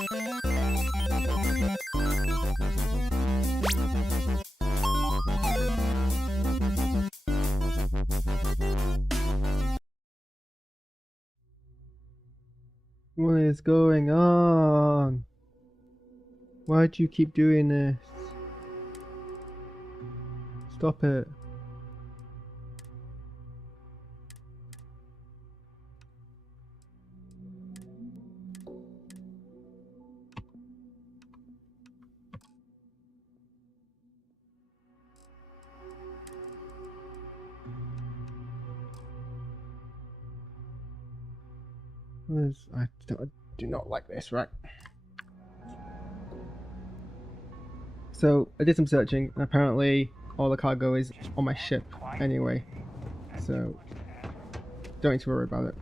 What is going on? Why do you keep doing this? Stop it. I do not like this, right? So I did some searching, and apparently all the cargo is on my ship anyway, so don't need to worry about it.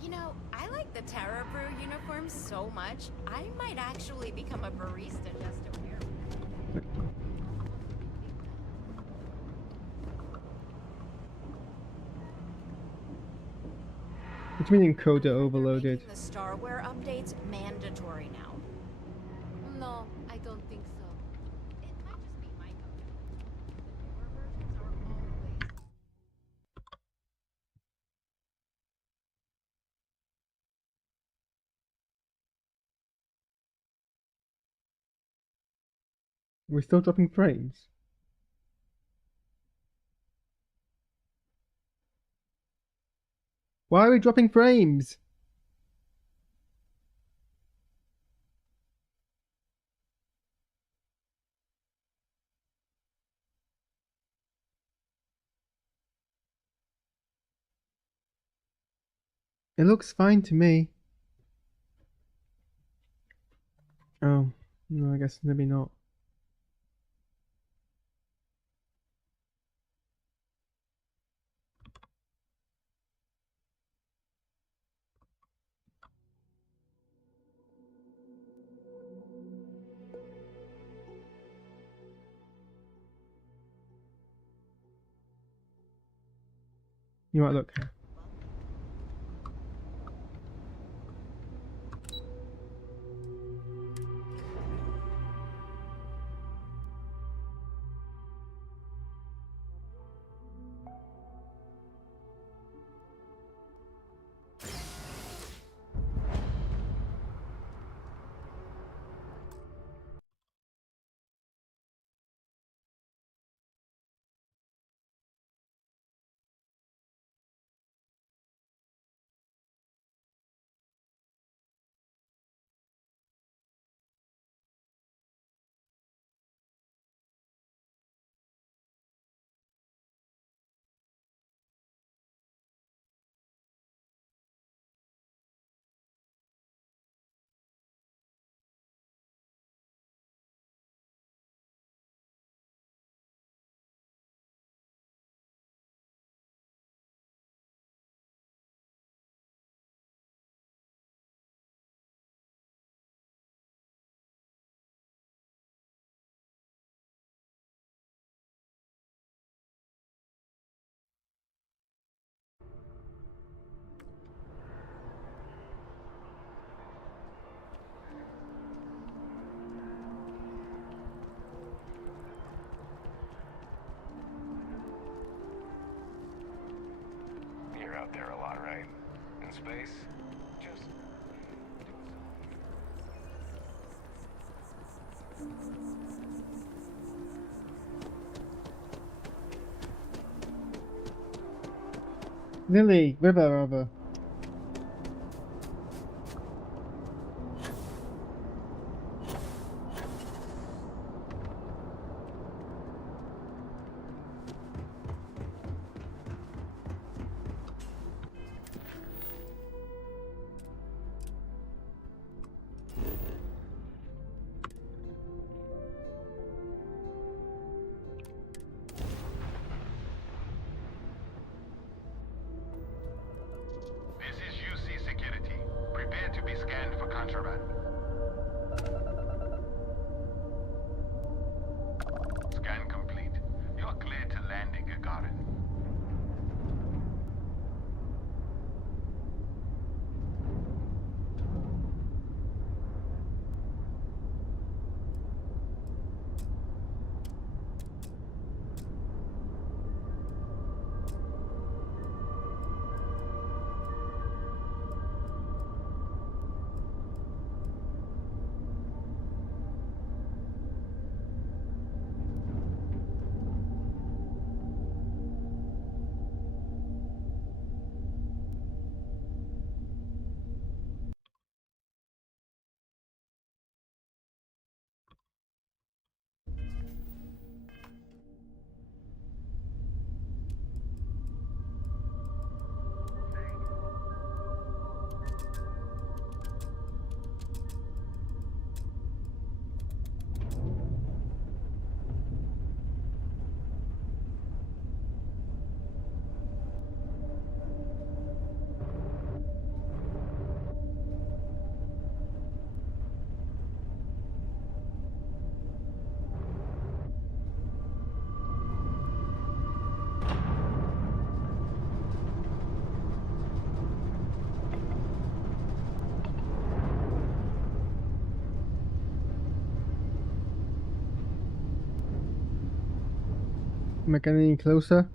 You know, I like the Terra Brew uniform so much, I might actually become a barista just to wear it. What do you mean encoder overloaded? They're making the Starware updates mandatory now. No, I don't think so. It might just be my company. The newer versions are always... We're still dropping frames? Why are we dropping frames? It looks fine to me. Oh, no, I guess maybe not. You might look. You're out there a lot, right? In space? Just... Lily, River, rather. This is UC Security. Prepare to be scanned for contraband. Scan complete. You're cleared to land in Gagarin. Am I getting any closer?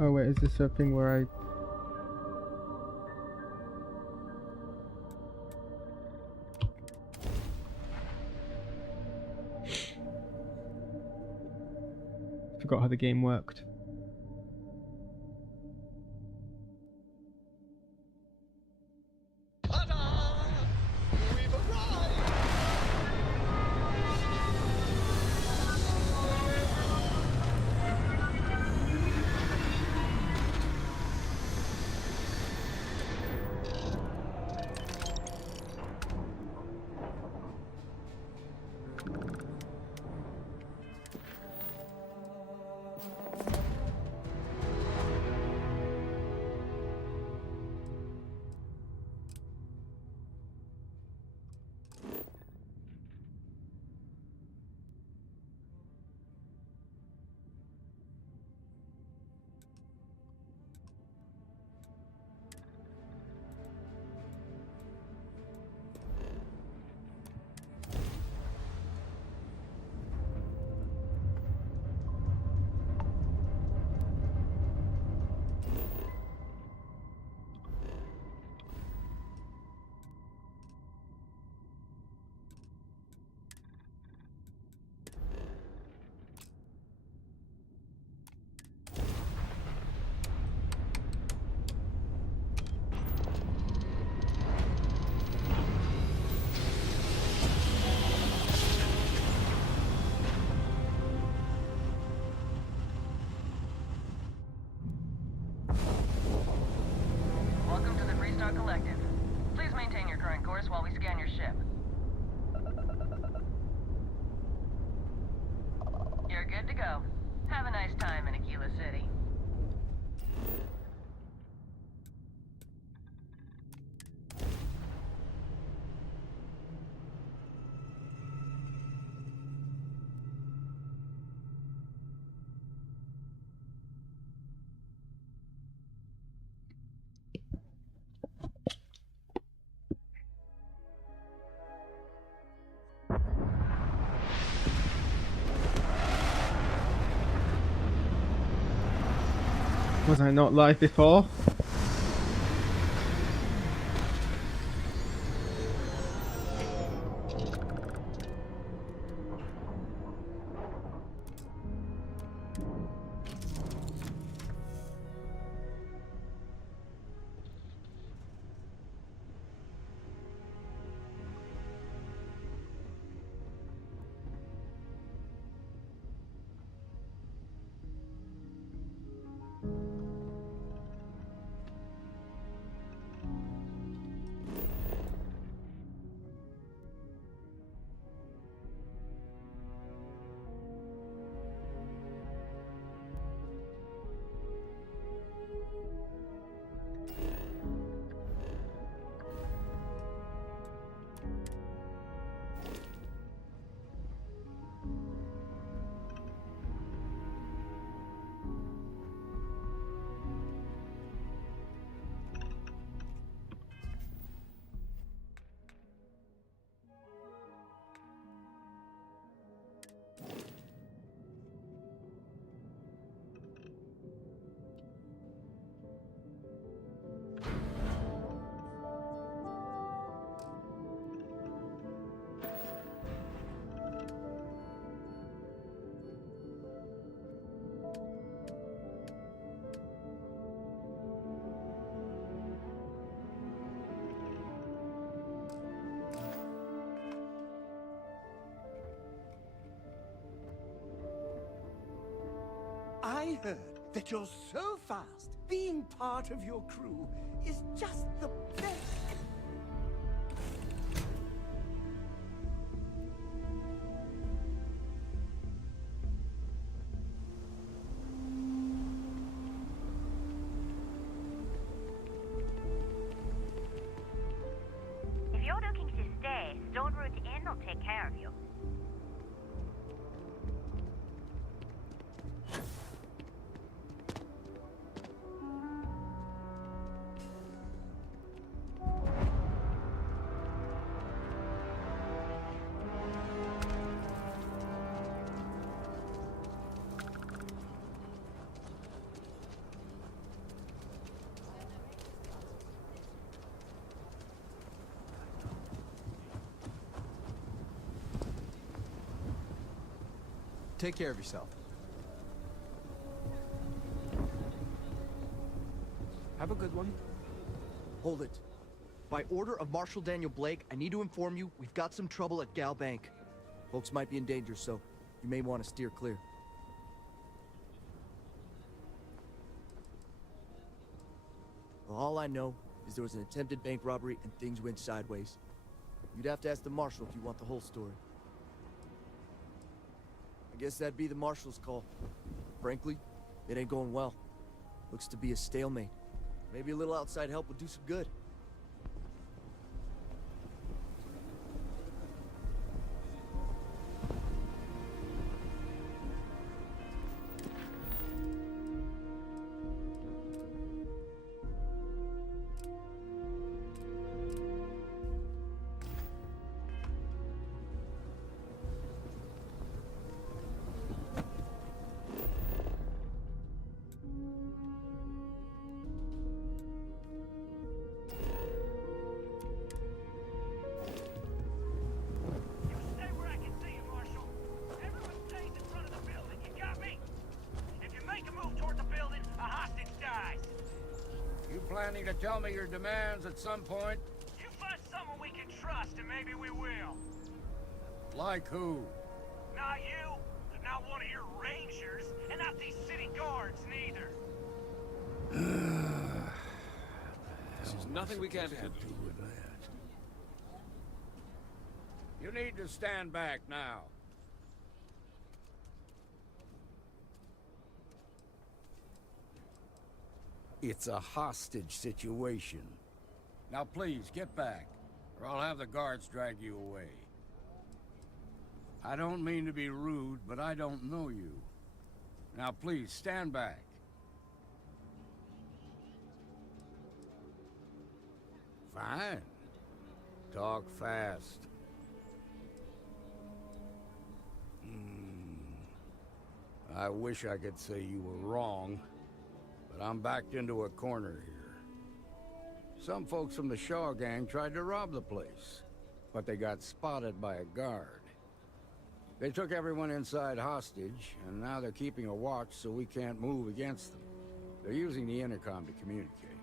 Oh wait, is this a thing where I... Forgot how the game worked. Ta-da! We've arrived! Welcome to the Freestar Collective. Please maintain your current course while we scan your ship. You're good to go. Have a nice time in Aquila City. Was I not live before? I heard that you're so fast. Being part of your crew is just the best. If you're looking to stay, Stone Root Inn will take care of you. take care of yourself. Have a good one. Hold it. By order of Marshal Daniel Blake, I need to inform you we've got some trouble at Gal Bank. Folks might be in danger, so you may want to steer clear. Well, all I know is there was an attempted bank robbery and things went sideways. You'd have to ask the Marshal if you want the whole story. I guess that'd be the Marshal's call. Frankly, it ain't going well. Looks to be a stalemate. Maybe a little outside help would do some good. Planning to tell me your demands at some point? You find someone we can trust, and maybe we will. Like who? Not you, not one of your rangers, and not these city guards, neither. There's nothing we can't do. With that. You need to stand back now. It's a hostage situation. Now please, get back, or I'll have the guards drag you away. I don't mean to be rude, but I don't know you. Now please, stand back. Fine. Talk fast. I wish I could say you were wrong. But I'm backed into a corner here. Some folks from the Shaw gang tried to rob the place, but they got spotted by a guard. They took everyone inside hostage, and now they're keeping a watch so we can't move against them. They're using the intercom to communicate.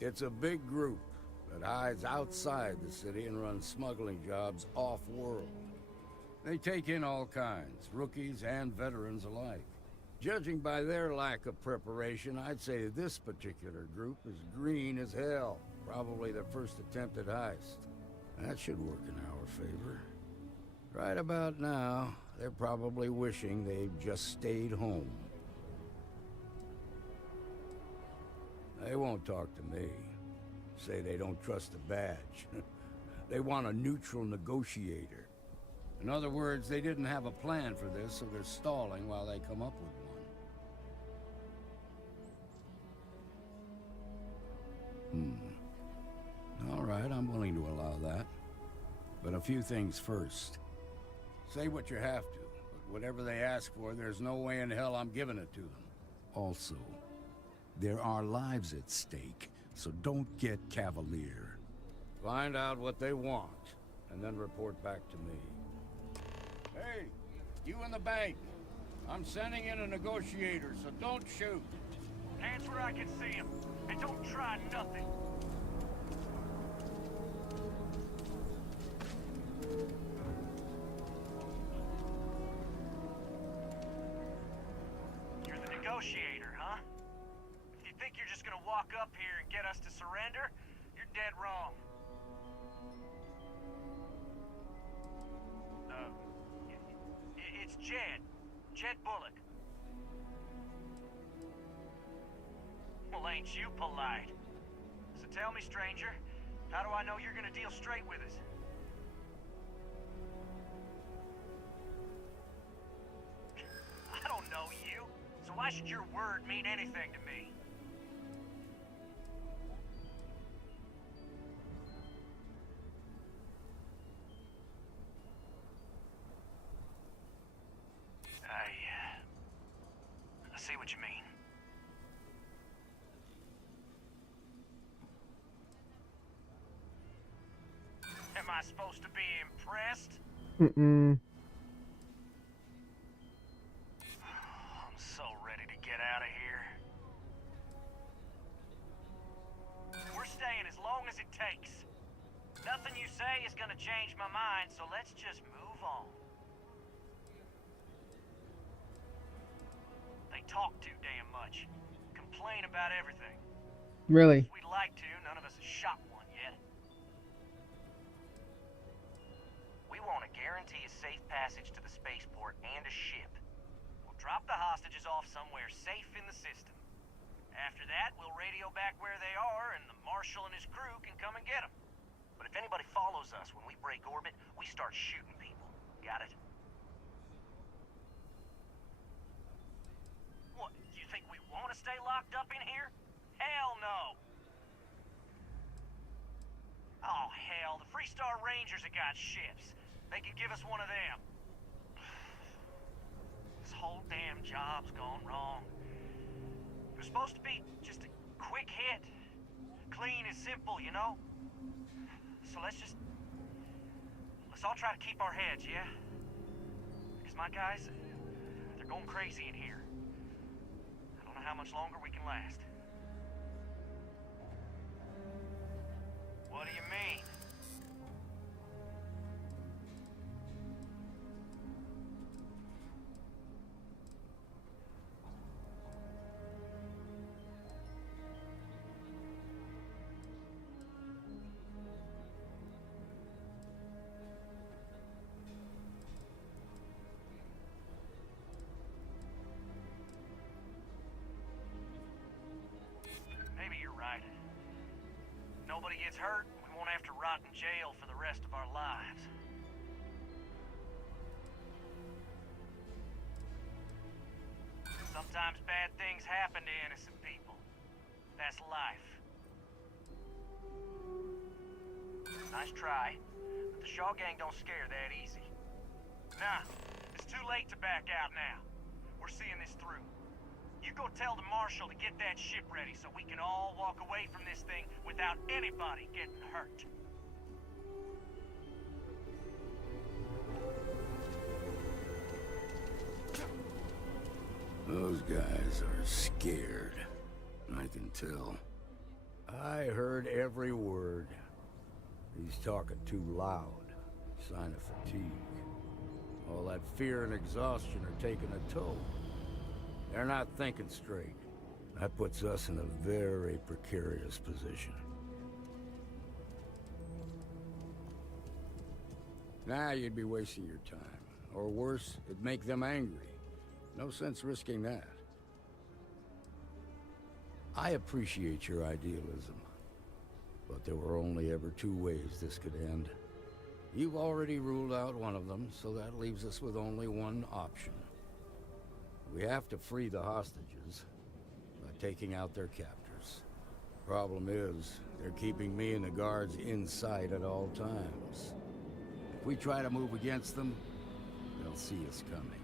It's a big group that hides outside the city and runs smuggling jobs off-world. They take in all kinds, rookies and veterans alike. Judging by their lack of preparation, I'd say this particular group is green as hell. Probably their first attempt at heist. That should work in our favor. Right about now, they're probably wishing they'd just stayed home. They won't talk to me. Say they don't trust the badge. They want a neutral negotiator. In other words, they didn't have a plan for this, so they're stalling while they come up with one. All right, I'm willing to allow that. But a few things first. Say what you have to, but whatever they ask for, there's no way in hell I'm giving it to them. Also, there are lives at stake, so don't get cavalier. Find out what they want, and then report back to me. Hey, you in the bank. I'm sending in a negotiator, so don't shoot. Hands where I can see him, and don't try nothing. You're the negotiator, huh? If you think you're just gonna walk up here and get us to surrender, you're dead wrong. It's Jed Bullock. Well, ain't you polite? So tell me, stranger, how do I know you're gonna deal straight with us? I don't know you, so why should your word mean anything to me? I see what you mean. Am I I supposed to be impressed? Mm-mm. I'm so ready to get out of here. We're staying as long as it takes. Nothing you say is gonna change my mind, so let's just move on. They talk too damn much. Complain about everything. Really? We'd like to, none of us has shot one yet. We want to guarantee a safe passage to the spaceport and a ship. We'll drop the hostages off somewhere safe in the system. After that, we'll radio back where they are, and the Marshal and his crew can come and get them. But if anybody follows us when we break orbit, we start shooting people. Got it? What, you think we want to stay locked up in here? Hell no! Oh, hell, the Freestar Rangers have got ships. They could give us one of them. This whole damn job's gone wrong. It was supposed to be just a quick hit. Clean and simple, you know? So let's all try to keep our heads, yeah? Because my guys, they're going crazy in here. I don't know how much longer we can last. What do you mean? Maybe you're right. Nobody gets hurt, we won't have to rot in jail for the rest of our lives. Sometimes bad things happen to innocent people. That's life. Nice try, but the Shaw gang don't scare that easy. Nah, it's too late to back out now. We're seeing this through. You go tell the Marshal to get that ship ready so we can all walk away from this thing without anybody getting hurt. Those guys are scared. I can tell. I heard every word. He's talking too loud. Sign of fatigue. All that fear and exhaustion are taking a toll. They're not thinking straight. That puts us in a very precarious position. Nah, you'd be wasting your time. Or worse, it'd make them angry. No sense risking that. I appreciate your idealism, but there were only ever two ways this could end. You've already ruled out one of them, so that leaves us with only one option. We have to free the hostages by taking out their captors. Problem is, they're keeping me and the guards inside at all times. If we try to move against them, they'll see us coming.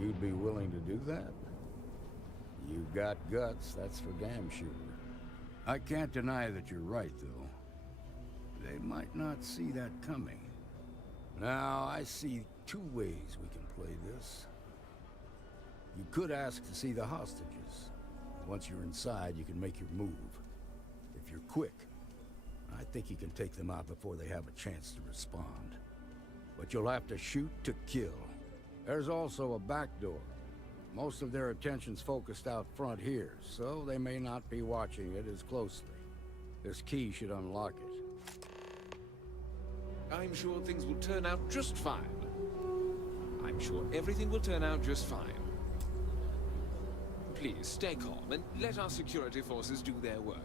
You'd be willing to do that? You've got guts, that's for damn sure. I can't deny that you're right, though. They might not see that coming. Now, I see two ways we can play this. You could ask to see the hostages. Once you're inside, you can make your move. If you're quick, I think you can take them out before they have a chance to respond. But you'll have to shoot to kill. There's also a back door. Most of their attention's focused out front here, so they may not be watching it as closely. This key should unlock it. I'm sure things will turn out just fine. I'm sure everything will turn out just fine. Please stay calm and let our security forces do their work.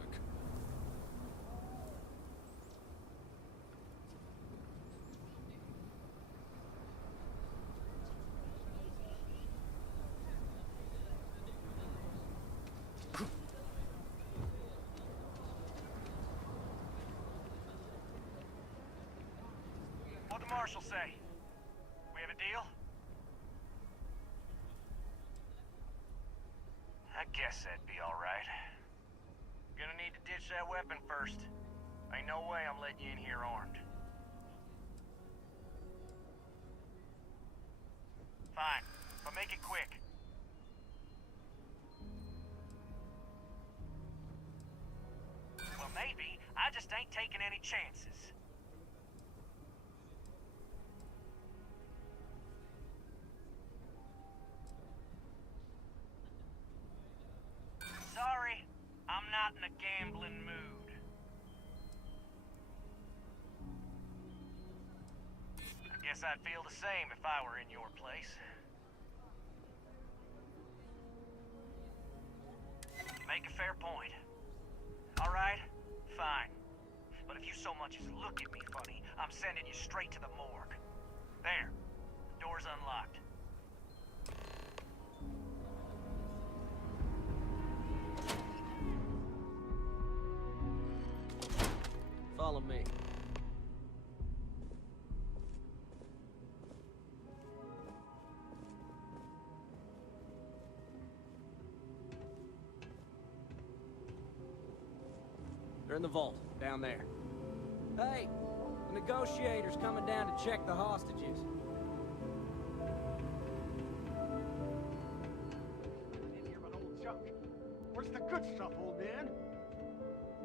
What'd the Marshal say? We have a deal? I guess that'd be all right. Gonna need to ditch Finish that weapon first. Ain't no way I'm letting you in here armed. Fine, but make it quick. Well, maybe. I just ain't taking any chances. Sorry, I'm not in a gambling mood. I guess I'd feel the same if I were in your place. Make a fair point. All right, fine. But if you so much as look at me funny, I'm sending you straight to the morgue. There. The door's unlocked. Follow me. They're in the vault, down there. Hey, the negotiator's coming down to check the hostages. In here, but old junk. Where's the good stuff, old man?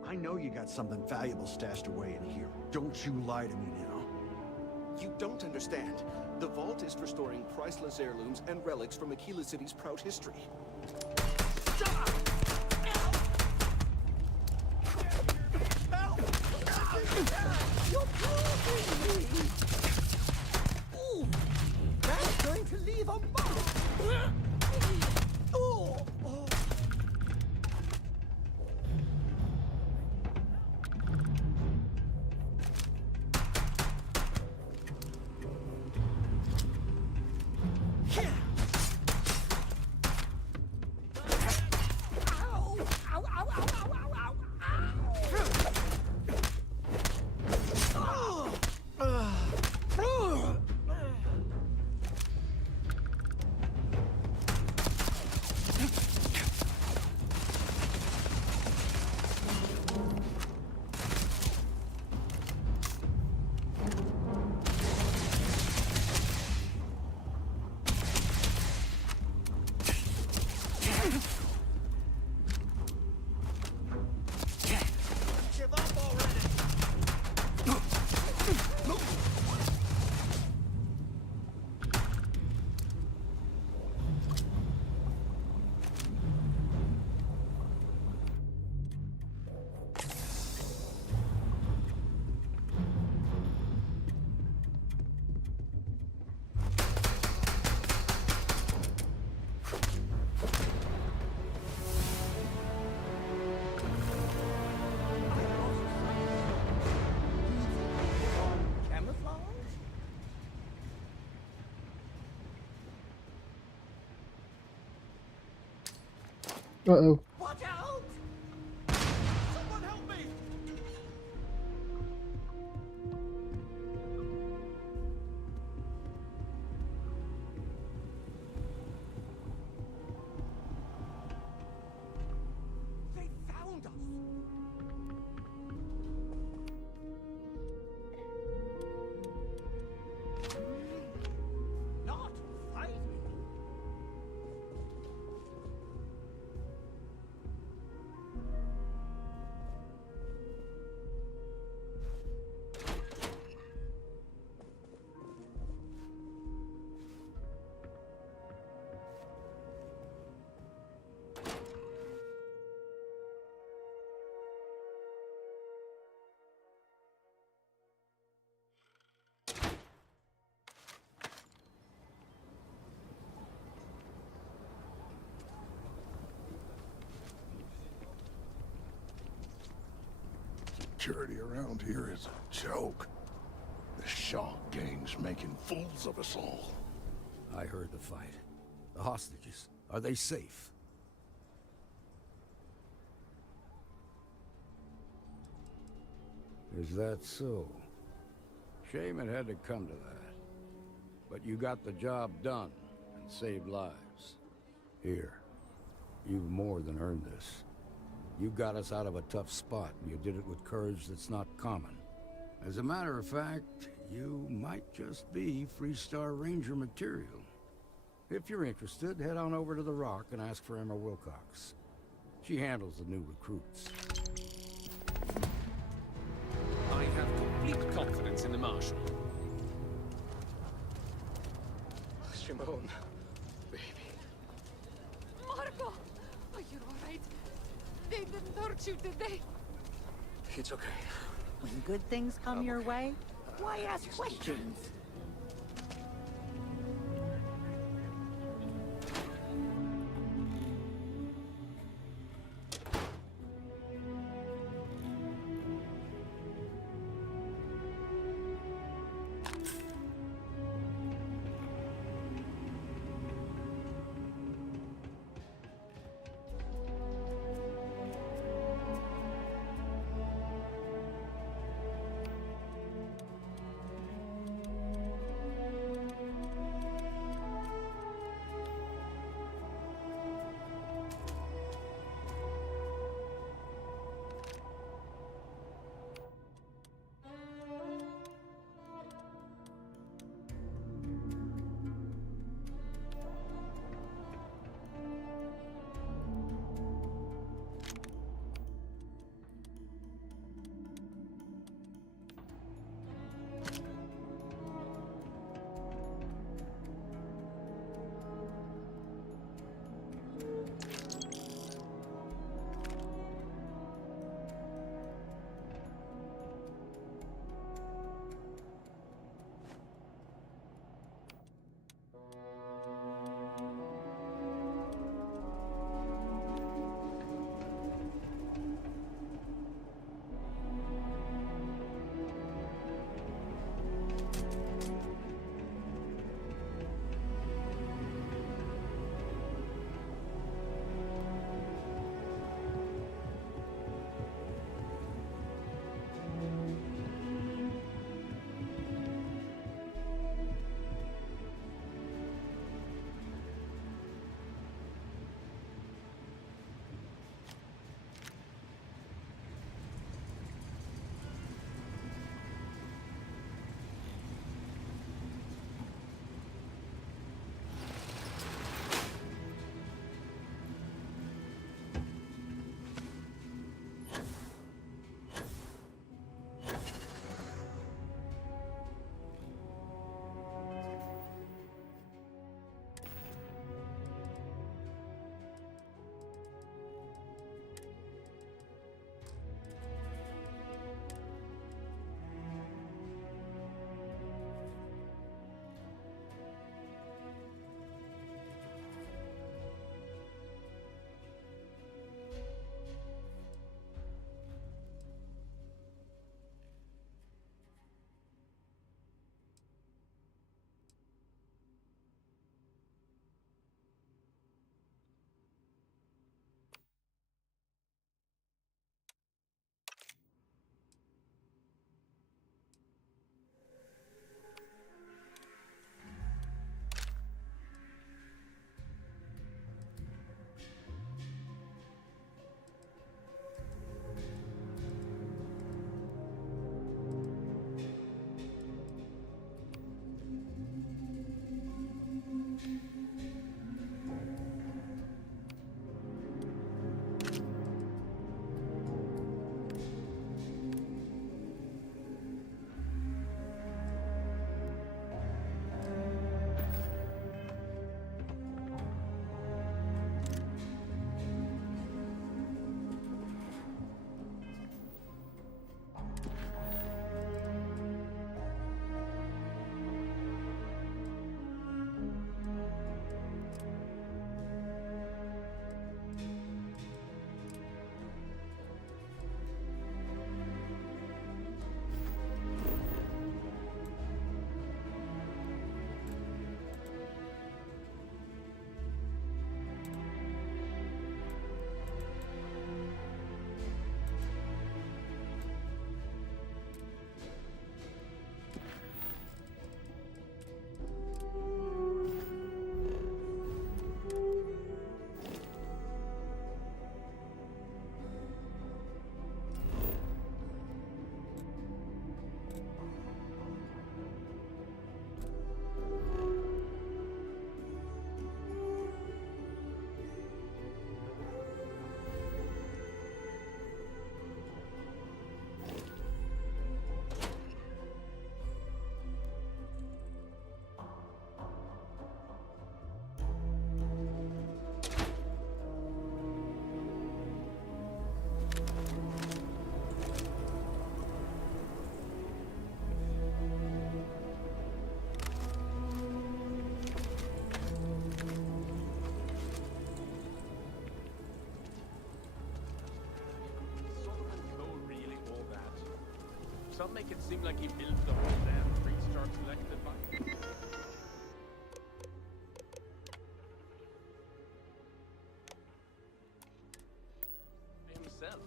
I know you got something valuable stashed away in here. Don't you lie to me now. You don't understand. The vault is for storing priceless heirlooms and relics from Aquila City's proud history. Stop! Help! You're bruising me! Ooh, that's going to leave a mark! Oh! Oh. Uh-oh. Watch out! Someone help me! They found us! Not fighting! Security around here is a joke. The Shaw gang's making fools of us all. I heard the fight. The hostages, are they safe? Is that so? Shame it had to come to that. But you got the job done and saved lives. Here, you've more than earned this. You got us out of a tough spot, and you did it with courage that's not common. As a matter of fact, you might just be Freestar Ranger material. If you're interested, head on over to the Rock and ask for Emma Wilcox. She handles the new recruits. I have complete confidence in the Marshal. Shimon, baby. Marco! Are you alright? They didn't hurt you, did they? It's okay. When good things come your way, why ask questions? Some make it seem like he built the whole damn 3-star collective by himself.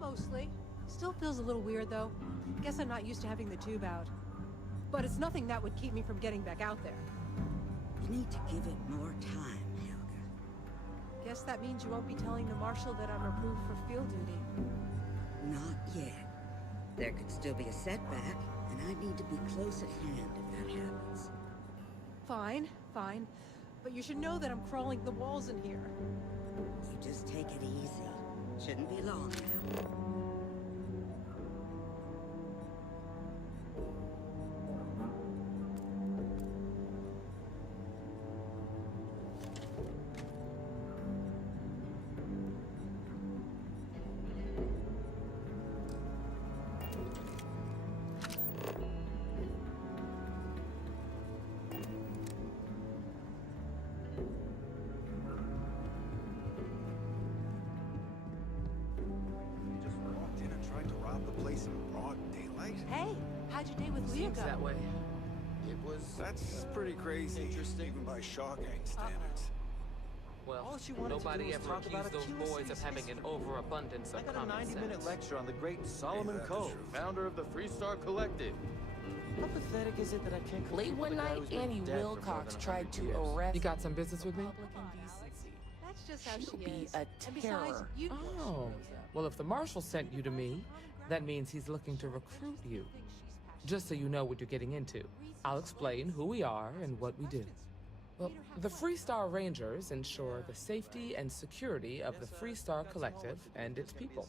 Mostly. Still feels a little weird, though. Guess I'm not used to having the tube out. But it's nothing that would keep me from getting back out there. You need to give it more time, Helga. Guess that means you won't be telling the Marshal that I'm approved for field duty. Not yet. There could still be a setback, and I need to be close at hand if that happens. Fine, fine. But you should know that I'm crawling the walls in here. You just take it easy. Shouldn't be long now. Hey, how'd your day with Leah Seems go? that way. It was... That's pretty crazy, even by Shaw Gang standards. Well, All she wanted to do nobody was ever talk about accused those Achilles' boys of having an overabundance I of got a common 90-minute sense. lecture on the great Solomon that the Cove, truth? founder of the Freestar Collective. How pathetic is it that I can't Late one night, Annie Wilcox tried to arrest. You got some business with me? That's just how She'll she be is. a And besides, terror. you know she Oh, knows that. well, if the marshal sent you to me, that means he's looking to recruit you. Just so you know what you're getting into, I'll explain who we are and what we do. Well, the Freestar Rangers ensure the safety and security of the Freestar Collective and its people.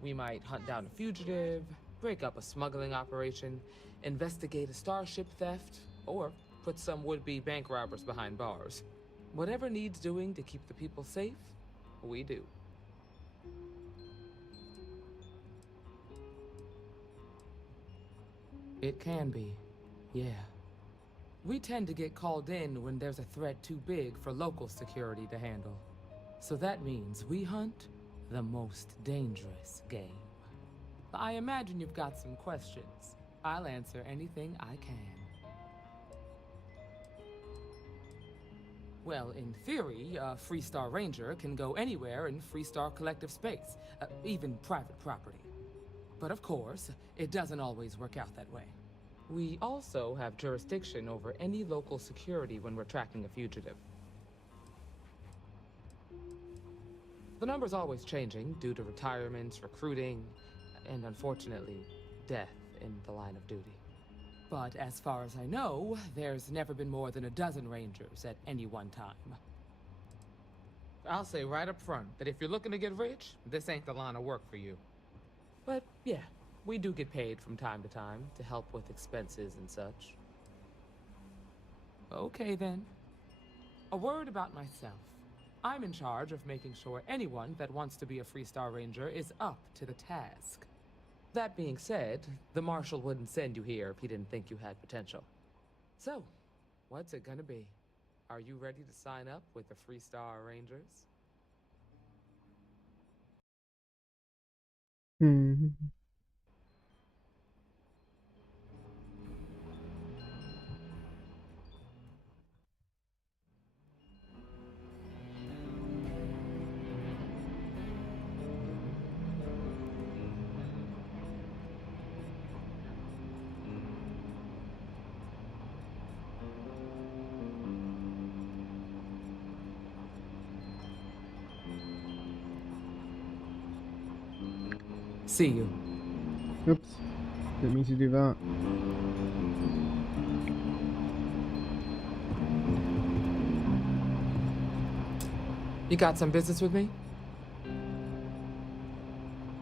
We might hunt down a fugitive, break up a smuggling operation, investigate a starship theft, or put some would-be bank robbers behind bars. Whatever needs doing to keep the people safe, we do. It can be, yeah. We tend to get called in when there's a threat too big for local security to handle. So that means we hunt the most dangerous game. I imagine you've got some questions. I'll answer anything I can. Well, in theory, a Freestar Ranger can go anywhere in Freestar Collective space, even private property. But of course, it doesn't always work out that way. We also have jurisdiction over any local security when we're tracking a fugitive. The number's always changing due to retirements, recruiting, and unfortunately, death in the line of duty. But as far as I know, there's never been more than a dozen Rangers at any one time. I'll say right up front that if you're looking to get rich, this ain't the line of work for you. But yeah, we do get paid from time to time to help with expenses and such. Okay then. A word about myself. I'm in charge of making sure anyone that wants to be a Freestar Ranger is up to the task. That being said, the Marshal wouldn't send you here if he didn't think you had potential. So, what's it gonna be? Are you ready to sign up with the Freestar Rangers? See you. Oops. Didn't mean to do that. You got some business with me?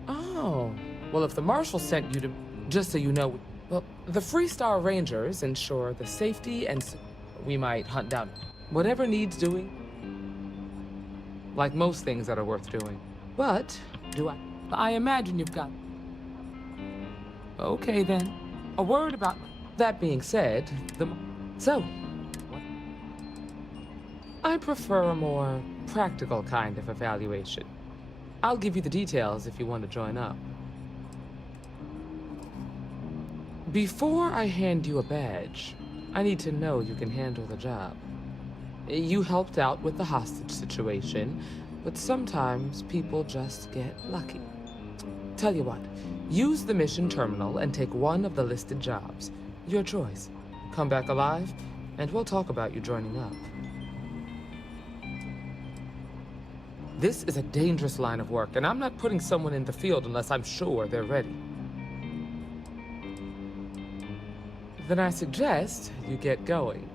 Oh, well, if the Marshal sent you to... Just so you know, well, the Freestar Rangers ensure the safety and... We might hunt down whatever needs doing. Like most things that are worth doing. But, I imagine you've got... Okay then. A word about... That being said, So, I prefer a more practical kind of evaluation. I'll give you the details if you want to join up. Before I hand you a badge, I need to know you can handle the job. You helped out with the hostage situation, but sometimes people just get lucky. Tell you what, use the mission terminal and take one of the listed jobs. Your choice. Come back alive, and we'll talk about you joining up. This is a dangerous line of work, and I'm not putting someone in the field unless I'm sure they're ready. Then I suggest you get going.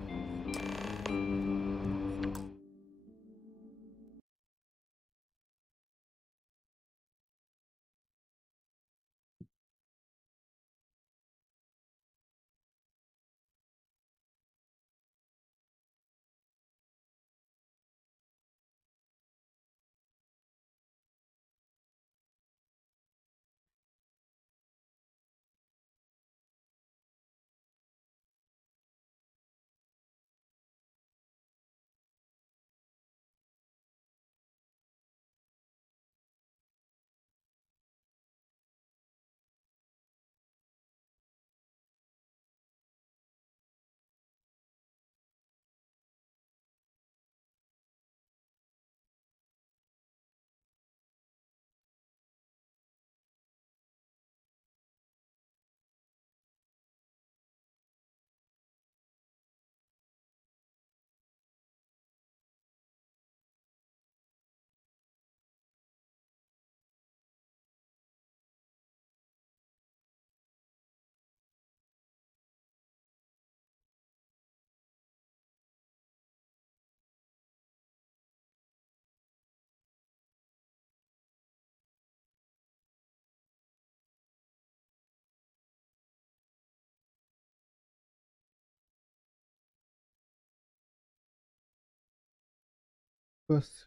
Bus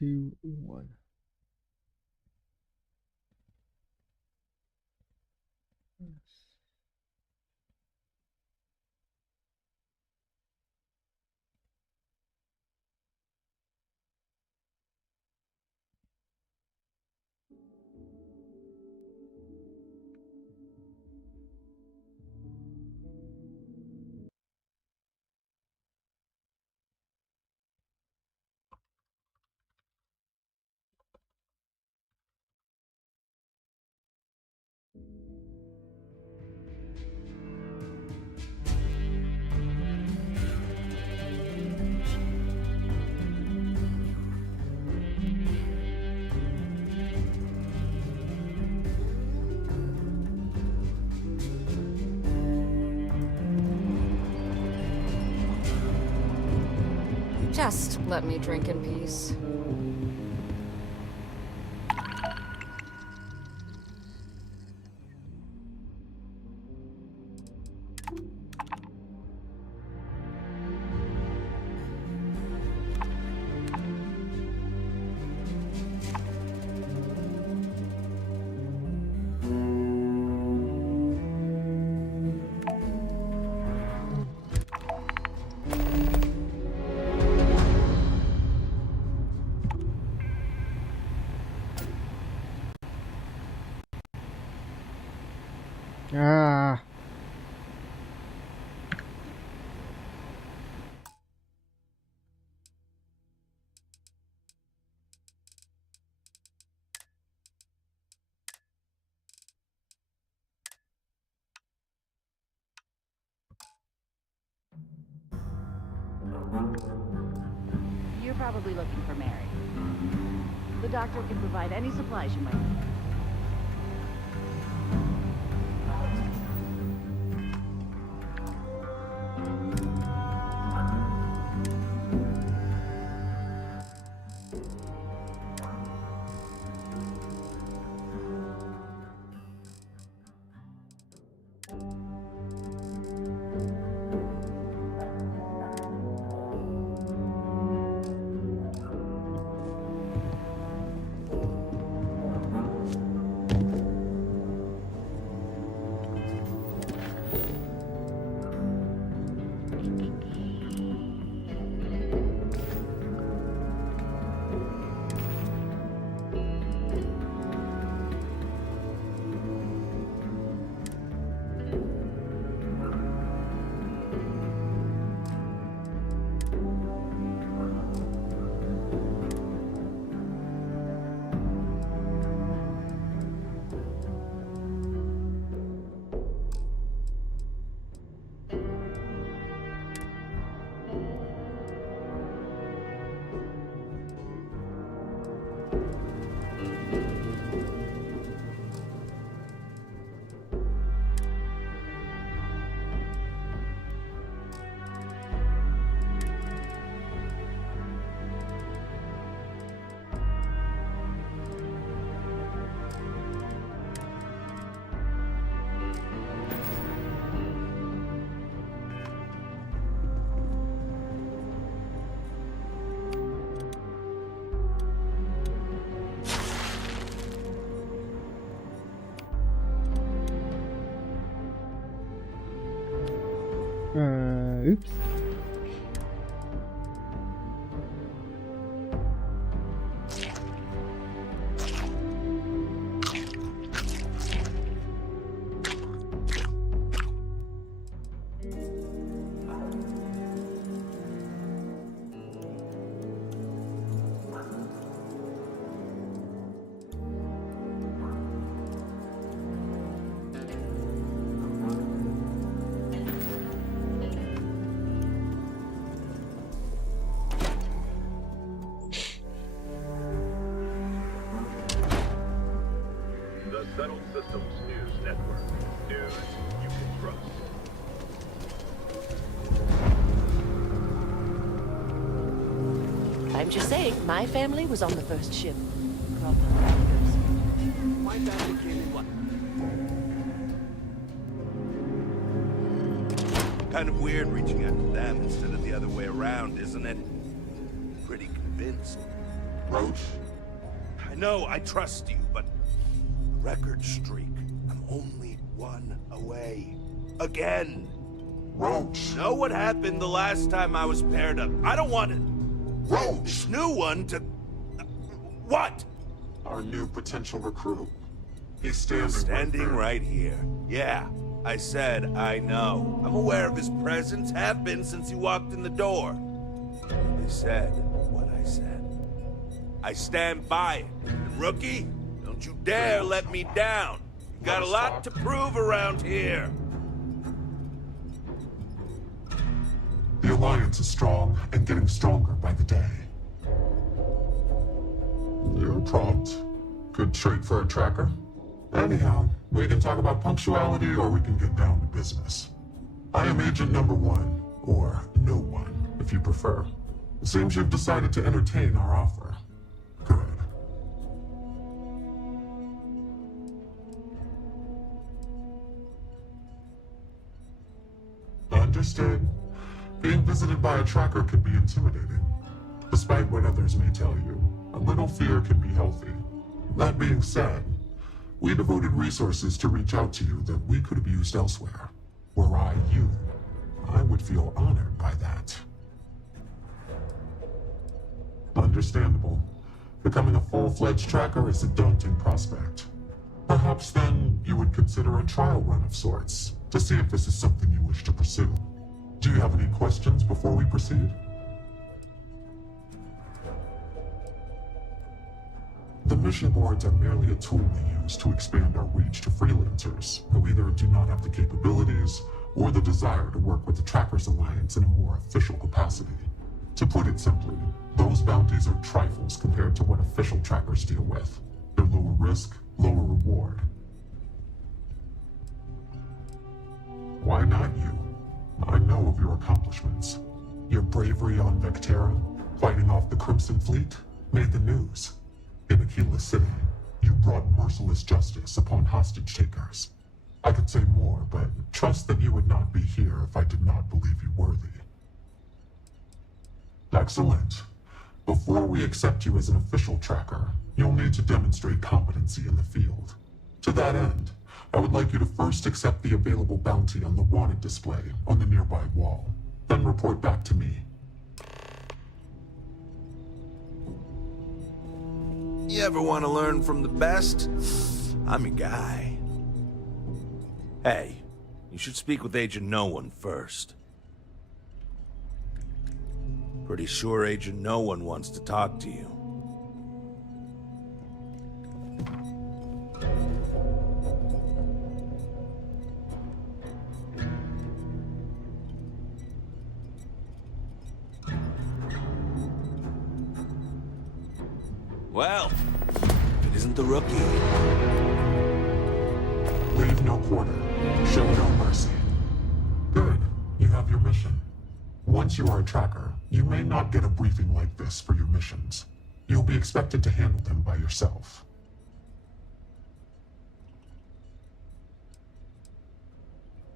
2-1. Just let me drink in peace. Ah. You're probably looking for Mary. The doctor can provide any supplies you might need. Oops. Settled Systems News Network. News you can trust. I'm just saying, my family was on the first ship. My family came in what? Kind of weird reaching out to them instead of the other way around, isn't it? Pretty convinced. Roach? I know I trust you, but record streak. I'm only one away. Again. Roach! Know what happened the last time I was paired up? I don't want it. Roach! This new one to... What? Our new potential recruit. He's standing, Standing right here. Yeah, I said I know. I'm aware of his presence, have been since he walked in the door. I said what I said. I stand by it. And rookie, don't you dare let me down. You got a lot to prove around here. The Alliance is strong and getting stronger by the day. You're prompt. Good trait for a tracker. Anyhow, we can talk about punctuality or we can get down to business. I am Agent Number 1, or No One, if you prefer. It seems you've decided to entertain our offer. Good. Understood. Being visited by a tracker can be intimidating. Despite what others may tell you, a little fear can be healthy. That being said, we devoted resources to reach out to you that we could have used elsewhere. Were I you, I would feel honored by that. Understandable. Becoming a full-fledged tracker is a daunting prospect. Perhaps then you would consider a trial run of sorts to see if this is something you wish to pursue. Do you have any questions before we proceed? The mission boards are merely a tool we use to expand our reach to freelancers who either do not have the capabilities or the desire to work with the Trackers Alliance in a more official capacity. To put it simply, those bounties are trifles compared to what official trackers deal with. They're lower risk, lower reward. Why not you? I know of your accomplishments. Your bravery on Vectera, fighting off the Crimson Fleet, made the news. In Aquila City, you brought merciless justice upon hostage takers. I could say more, but trust that you would not be here if I did not believe you worthy. Excellent. Before we accept you as an official tracker, you'll need to demonstrate competency in the field. To that end, I would like you to first accept the available bounty on the wanted display on the nearby wall, then report back to me. You ever want to learn from the best? I'm your guy. Hey, you should speak with Agent No One first. Pretty sure Agent No One wants to talk to you. Well, if it isn't the rookie. Leave no quarter. Show no mercy. Good. You have your mission. Once you are a tracker, you may not get a briefing like this for your missions. You'll be expected to handle them by yourself.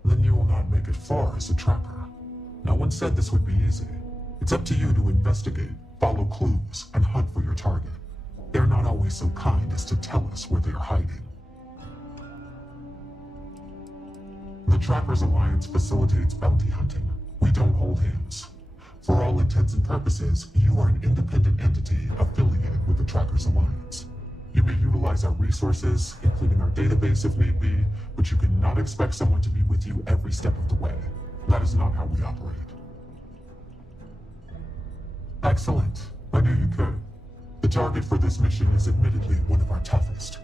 Then you will not make it far as a tracker. No one said this would be easy. It's up to you to investigate, follow clues, and hunt for your target. They're not always so kind as to tell us where they're hiding. The Trackers Alliance facilitates bounty hunting. We don't hold hands. For all intents and purposes, you are an independent entity affiliated with the Trackers Alliance. You may utilize our resources, including our database if need be, but you cannot expect someone to be with you every step of the way. That is not how we operate. Excellent. I knew you could. The target for this mission is admittedly one of our toughest.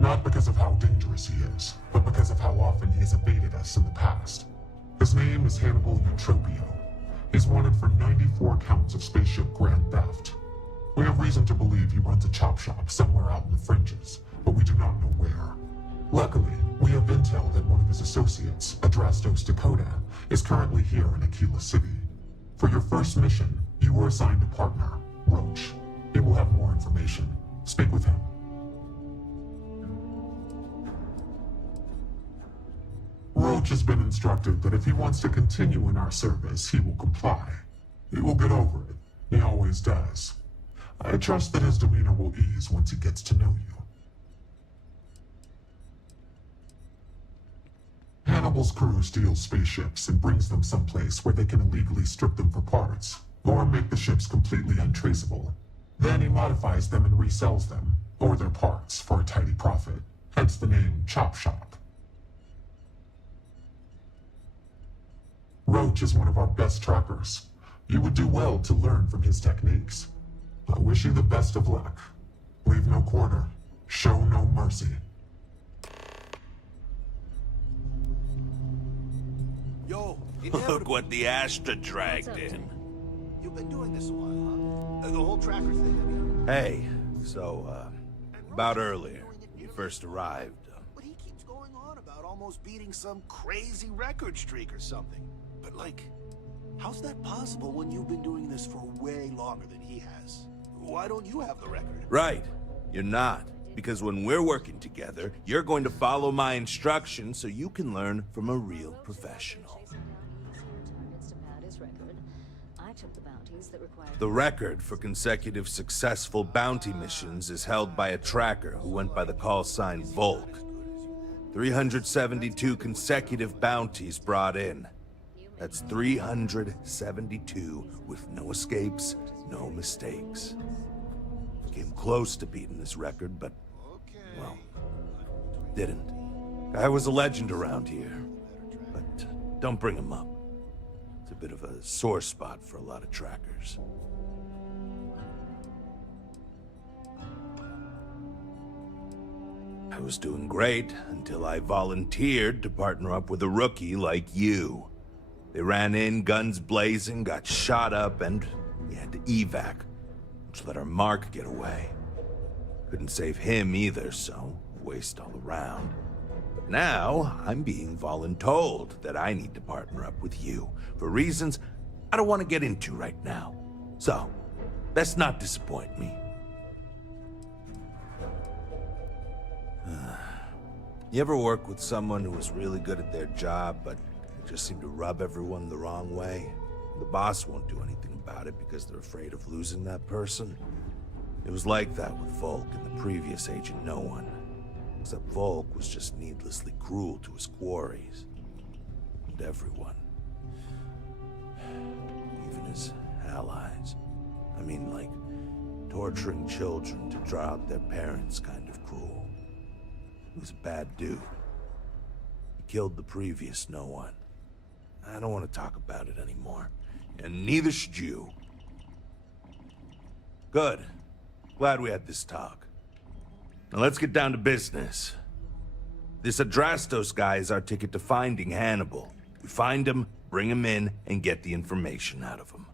Not because of how dangerous he is, but because of how often he has evaded us in the past. His name is Hannibal Eutropio. He's wanted for 94 counts of spaceship grand theft. We have reason to believe he runs a chop shop somewhere out in the fringes, but we do not know where. Luckily, we have intel that one of his associates, Adrastos Dakota, is currently here in Aquila City. For your first mission, you were assigned a partner, Roach. He will have more information. Speak with him. Roach has been instructed that if he wants to continue in our service, he will comply. He will get over it. He always does. I trust that his demeanor will ease once he gets to know you. Hannibal's crew steals spaceships and brings them someplace where they can illegally strip them for parts, or make the ships completely untraceable. Then he modifies them and resells them, or their parts, for a tidy profit, hence the name Chop Shop. Roach is one of our best trackers. You would do well to learn from his techniques. I wish you the best of luck. Leave no quarter. Show no mercy. Yo, Look what the Astra dragged in. You've been doing this a while, huh? The whole tracker thing, I mean. Hey, so, about earlier, you first arrived. But he keeps going on about almost beating some crazy record streak or something. But like, how's that possible when you've been doing this for way longer than he has? Why don't you have the record? Right, you're not. Because when we're working together, you're going to follow my instructions so you can learn from a real professional. The record for consecutive successful bounty missions is held by a tracker who went by the call sign Volk. 372 consecutive bounties brought in. That's 372 with no escapes, no mistakes. Came close to beating this record, but, well, didn't. Guy was a legend around here, but don't bring him up. It's a bit of a sore spot for a lot of trackers. I was doing great until I volunteered to partner up with a rookie like you. They ran in, guns blazing, got shot up, and we had to evac, which let our Mark get away. Couldn't save him either, so waste all around. But now, I'm being voluntold that I need to partner up with you, for reasons I don't want to get into right now. So, let's not disappoint me. You ever work with someone who was really good at their job, but they just seem to rub everyone the wrong way? The boss won't do anything about it because they're afraid of losing that person. It was like that with Volk and the previous Agent No One. Except Volk was just needlessly cruel to his quarries. And everyone. Even his allies. I mean, like, torturing children to draw out their parents kind of cruel. He was a bad dude. He killed the previous No One. I don't want to talk about it anymore. And neither should you. Good. Glad we had this talk. Now let's get down to business. This Adrastos guy is our ticket to finding Hannibal. We find him, bring him in, and get the information out of him.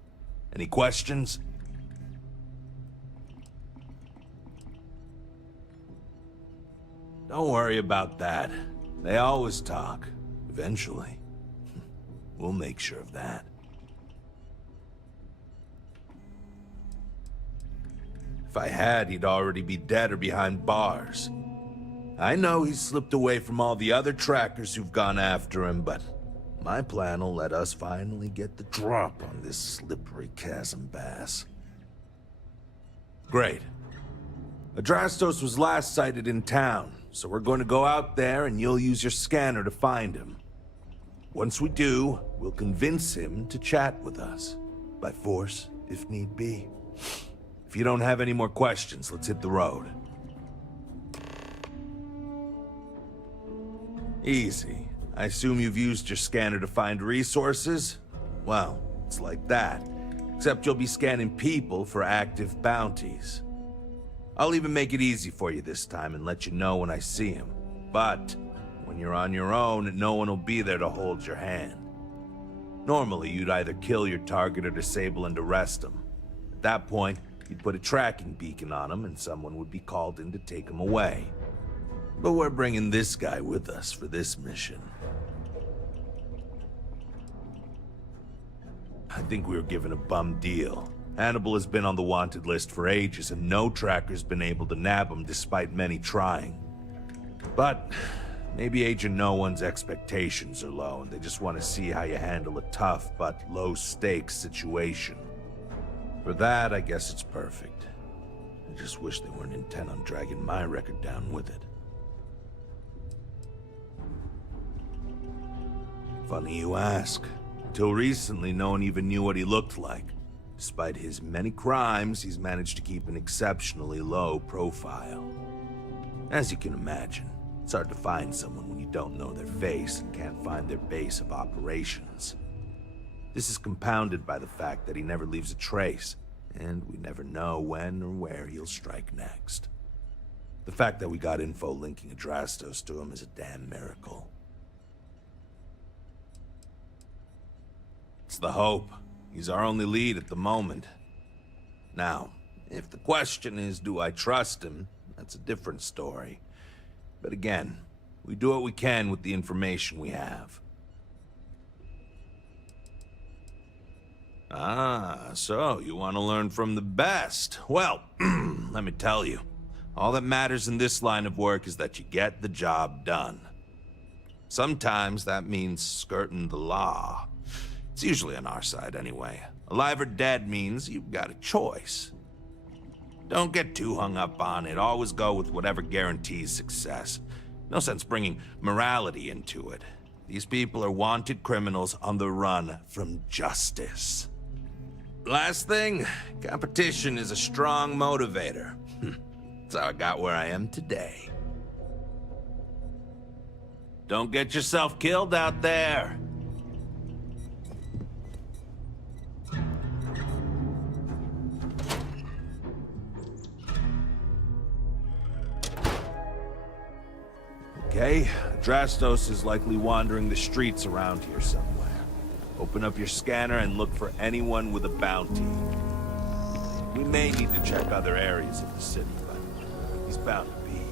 Any questions? Don't worry about that. They always talk. Eventually. We'll make sure of that. If I had, he'd already be dead or behind bars. I know he's slipped away from all the other trackers who've gone after him, but my plan will let us finally get the drop on this slippery chasm bass. Great. Adrastos was last sighted in town, so we're going to go out there and you'll use your scanner to find him. Once we do, we'll convince him to chat with us. By force, if need be. If you don't have any more questions, let's hit the road. Easy. I assume you've used your scanner to find resources? Well, it's like that. Except you'll be scanning people for active bounties. I'll even make it easy for you this time and let you know when I see him. But when you're on your own, no one will be there to hold your hand. Normally, you'd either kill your target or disable and arrest him. At that point, you'd put a tracking beacon on him and someone would be called in to take him away. But we're bringing this guy with us for this mission. I think we were given a bum deal. Hannibal has been on the wanted list for ages, and no tracker's been able to nab him despite many trying. But maybe Agent No One's expectations are low, and they just want to see how you handle a tough but low-stakes situation. For that, I guess it's perfect. I just wish they weren't intent on dragging my record down with it. Funny you ask. Until recently, no one even knew what he looked like. Despite his many crimes, he's managed to keep an exceptionally low profile. As you can imagine, it's hard to find someone when you don't know their face and can't find their base of operations. This is compounded by the fact that he never leaves a trace, and we never know when or where he'll strike next. The fact that we got info linking Adrastos to him is a damn miracle. It's the hope. He's our only lead at the moment. Now, if the question is, do I trust him? That's a different story. But again, we do what we can with the information we have. Ah, so you want to learn from the best. Well, let me tell you. All that matters in this line of work is that you get the job done. Sometimes that means skirting the law. It's usually on our side anyway. Alive or dead means you've got a choice. Don't get too hung up on it. Always go with whatever guarantees success. No sense bringing morality into it. These people are wanted criminals on the run from justice. Last thing, competition is a strong motivator. That's how I got where I am today. Don't get yourself killed out there. Okay, Adrastos is likely wandering the streets around here somewhere. Open up your scanner and look for anyone with a bounty. We may need to check other areas of the city, but he's bound to be here.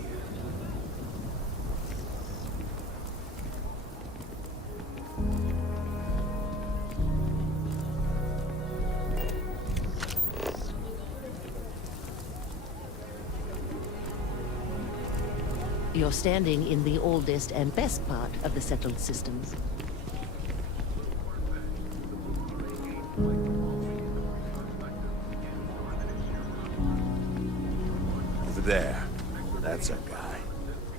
You're standing in the oldest and best part of the settled systems. Over there. That's our guy.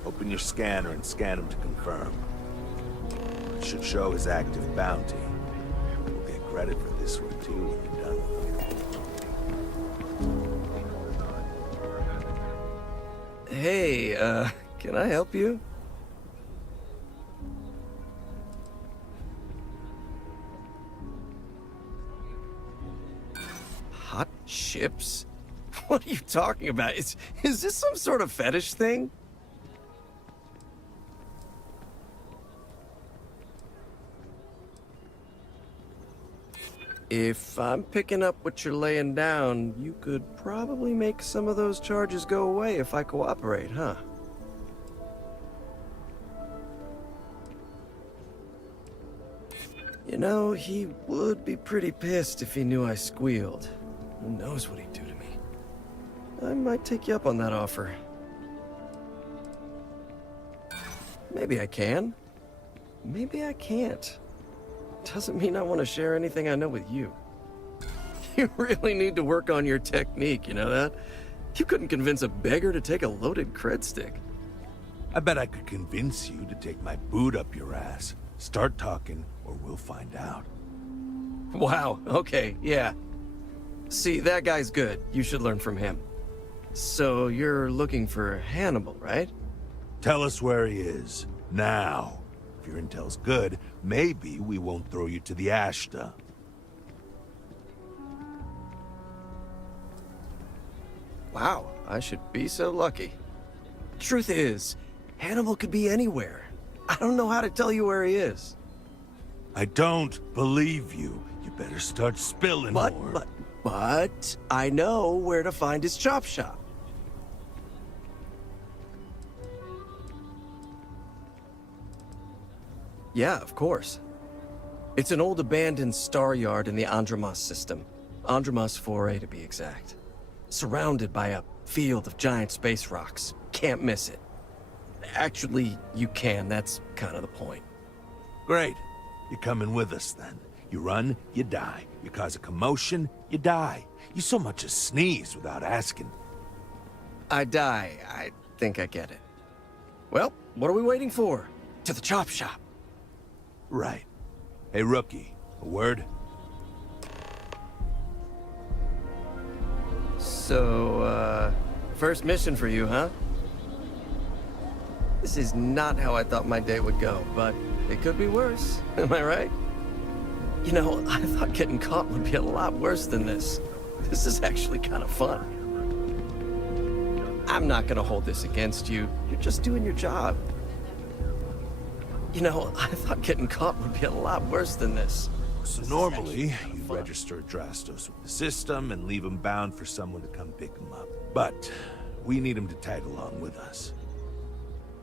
Open your scanner and scan him to confirm. It should show his active bounty. We'll get credit for this one too when you're done with him. Hey, can I help you? Hot chips? What are you talking about? Is this some sort of fetish thing? If I'm picking up what you're laying down, you could probably make some of those charges go away if I cooperate, huh? You know, he would be pretty pissed if he knew I squealed. Who knows what he'd do to me? I might take you up on that offer. Maybe I can. Maybe I can't. Doesn't mean I want to share anything I know with you. You really need to work on your technique, you know that? You couldn't convince a beggar to take a loaded cred stick. I bet I could convince you to take my boot up your ass. Start talking, or we'll find out. Wow, okay, yeah. See, that guy's good. You should learn from him. So, you're looking for Hannibal, right? Tell us where he is, now. If your intel's good, maybe we won't throw you to the Ashta. Wow, I should be so lucky. Truth is, Hannibal could be anywhere. I don't know how to tell you where he is. I don't believe you. You better start spilling more. But I know where to find his chop shop. Yeah, of course. It's an old abandoned star yard in the Andromos system. Andromos 4A to be exact. Surrounded by a field of giant space rocks. Can't miss it. Actually, you can. That's kind of the point. Great. You're coming with us, then. You run, you die. You cause a commotion, you die. You so much as sneeze without asking. I die. I think I get it. Well, what are we waiting for? To the chop shop. Right. Hey, rookie, a word? So, first mission for you, huh? This is not how I thought my day would go, but it could be worse. Am I right? You know, I thought getting caught would be a lot worse than this. This is actually kind of fun. I'm not gonna hold this against you. You're just doing your job. You know, I thought getting caught would be a lot worse than this. So normally, you register Adrastos with the system and leave him bound for someone to come pick him up. But we need him to tag along with us.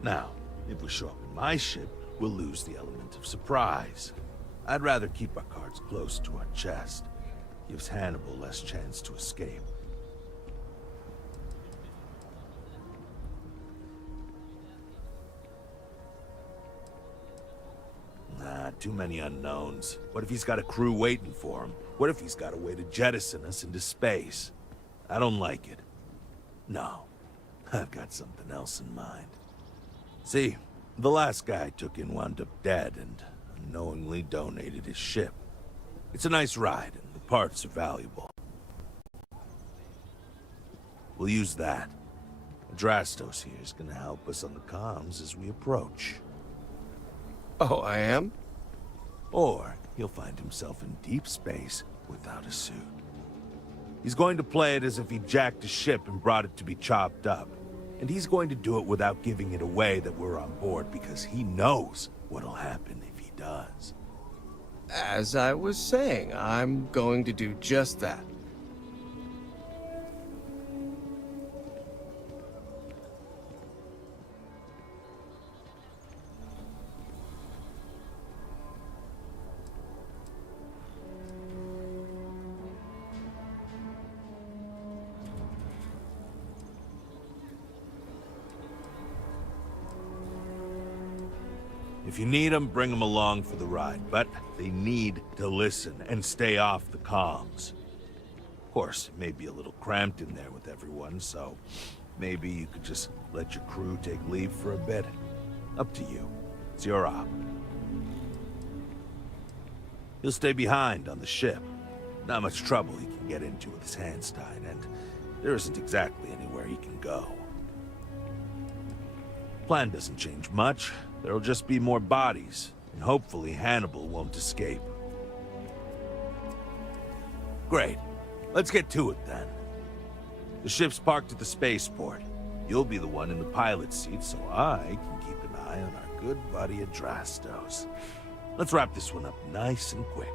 Now, if we show up in my ship, we'll lose the element of surprise. I'd rather keep our cards close to our chest. Gives Hannibal less chance to escape. Nah, too many unknowns. What if he's got a crew waiting for him? What if he's got a way to jettison us into space? I don't like it. No, I've got something else in mind. See, the last guy I took in wound up dead and unknowingly donated his ship. It's a nice ride, and the parts are valuable. We'll use that. Adrastos here is gonna help us on the comms as we approach. Oh, I am? Or he'll find himself in deep space without a suit. He's going to play it as if he jacked a ship and brought it to be chopped up. And he's going to do it without giving it away that we're on board because he knows what'll happen if he does. As I was saying, I'm going to do just that. If you need them, bring them along for the ride, but they need to listen and stay off the comms. Of course, it may be a little cramped in there with everyone, so maybe you could just let your crew take leave for a bit. Up to you. It's your op. He'll stay behind on the ship. Not much trouble he can get into with his hands tied, and there isn't exactly anywhere he can go. Plan doesn't change much. There'll just be more bodies, and hopefully Hannibal won't escape. Great. Let's get to it then. The ship's parked at the spaceport. You'll be the one in the pilot's seat, so I can keep an eye on our good buddy Adrastos. Let's wrap this one up nice and quick.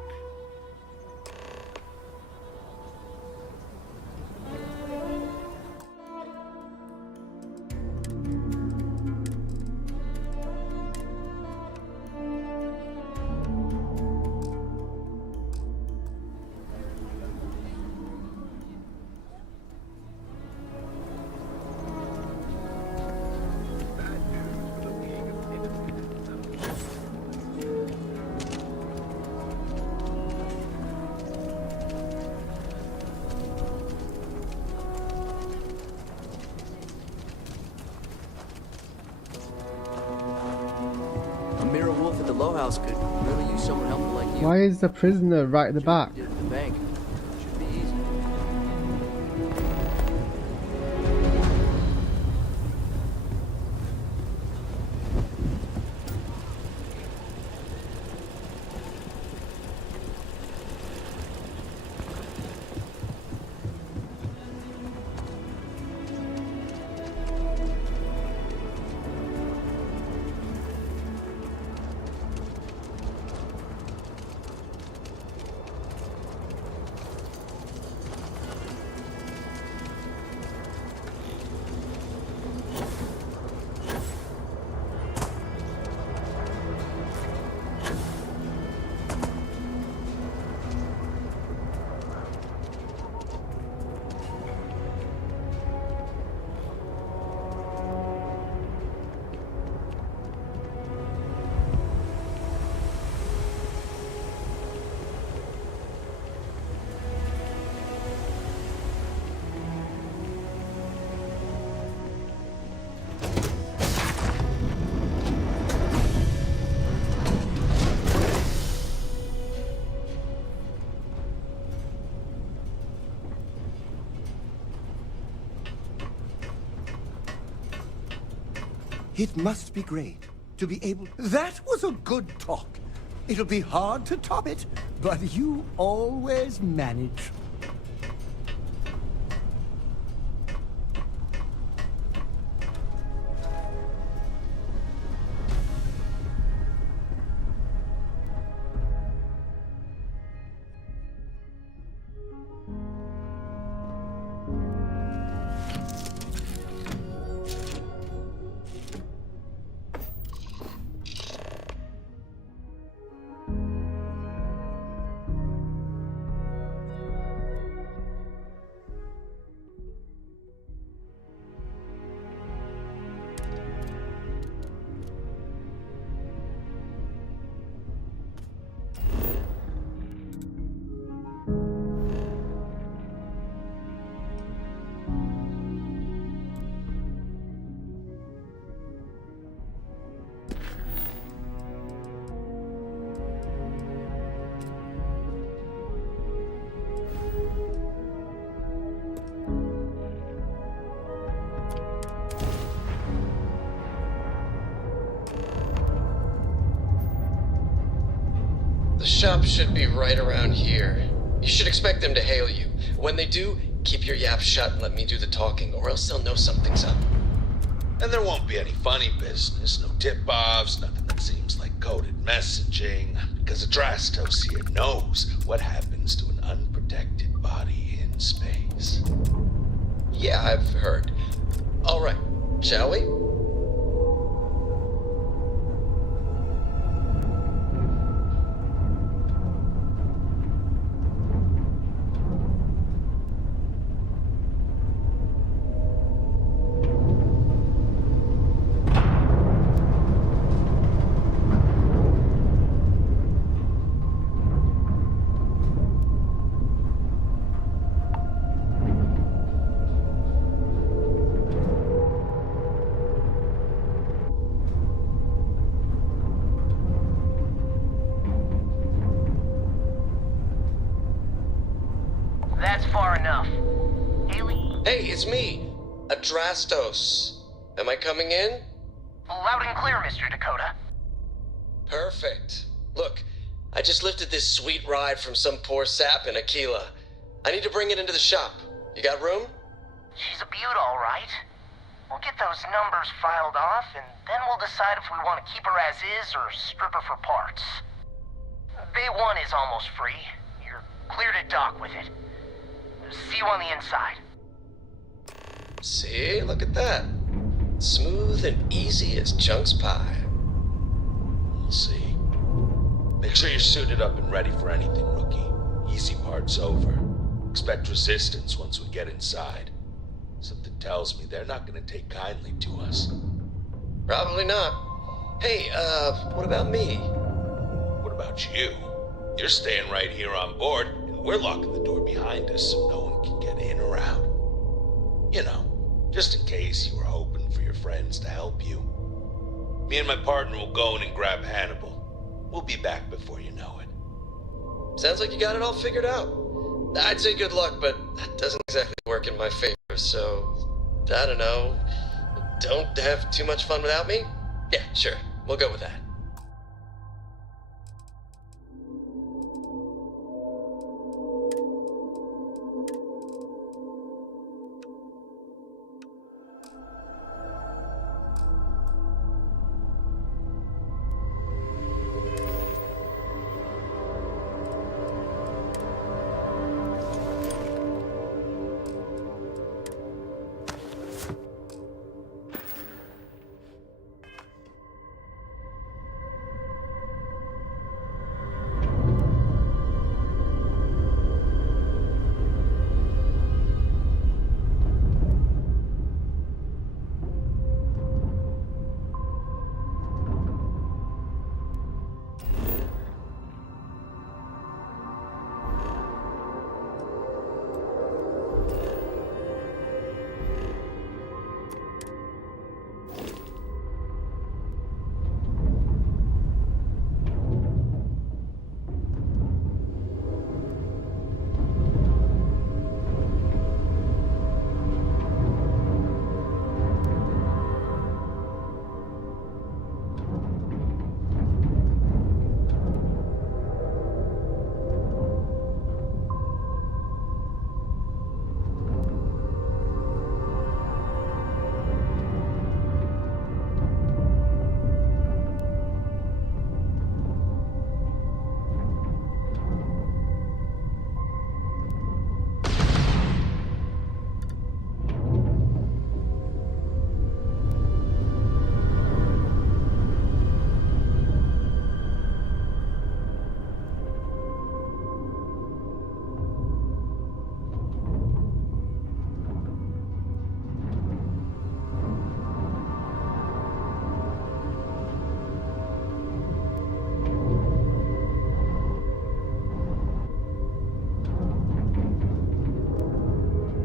Could really use someone helpful like you. Why is the prisoner right at the back? Did at the bank. Should be easy. It must be great to be able... That was a good talk. It'll be hard to top it, but you always manage. The shop should be right around here. You should expect them to hail you. When they do, keep your yap shut and let me do the talking, or else they'll know something's up. And there won't be any funny business, no tip-offs, nothing that seems like coded messaging, because Adrastos here knows what happens to an unprotected body in space. Yeah, I've heard. All right, shall we? That's far enough. Hey, it's me, Adrastos. Am I coming in? Loud and clear, Mr. Dakota. Perfect. Look, I just lifted this sweet ride from some poor sap in Aquila. I need to bring it into the shop. You got room? She's a beaut, all right. We'll get those numbers filed off, and then we'll decide if we want to keep her as is or strip her for parts. Bay 1 is almost free. You're clear to dock with it. See you on the inside. See, look at that. Smooth and easy as Chunk's pie. We'll see. Make sure you're suited up and ready for anything, rookie. Easy part's over. Expect resistance once we get inside. Something tells me they're not gonna take kindly to us. Probably not. Hey, what about me? What about you? You're staying right here on board, and we're locking the door behind us so no one can get in or out. You know, just in case you were hoping for your friends to help you. Me and my partner will go in and grab Hannibal. We'll be back before you know it. Sounds like you got it all figured out. I'd say good luck, but that doesn't exactly work in my favor, so... I don't know. Don't have too much fun without me? Yeah, sure. We'll go with that.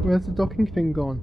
Where's the docking thing gone?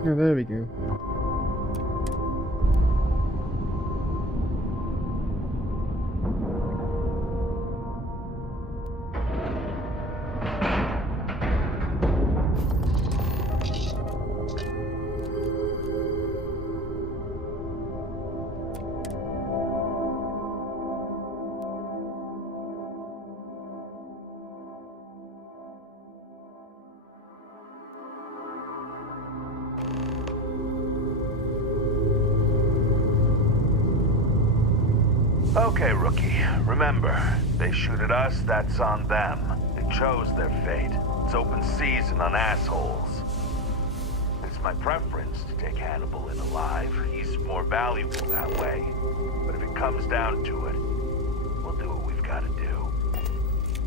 Oh, there we go. Okay, rookie. Remember, they shoot at us, that's on them. They chose their fate. It's open season on assholes. It's my preference to take Hannibal in alive. He's more valuable that way. But if it comes down to it, we'll do what we've got to do.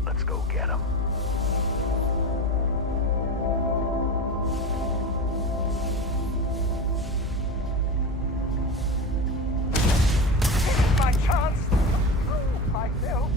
Let's go get him. My chance! Oh, I fell.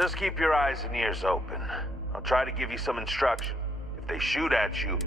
Just keep your eyes and ears open. I'll try to give you some instruction. If they shoot at you...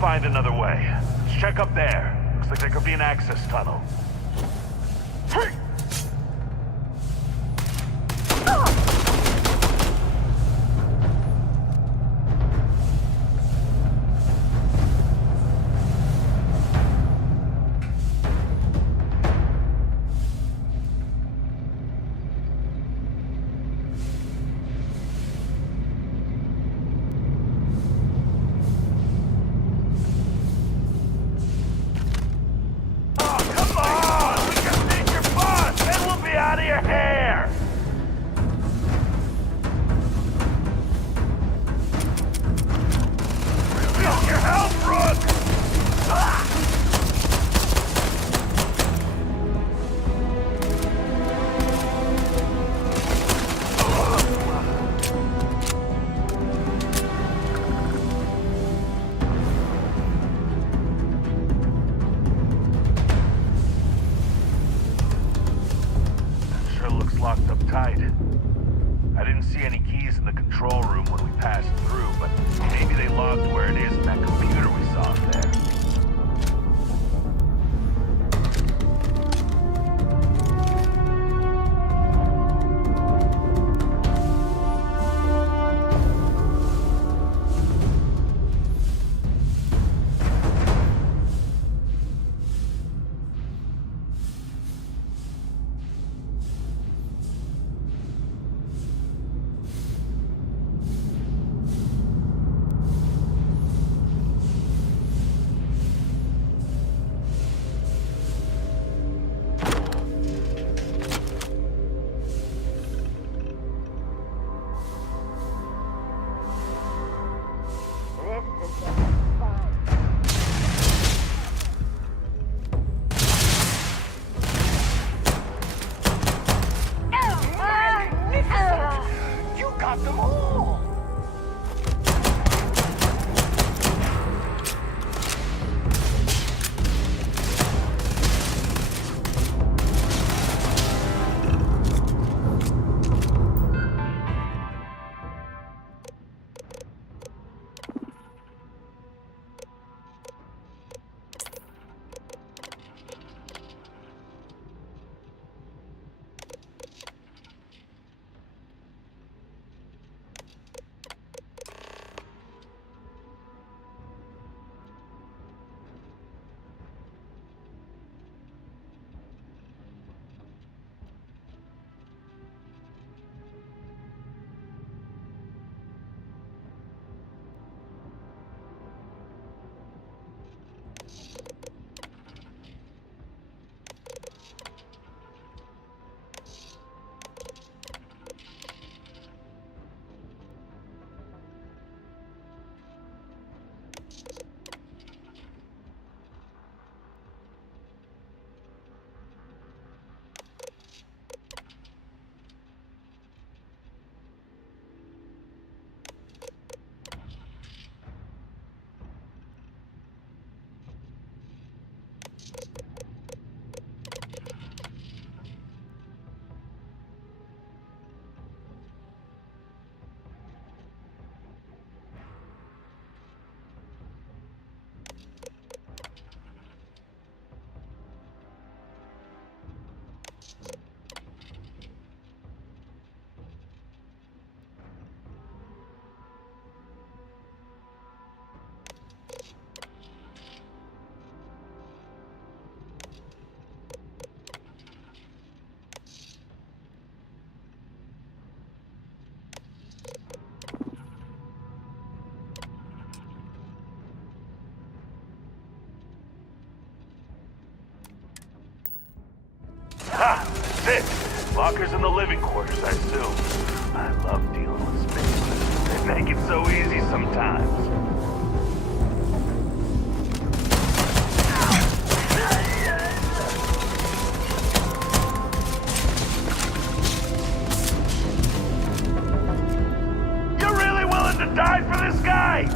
Find another way. Let's check up there. Looks like there could be an access tunnel. Locked up tight. I didn't see any keys in the control room when we passed through, but maybe they logged where it is in that computer we saw up there. got them all! Ha! That's it! Lockers in the living quarters, I assume. I love dealing with space. They make it so easy sometimes. You're really willing to die for this guy?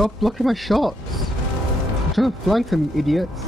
Stop blocking my shots. I'm trying to flank them, you idiots.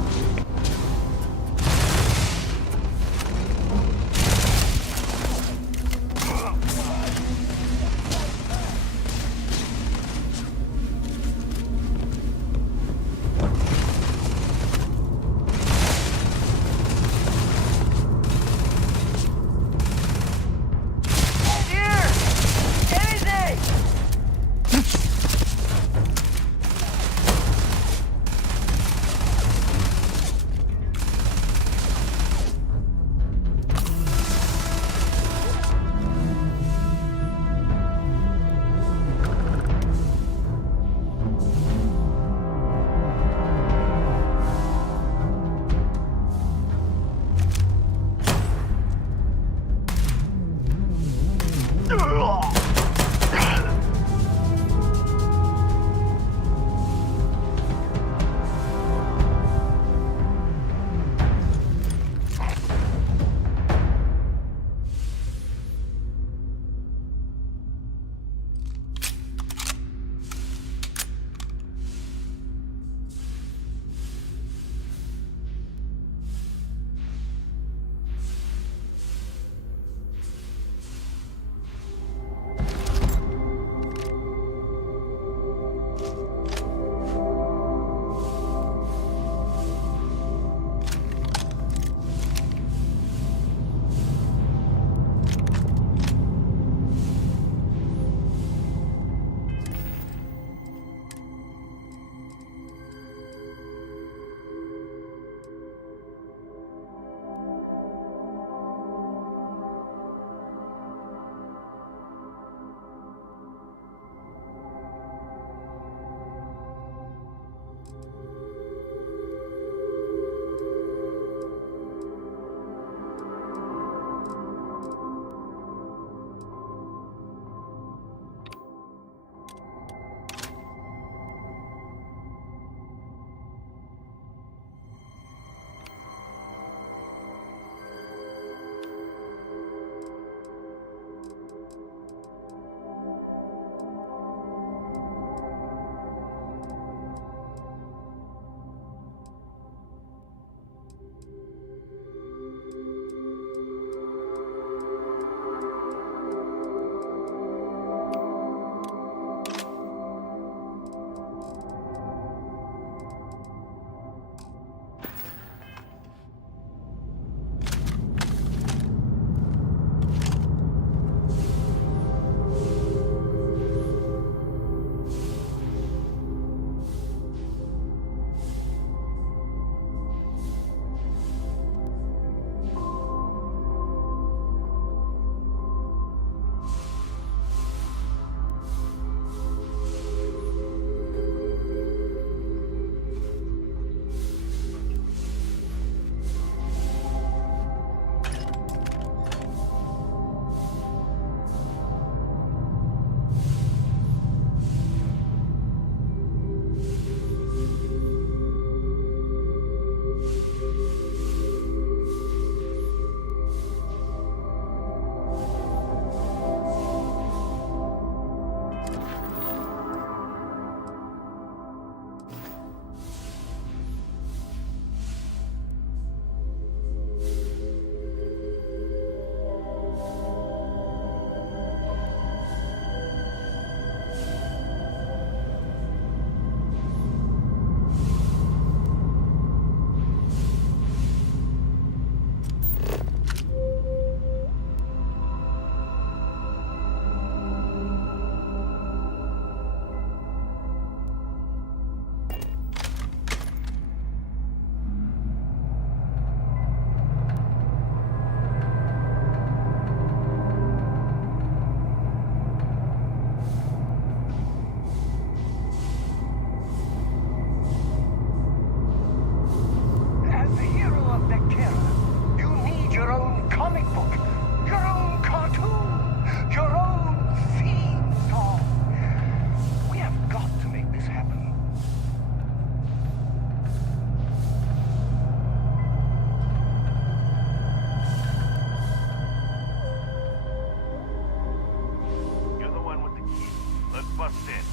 Bust in.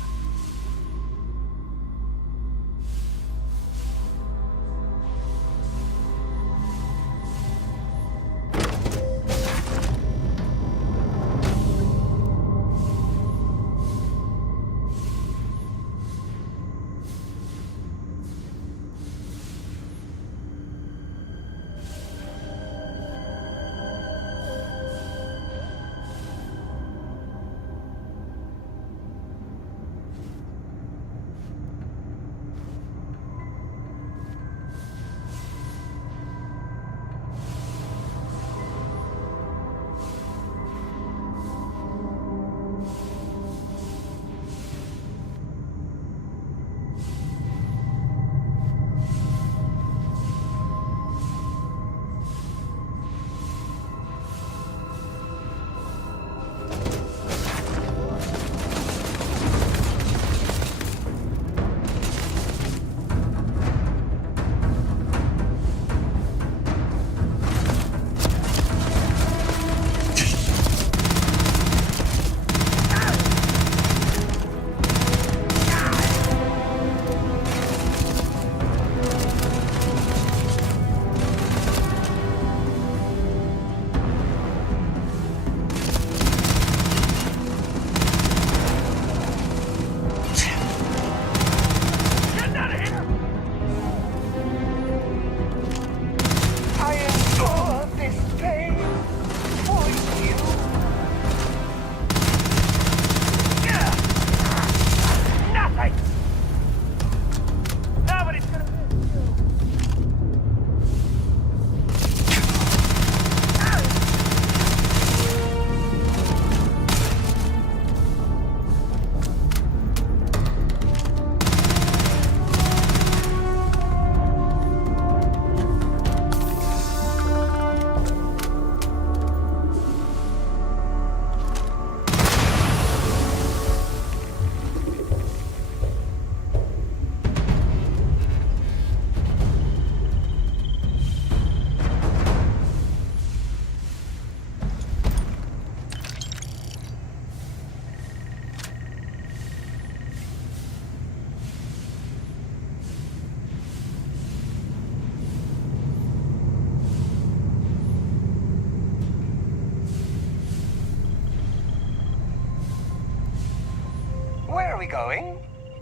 we going?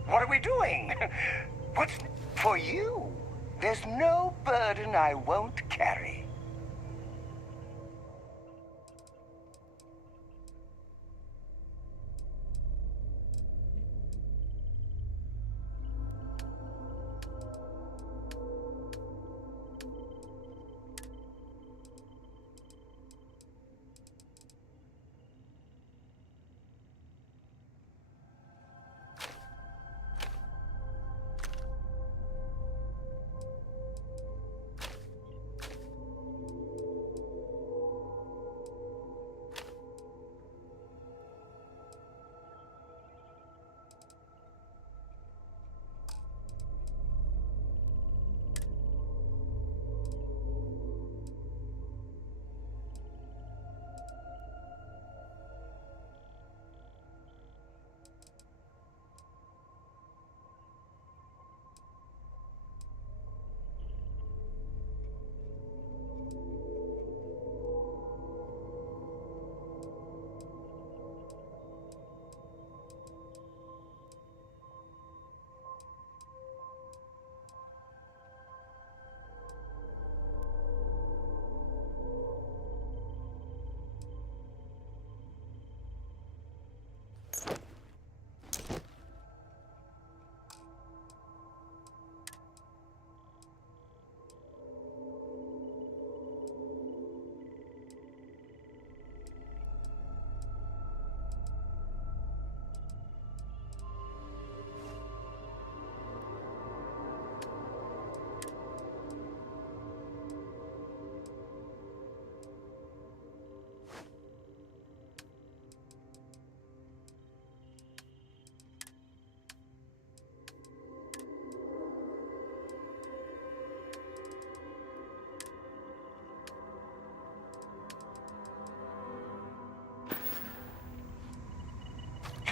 What are we doing? What's for you? There's no burden I won't carry.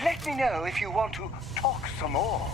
Let me know if you want to talk some more.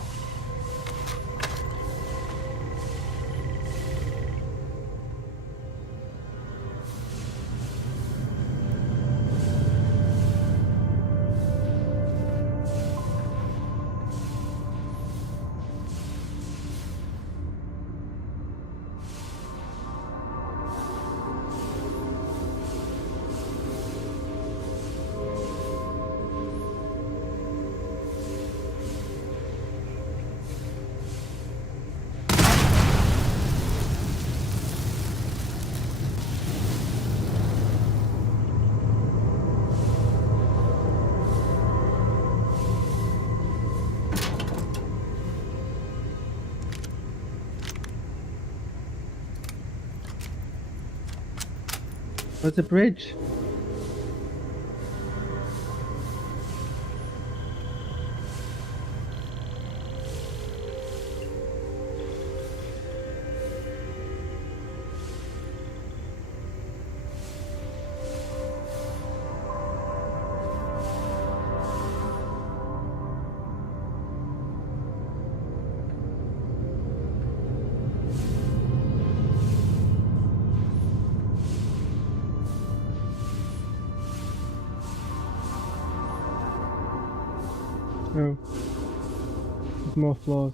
Where's the bridge? Oh. There's more floors.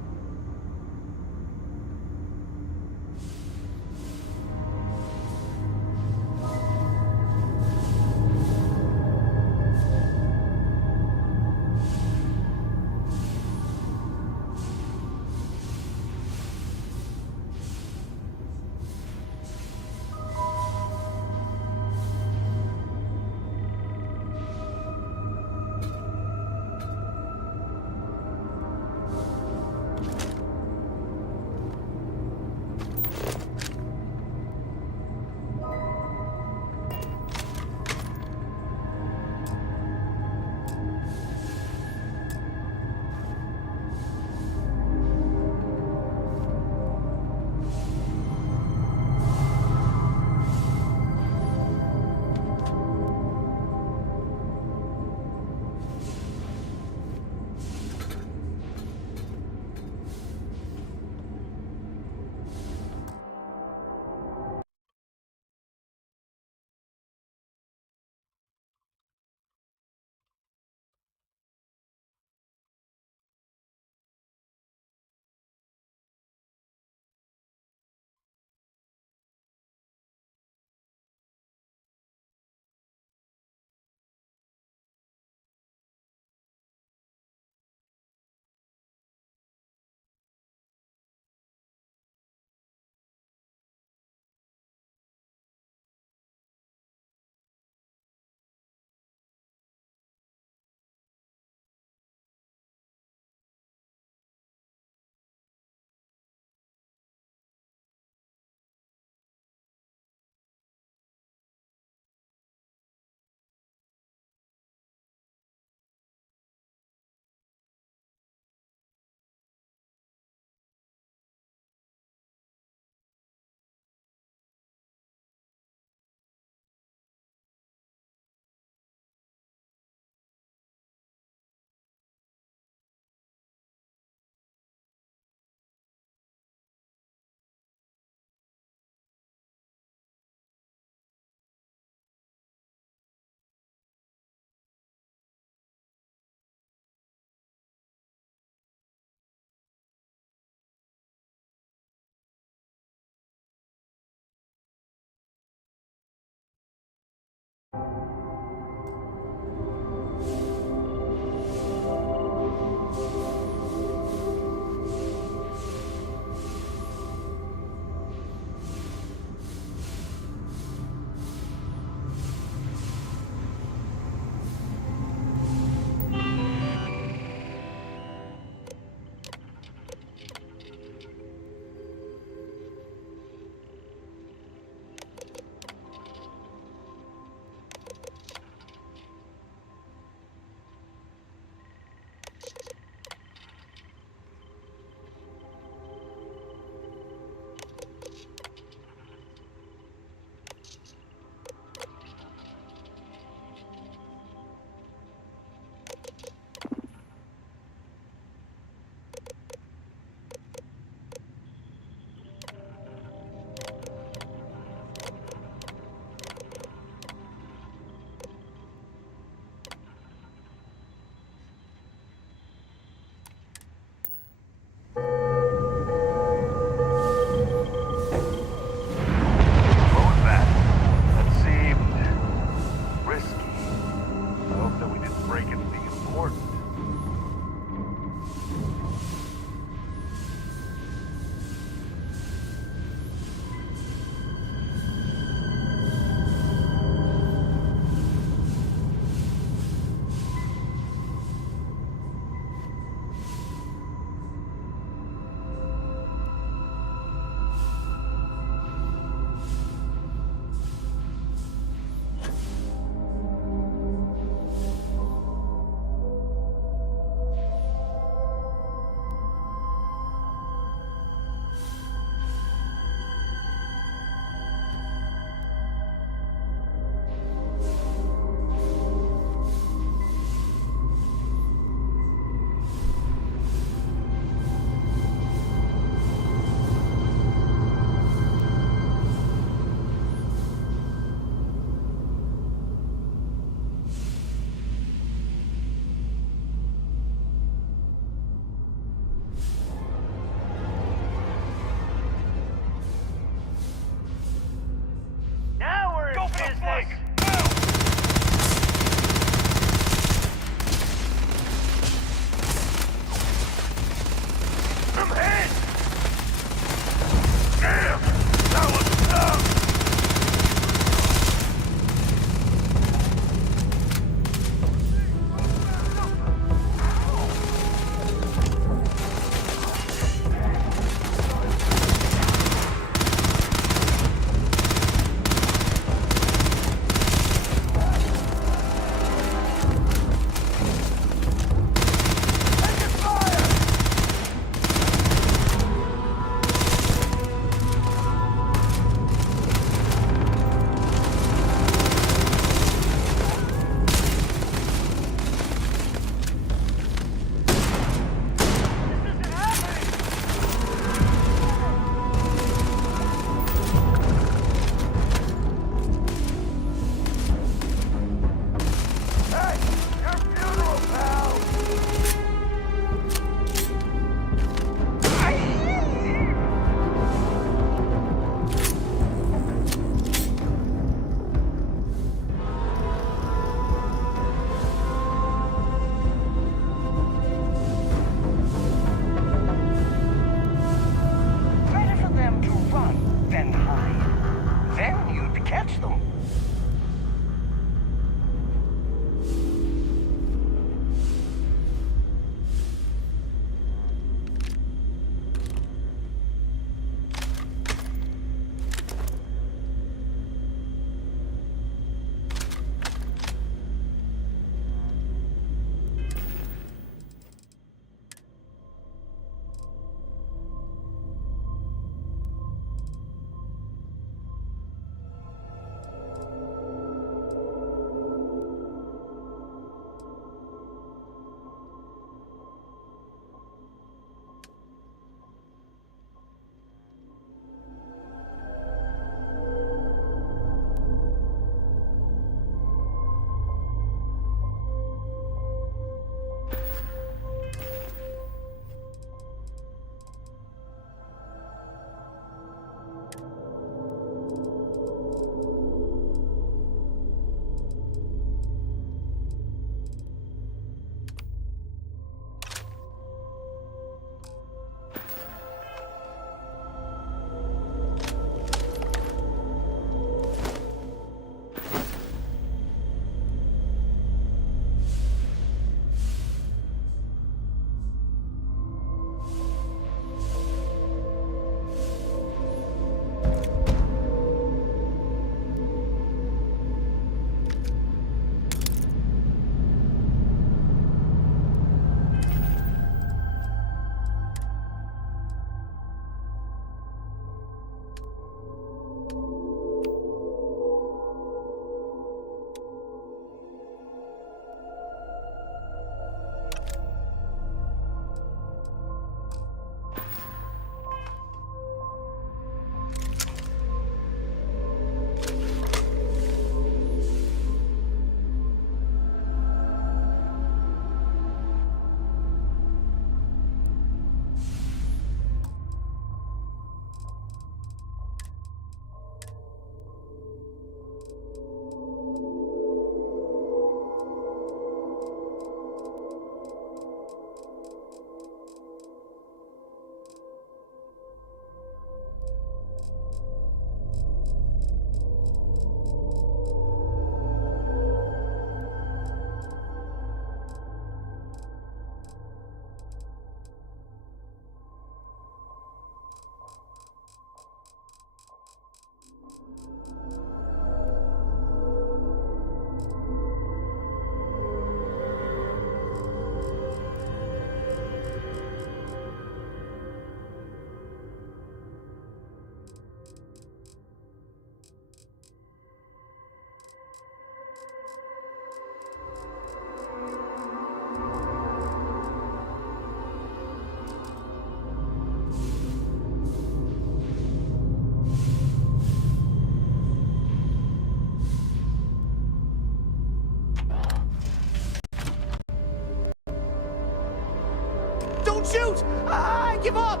Don't shoot! I give up!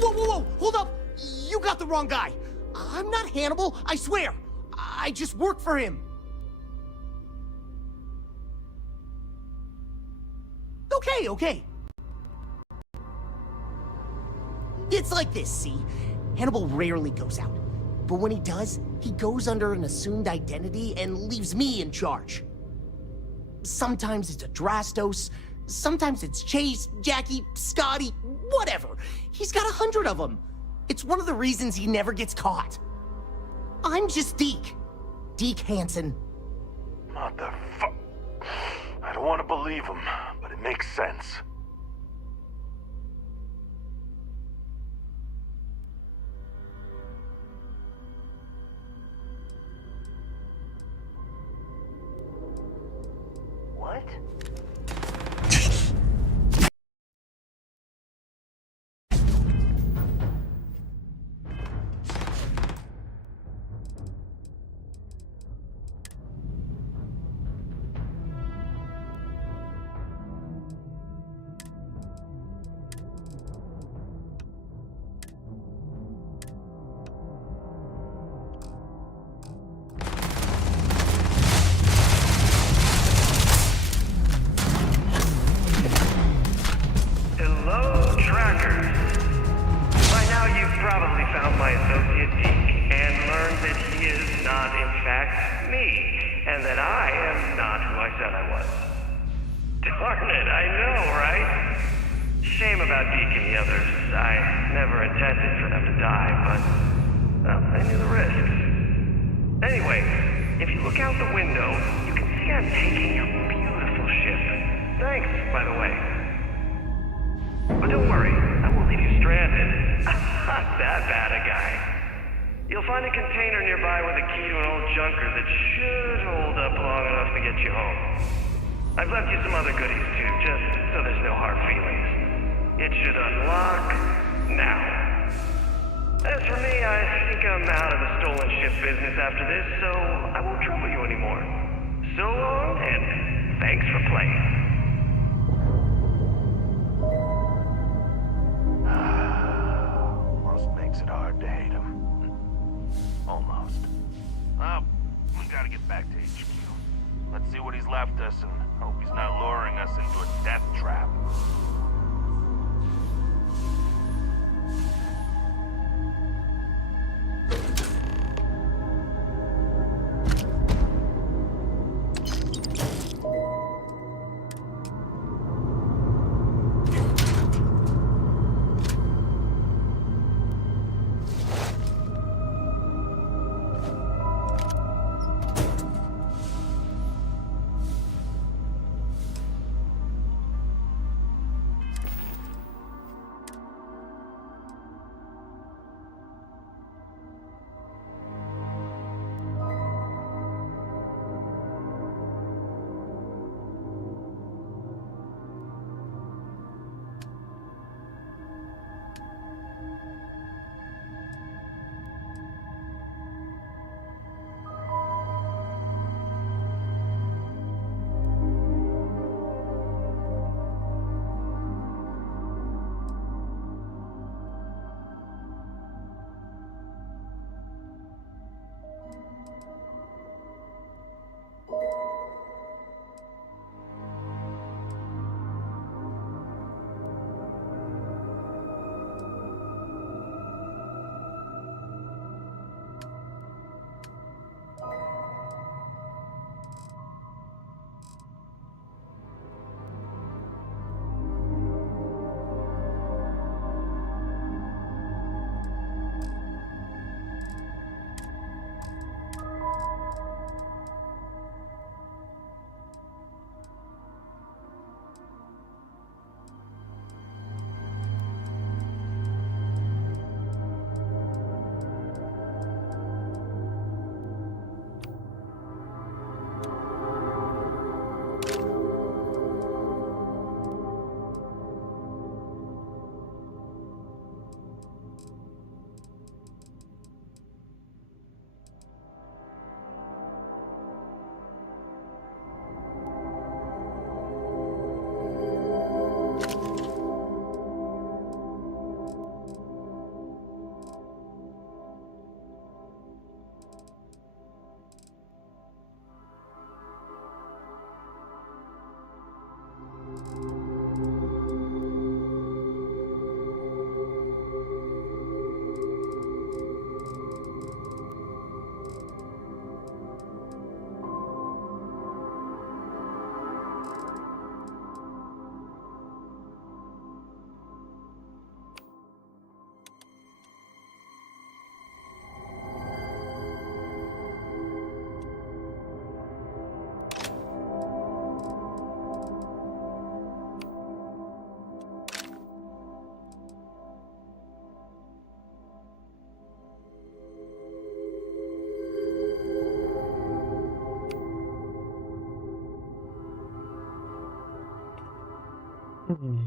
Whoa! Hold up! You got the wrong guy. I'm not Hannibal, I swear. I just work for him. Okay. It's like this, see? Hannibal rarely goes out. But when he does, he goes under an assumed identity and leaves me in charge. Sometimes it's a Drastos, sometimes it's Chase, Jackie, Scotty, whatever. He's got 100 of them. It's one of the reasons he never gets caught. I'm just Deke. Deke Hansen. Motherfuck. I don't want to believe him, but it makes sense. What? Hello, trackers. By now you've probably found my associate Deke and learned that he is not in fact me, and that I am not who I said I was. Darn it, I know, right? Shame about Deke and the others. I never intended for them to die, but, well, I knew the risks. Anyway, if you look out the window, you can see I'm taking a beautiful ship. Thanks, by the way. But don't worry, I won't leave you stranded. Not that bad a guy. You'll find a container nearby with a key to an old junker that should hold up long enough to get you home. I've left you some other goodies too, just so there's no hard feelings. It should unlock now. As for me, I think I'm out of the stolen ship business after this, so I won't trouble you anymore. So long, and thanks for playing. Almost makes it hard to hate him. Almost. Well, we gotta get back to HQ. Let's see what he's left us and hope he's not luring us into a death trap. Hmm.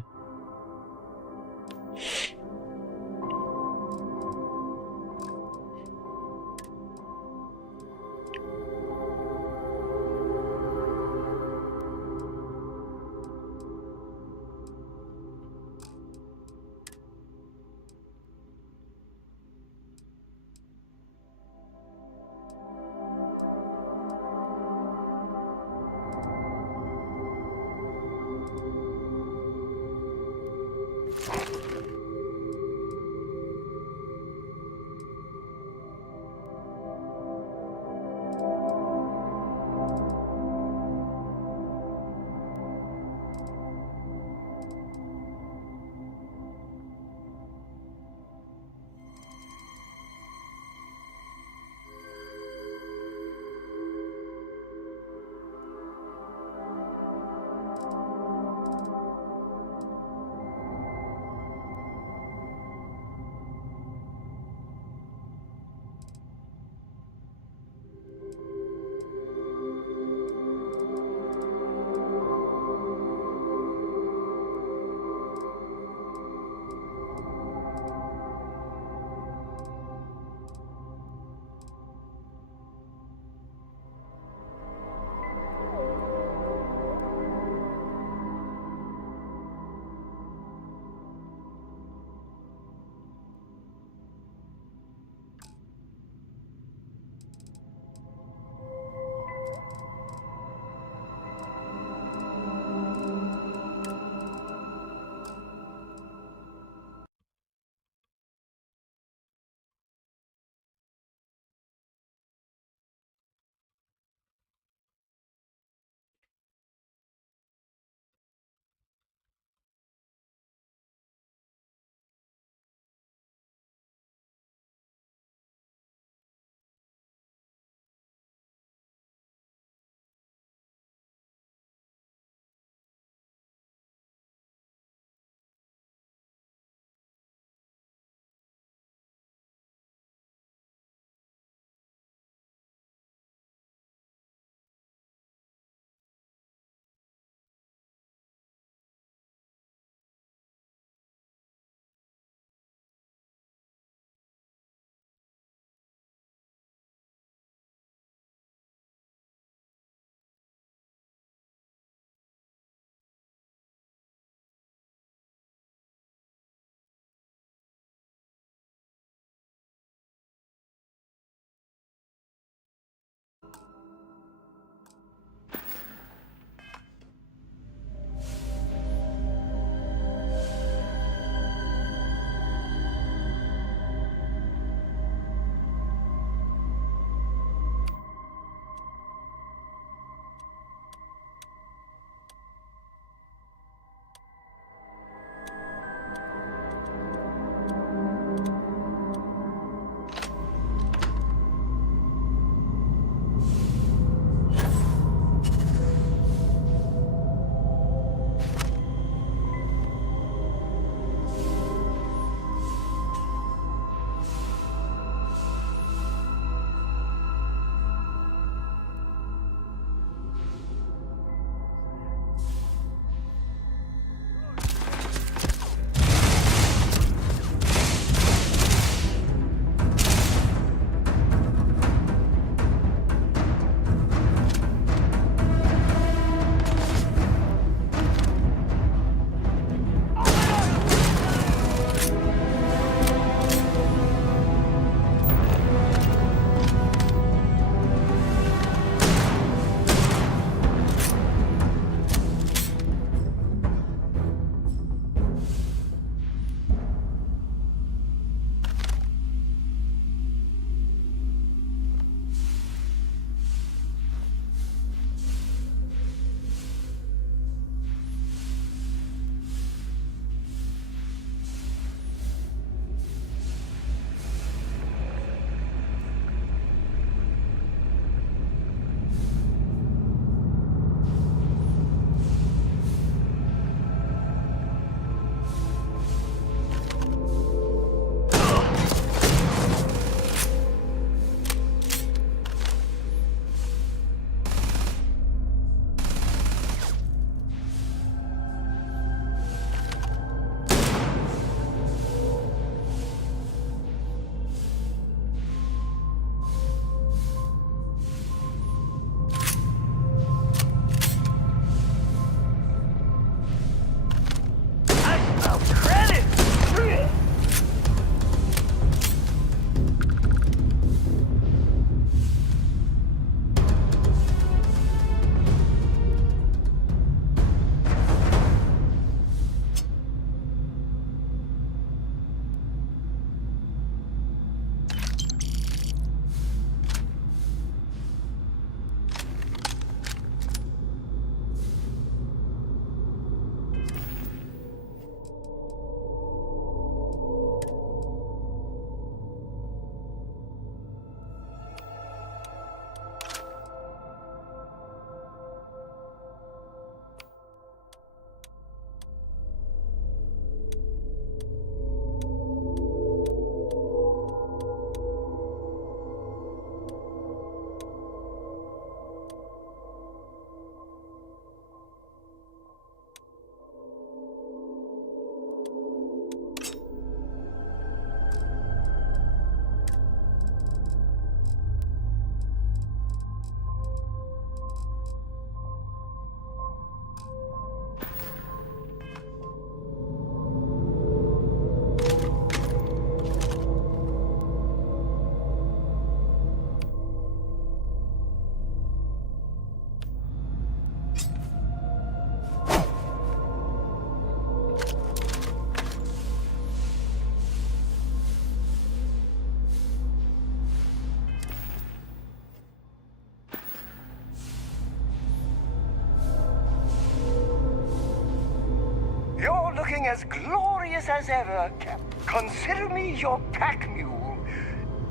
You're looking as glorious as ever, Cap. Consider me your pack mule.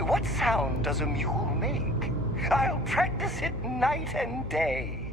What sound does a mule make? I'll practice it night and day.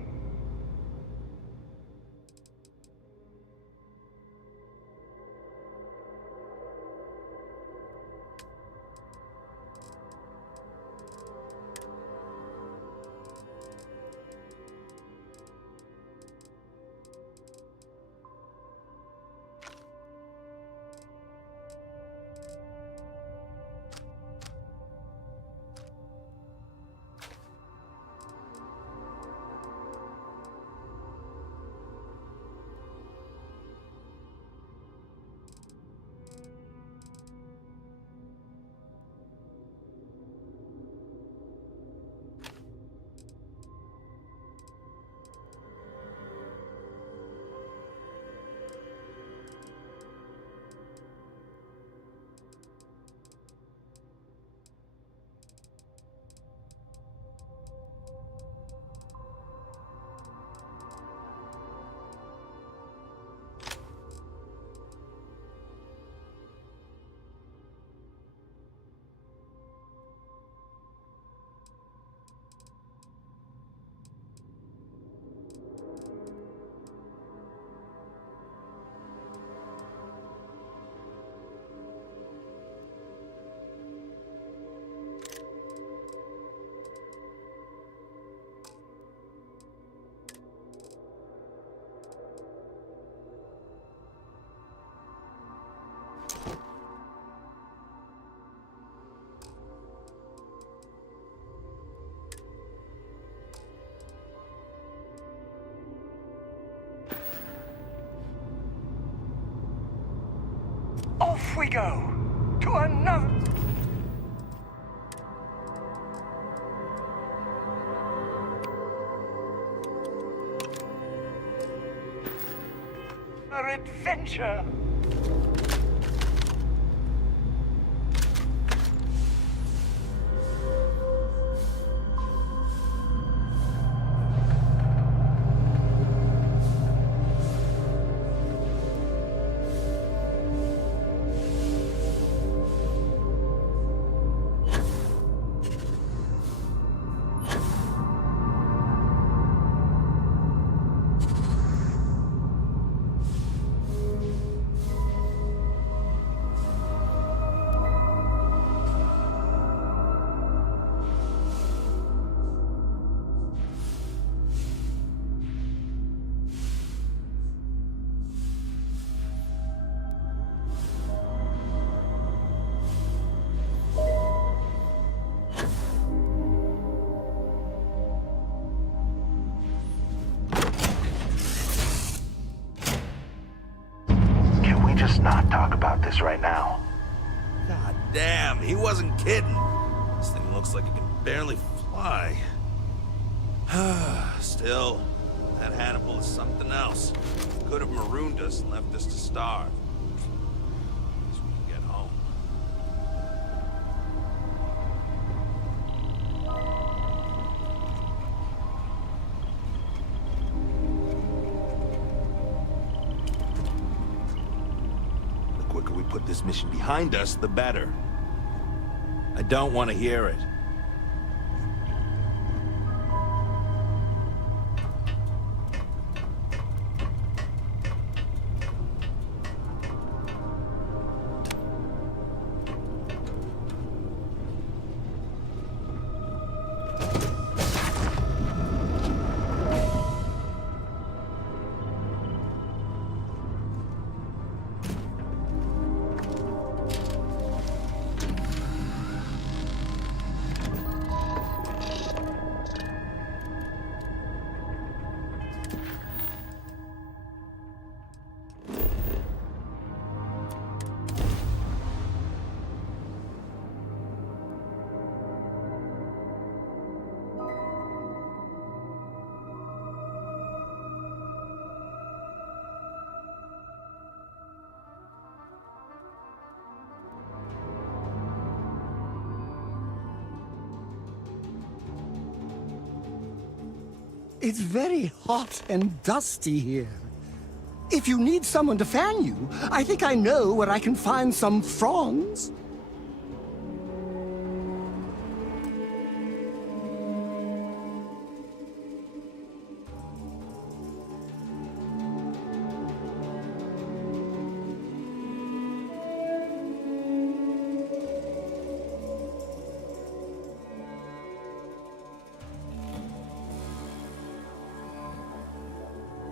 Off we go to another adventure. Just not talk about this right now. God damn, he wasn't kidding. This thing looks like it can barely fly. Still, that Hannibal is something else. Could have marooned us and left us to starve. At least we can get home. The quicker we put this mission behind us, the better. I don't want to hear it. It's very hot and dusty here. If you need someone to fan you, I think I know where I can find some fronds.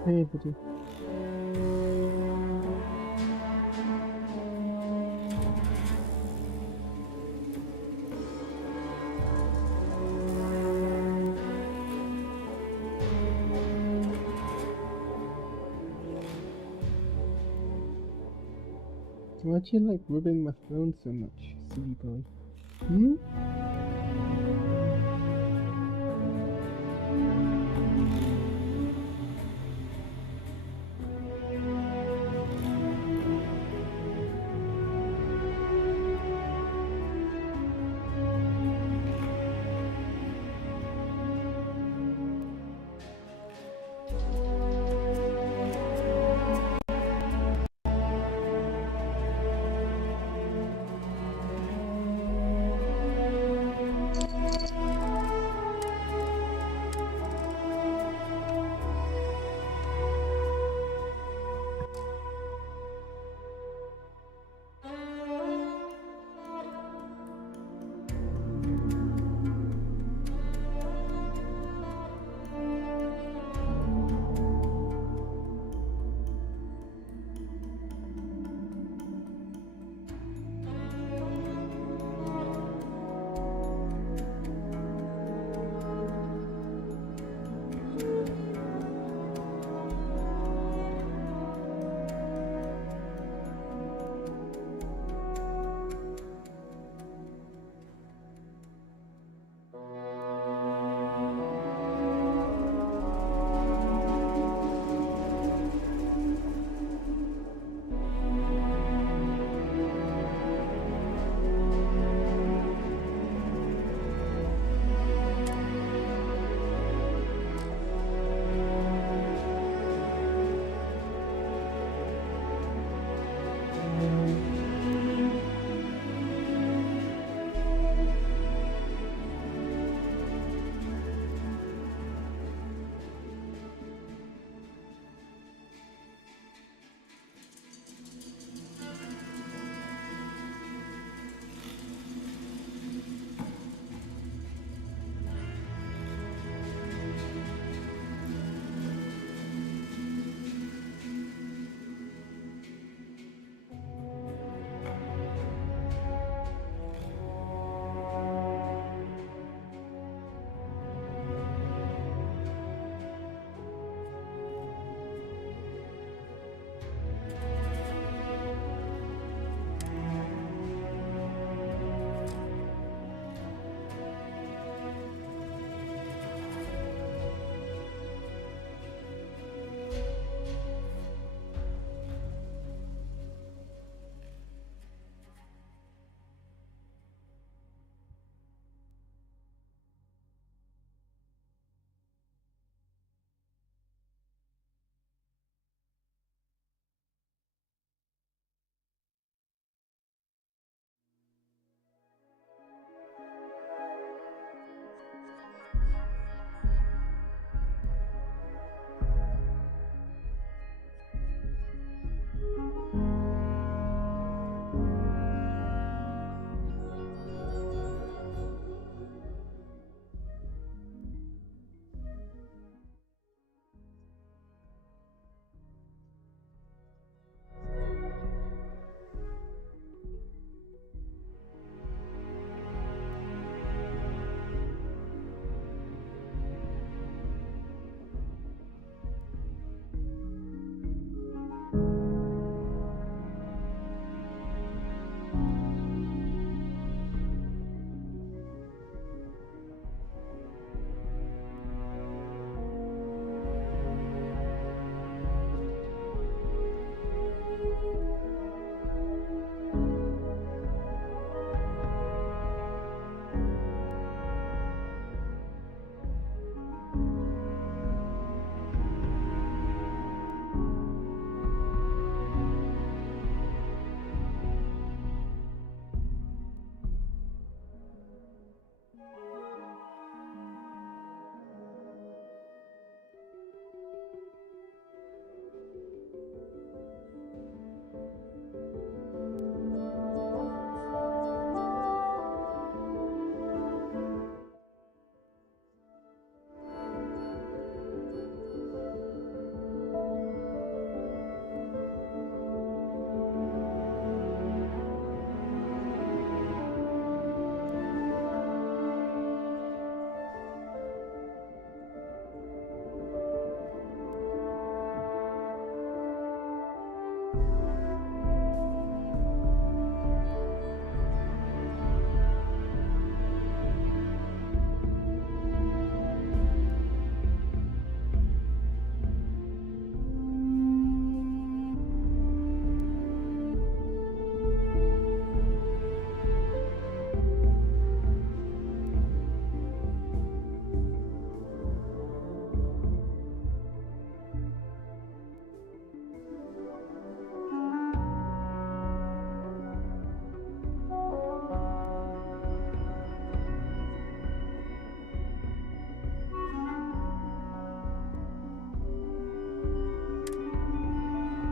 Hey, buddy. Why'd you like rubbing my phone so much, silly boy? Hmm?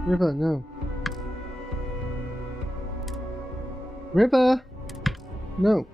River, no. River! No.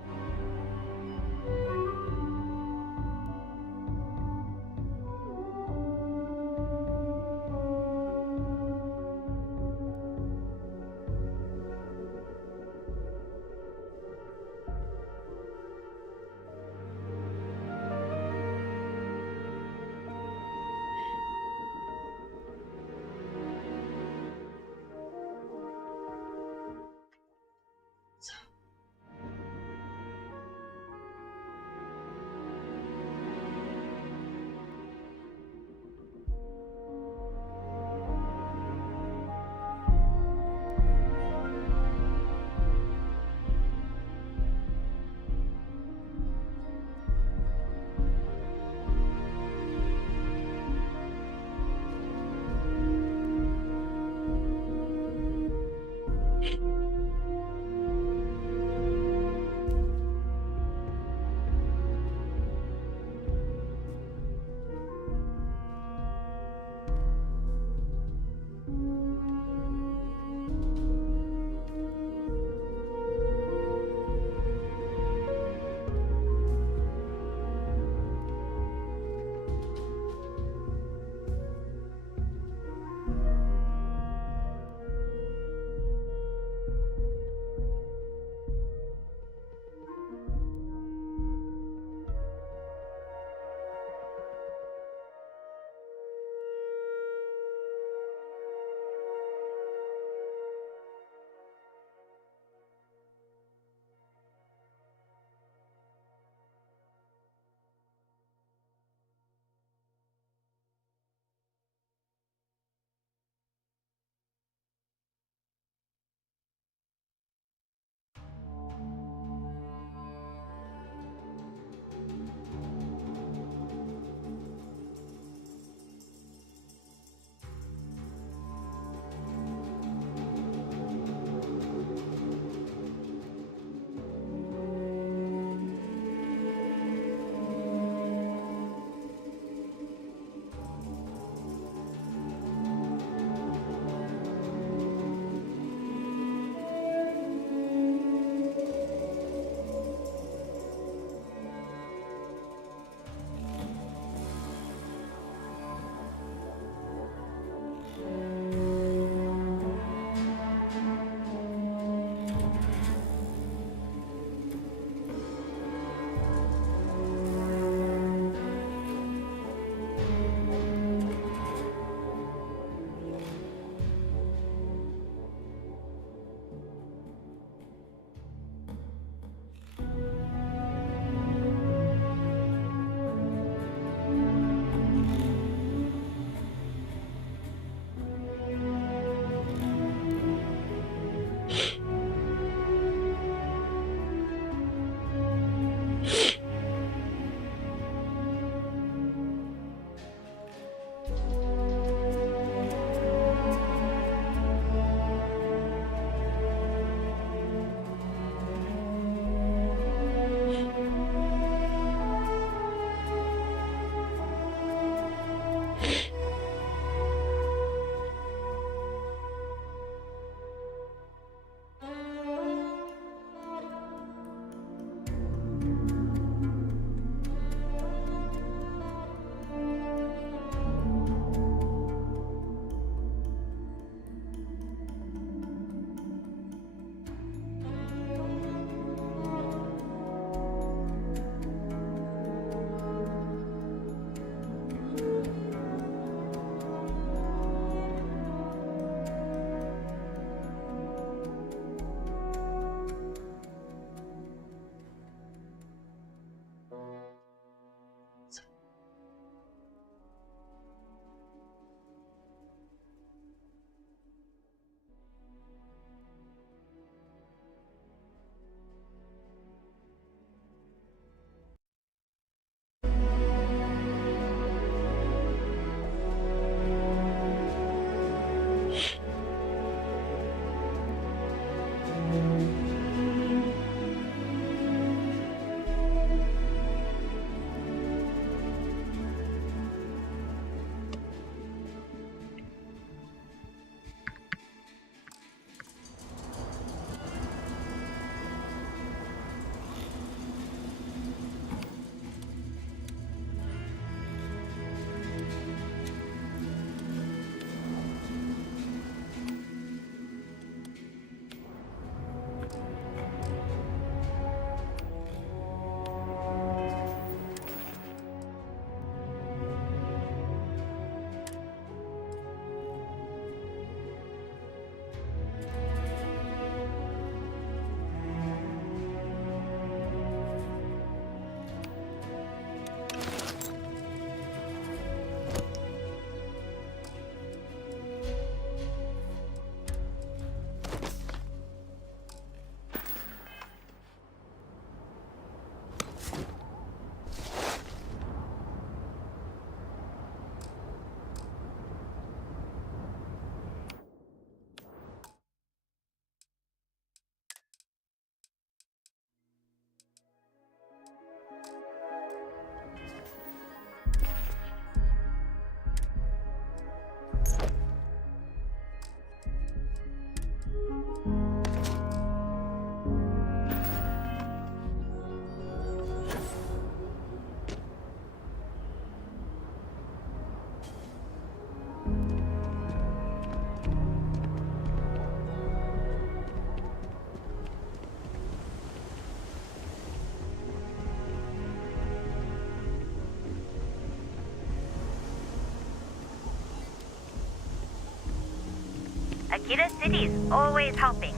Kira City's always helping.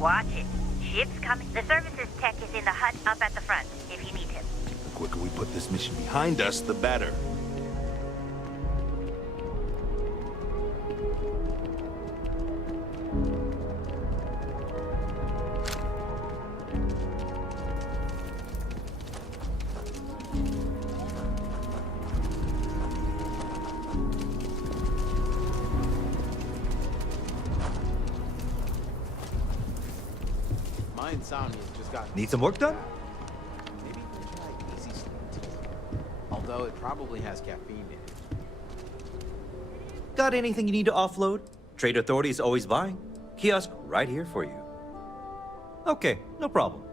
Watch it. Ship's coming. The services tech is in the hut up at the front, if you need him. The quicker we put this mission behind us, the better. My insomnia's just got... Need some work done? Maybe we'll try easy sleep tea. Although it probably has caffeine in it. Got anything you need to offload? Trade Authority is always buying. Kiosk right here for you. Okay, no problem.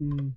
Hmm.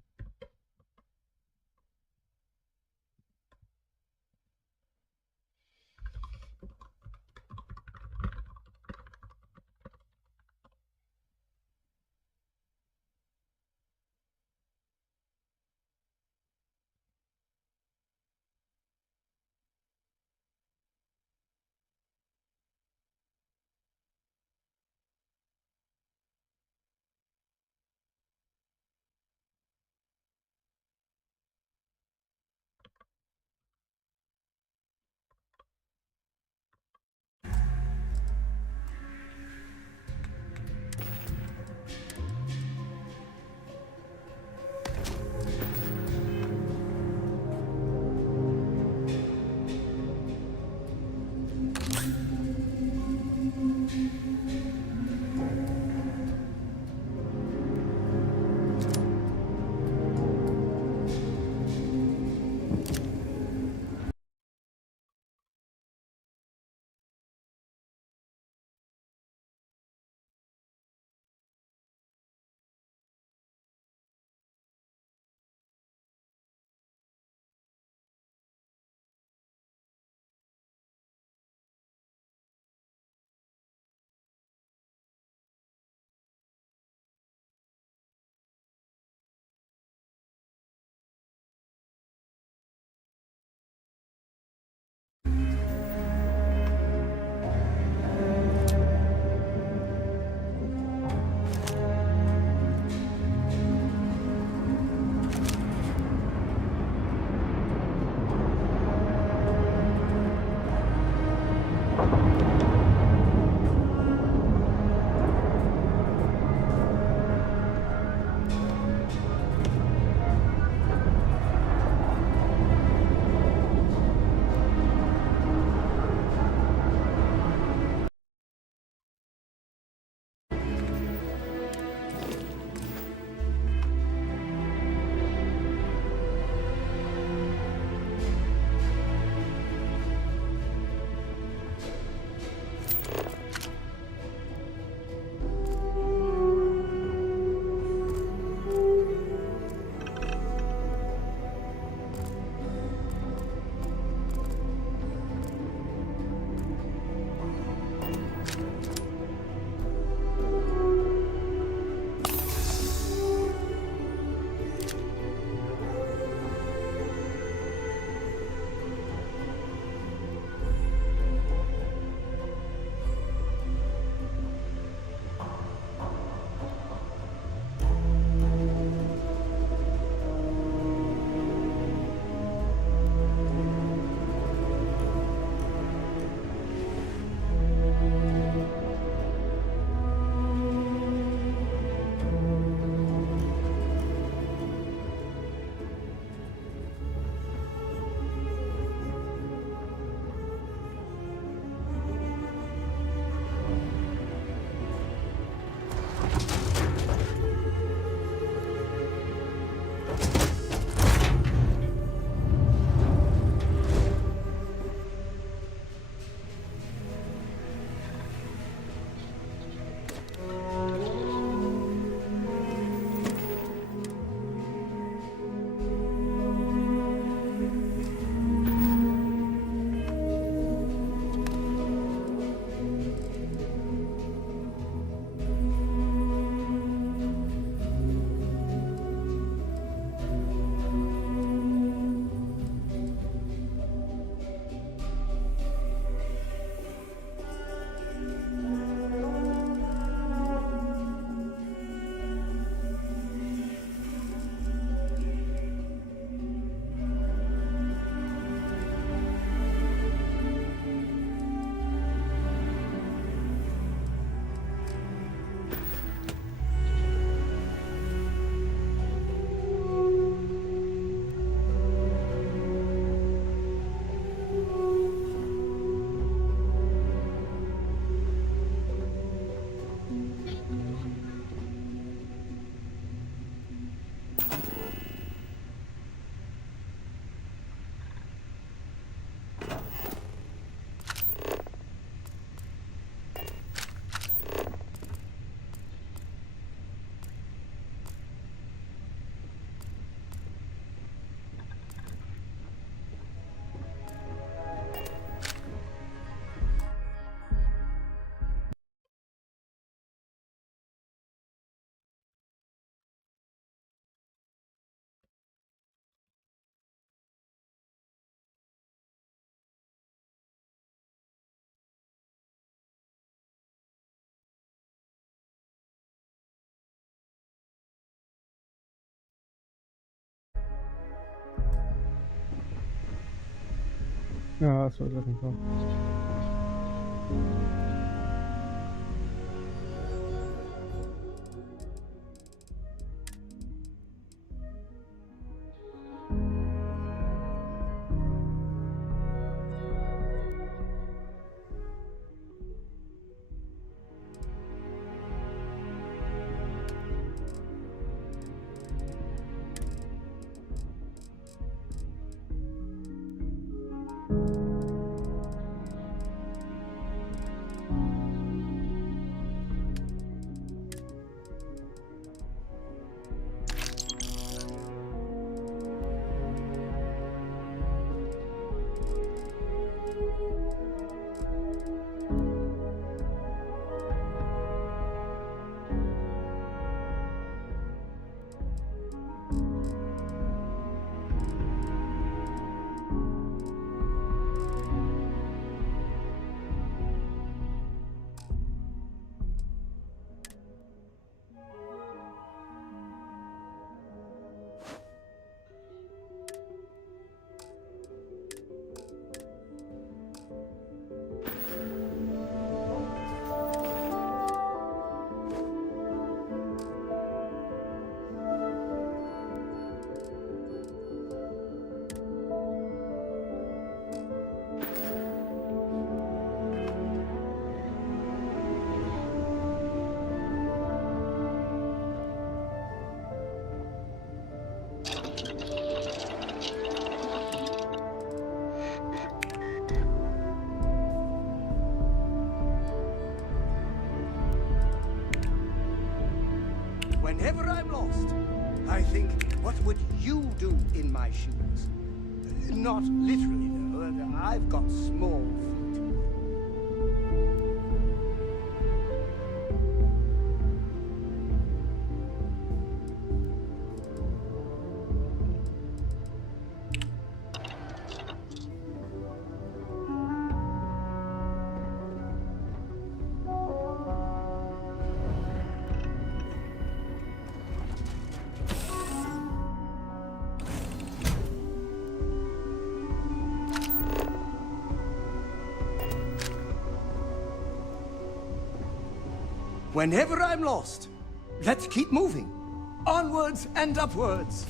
Oh, that's what I was looking for. Whenever I'm lost, I think, what would you do in my shoes? Not literally, though. I've got small feet. Whenever I'm lost, let's keep moving. Onwards and upwards.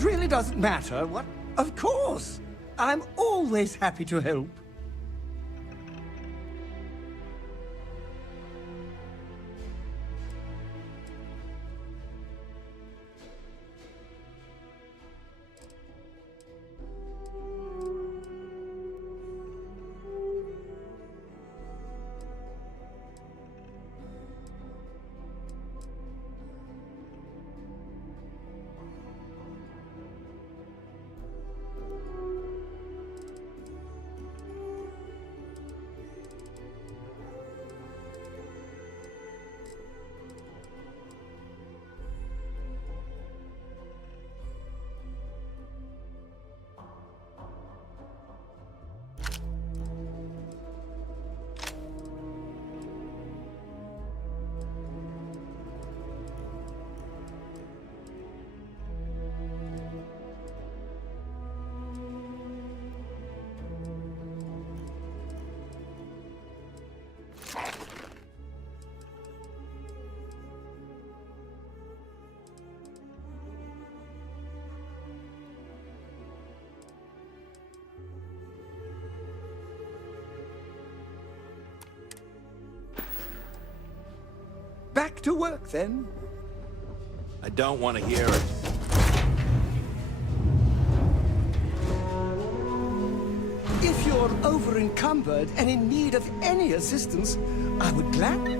It really doesn't matter what... Of course! I'm always happy to help. Back to work, then. I don't want to hear it. If you're over-encumbered and in need of any assistance, I would gladly...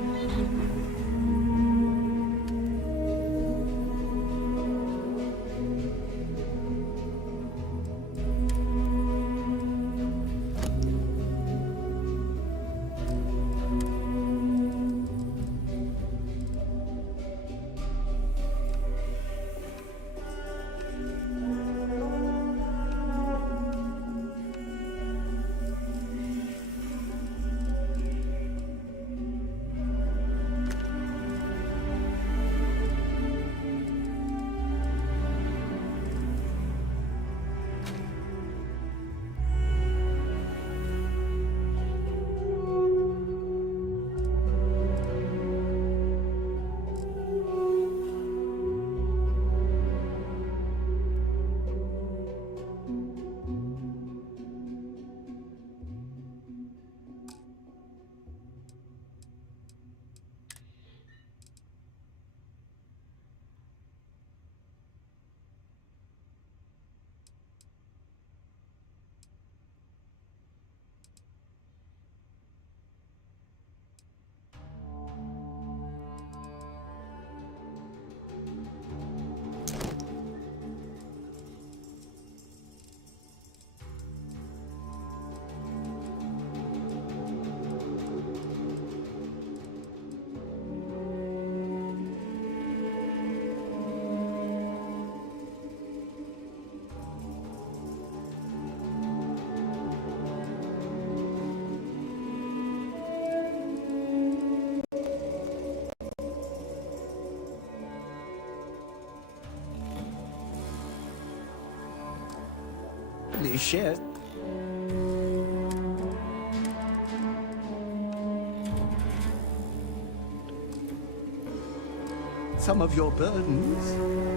Shit. Some of your burdens.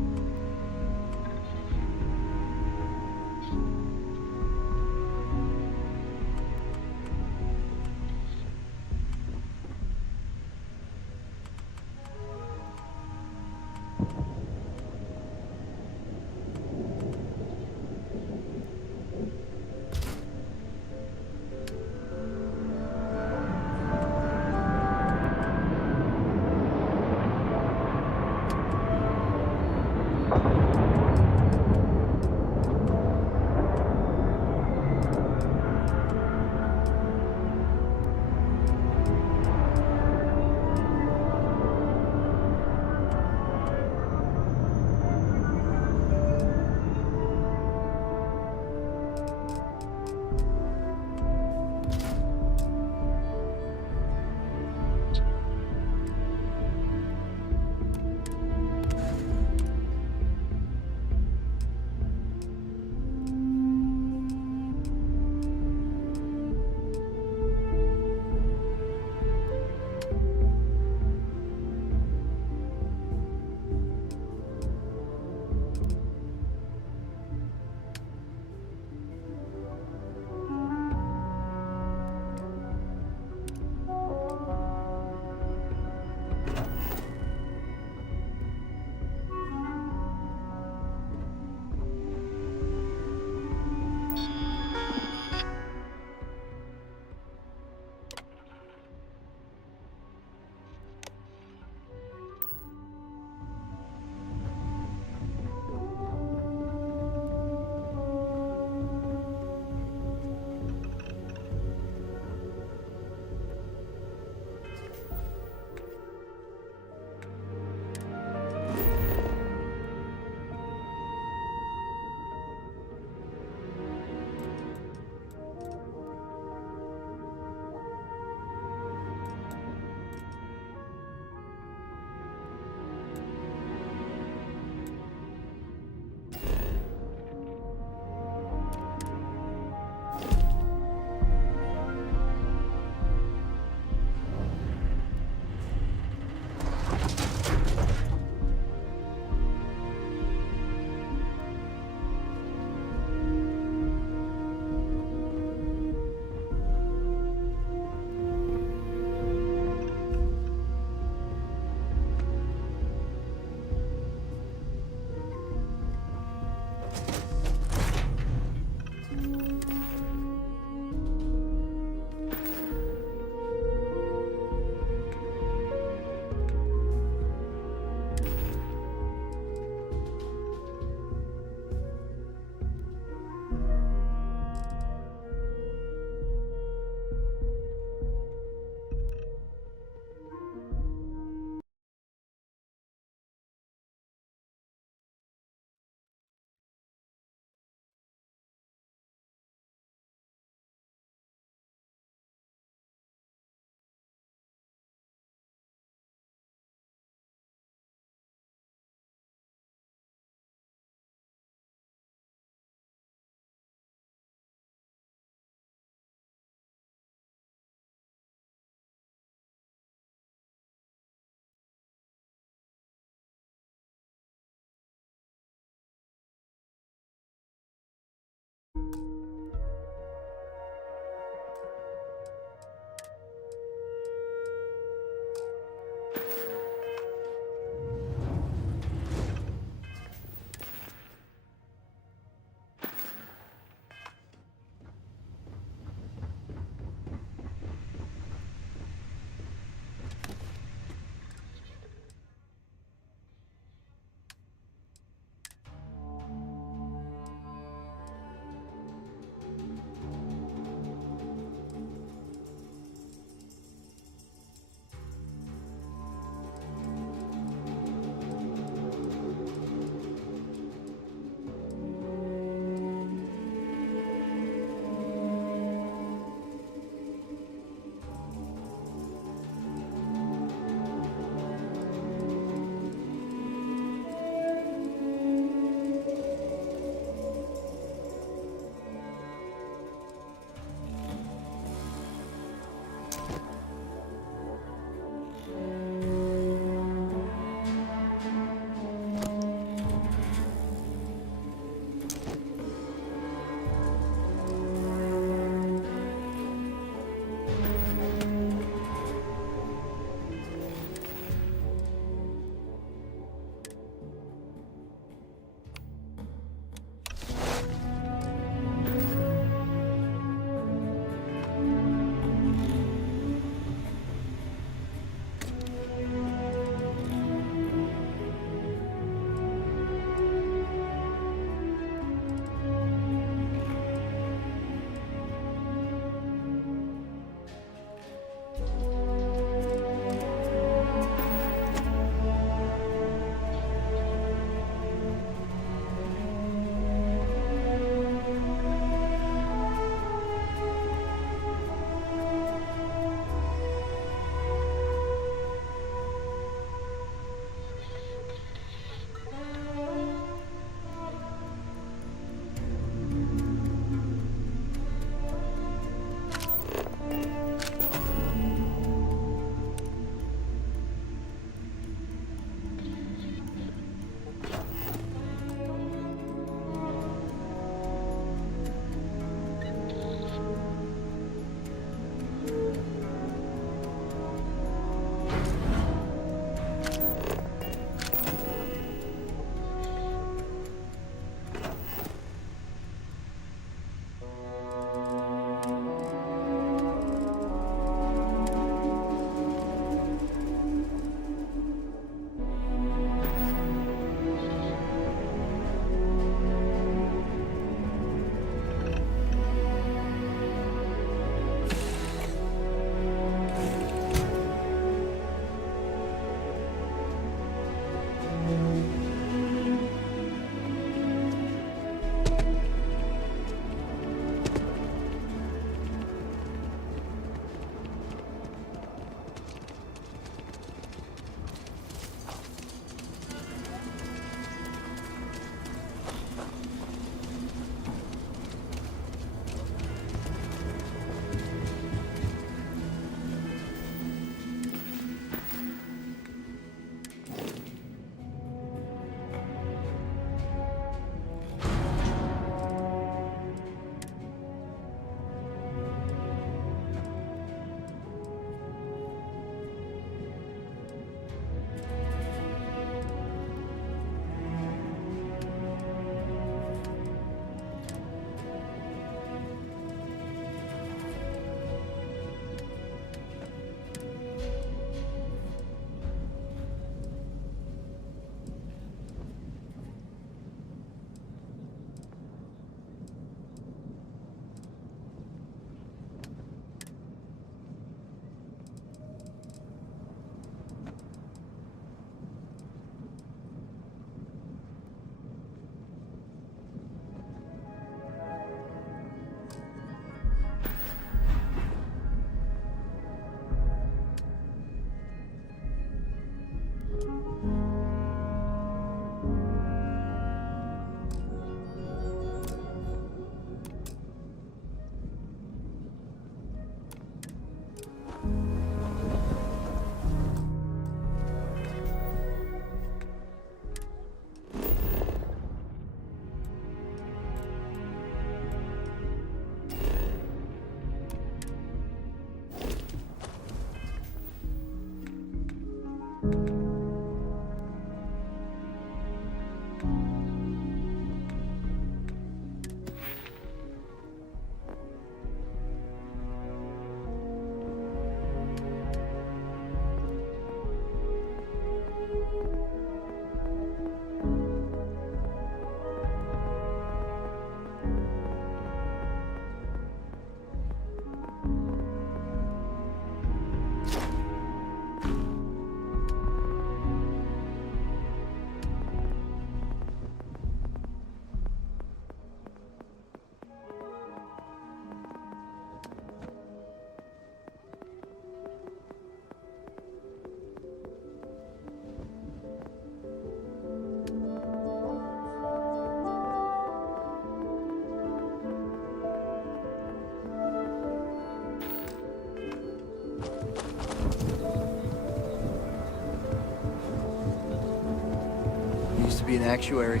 be an actuary.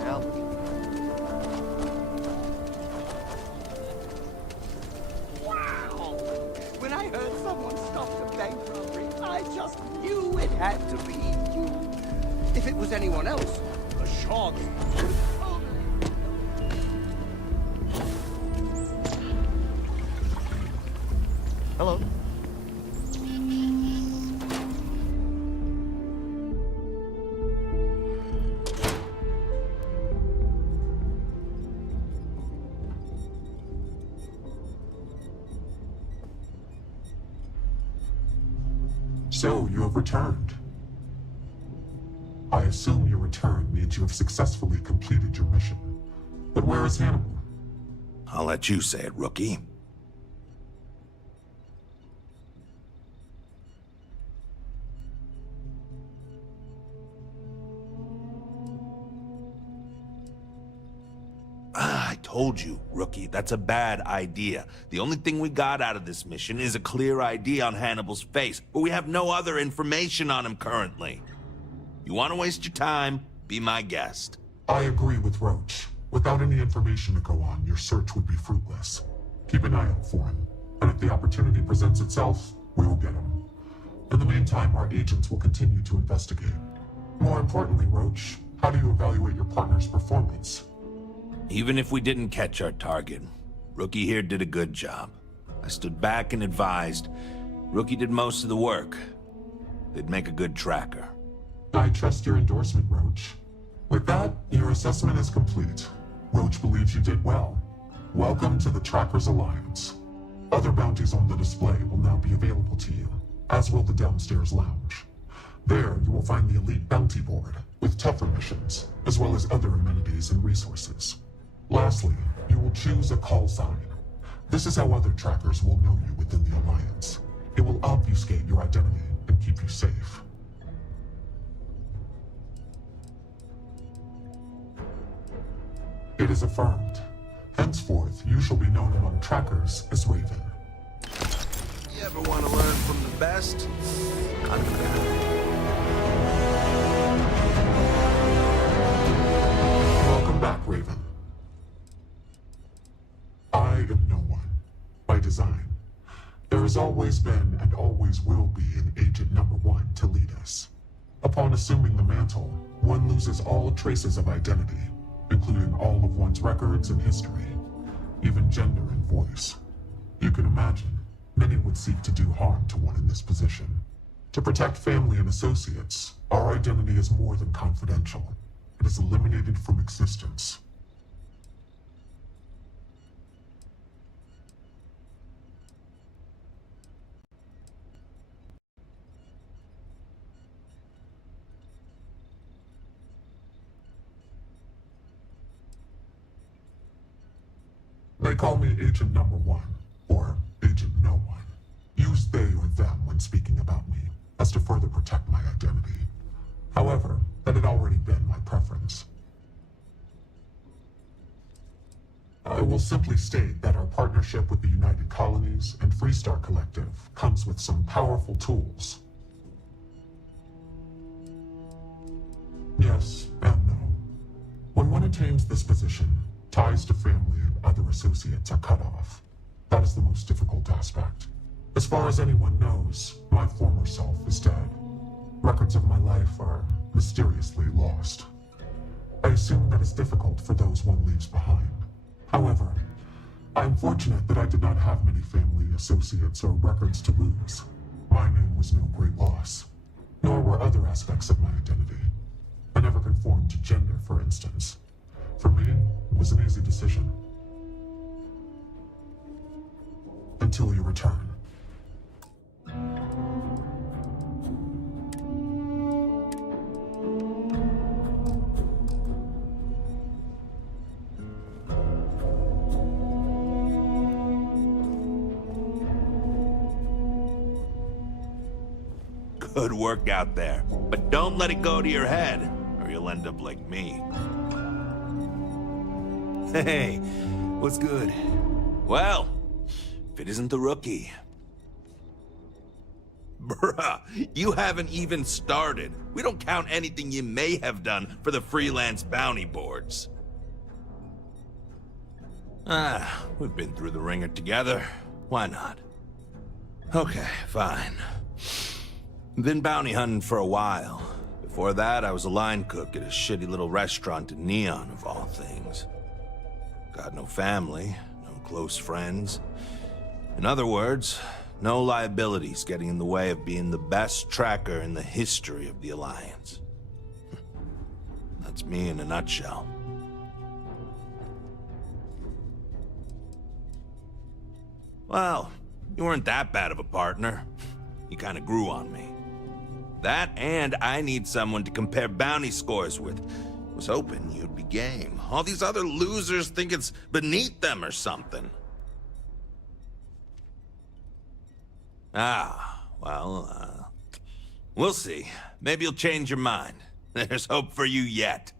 Al. Wow! When I heard someone stopped a bank robbery, I just knew it had to be you. If it was anyone else, a shark. Hello. So, you have returned. I assume your return means you have successfully completed your mission. But where is Hannibal? I'll let you say it, rookie. I told you, rookie, that's a bad idea. The only thing we got out of this mission is a clear ID on Hannibal's face, but we have no other information on him currently. You want to waste your time? Be my guest. I agree with Roach. Without any information to go on, your search would be fruitless. Keep an eye out for him, and if the opportunity presents itself, we will get him. In the meantime, our agents will continue to investigate. More importantly, Roach, how do you evaluate your partner's performance? Even if we didn't catch our target, Rookie here did a good job. I stood back and advised. Rookie did most of the work. They'd make a good tracker. I trust your endorsement, Roach. With that, your assessment is complete. Roach believes you did well. Welcome to the Trackers Alliance. Other bounties on the display will now be available to you, as will the downstairs lounge. There, you will find the Elite Bounty Board, with tougher missions, as well as other amenities and resources. Lastly, you will choose a call sign. This is how other trackers will know you within the Alliance. It will obfuscate your identity and keep you safe. It is affirmed. Henceforth, you shall be known among trackers as Raven. You ever want to learn from the best? Welcome back, Raven. I am no one, by design. There has always been and always will be an Agent Number 1 to lead us. Upon assuming the mantle, one loses all traces of identity, including all of one's records and history, even gender and voice. You can imagine, many would seek to do harm to one in this position. To protect family and associates, our identity is more than confidential. It is eliminated from existence. They call me Agent Number 1, or Agent No One. Use they or them when speaking about me, as to further protect my identity. However, that had already been my preference. I will simply state that our partnership with the United Colonies and Freestar Collective comes with some powerful tools. Yes and no. When one attains this position, ties to family and other associates are cut off. That is the most difficult aspect. As far as anyone knows, my former self is dead. Records of my life are mysteriously lost. I assume that is difficult for those one leaves behind. However, I am fortunate that I did not have many family, associates, or records to lose. My name was no great loss, nor were other aspects of my identity. I never conformed to gender, for instance. For me, it was an easy decision. Until you return. Good work out there, but don't let it go to your head, or you'll end up like me. Hey, what's good? Well, if it isn't the Rookie. Bruh, you haven't even started. We don't count anything you may have done for the freelance bounty boards. We've been through the ringer together. Why not? Okay, fine. Been bounty hunting for a while. Before that, I was a line cook at a shitty little restaurant in Neon, of all things. Got no family, no close friends. In other words, no liabilities getting in the way of being the best tracker in the history of the Alliance. That's me in a nutshell. Well, you weren't that bad of a partner. You kinda grew on me. That, and I need someone to compare bounty scores with. Was hoping you'd be game. All these other losers think it's beneath them or something. Well, we'll see. Maybe you'll change your mind. There's hope for you yet.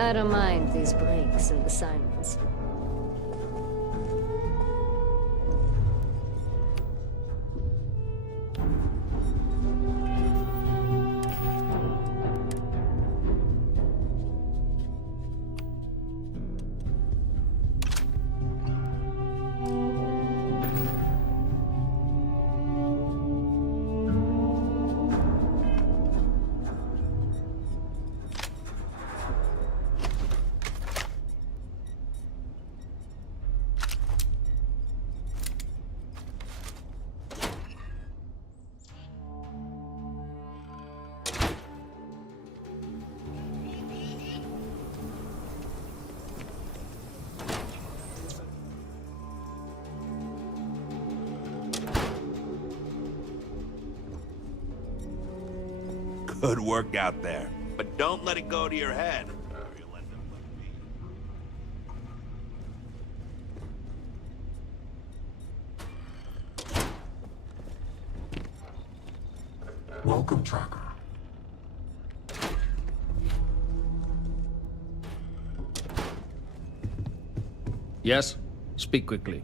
I don't mind these breaks and assignments. Good work out there, but don't let it go to your head. Welcome, Tracker. Yes? Speak quickly.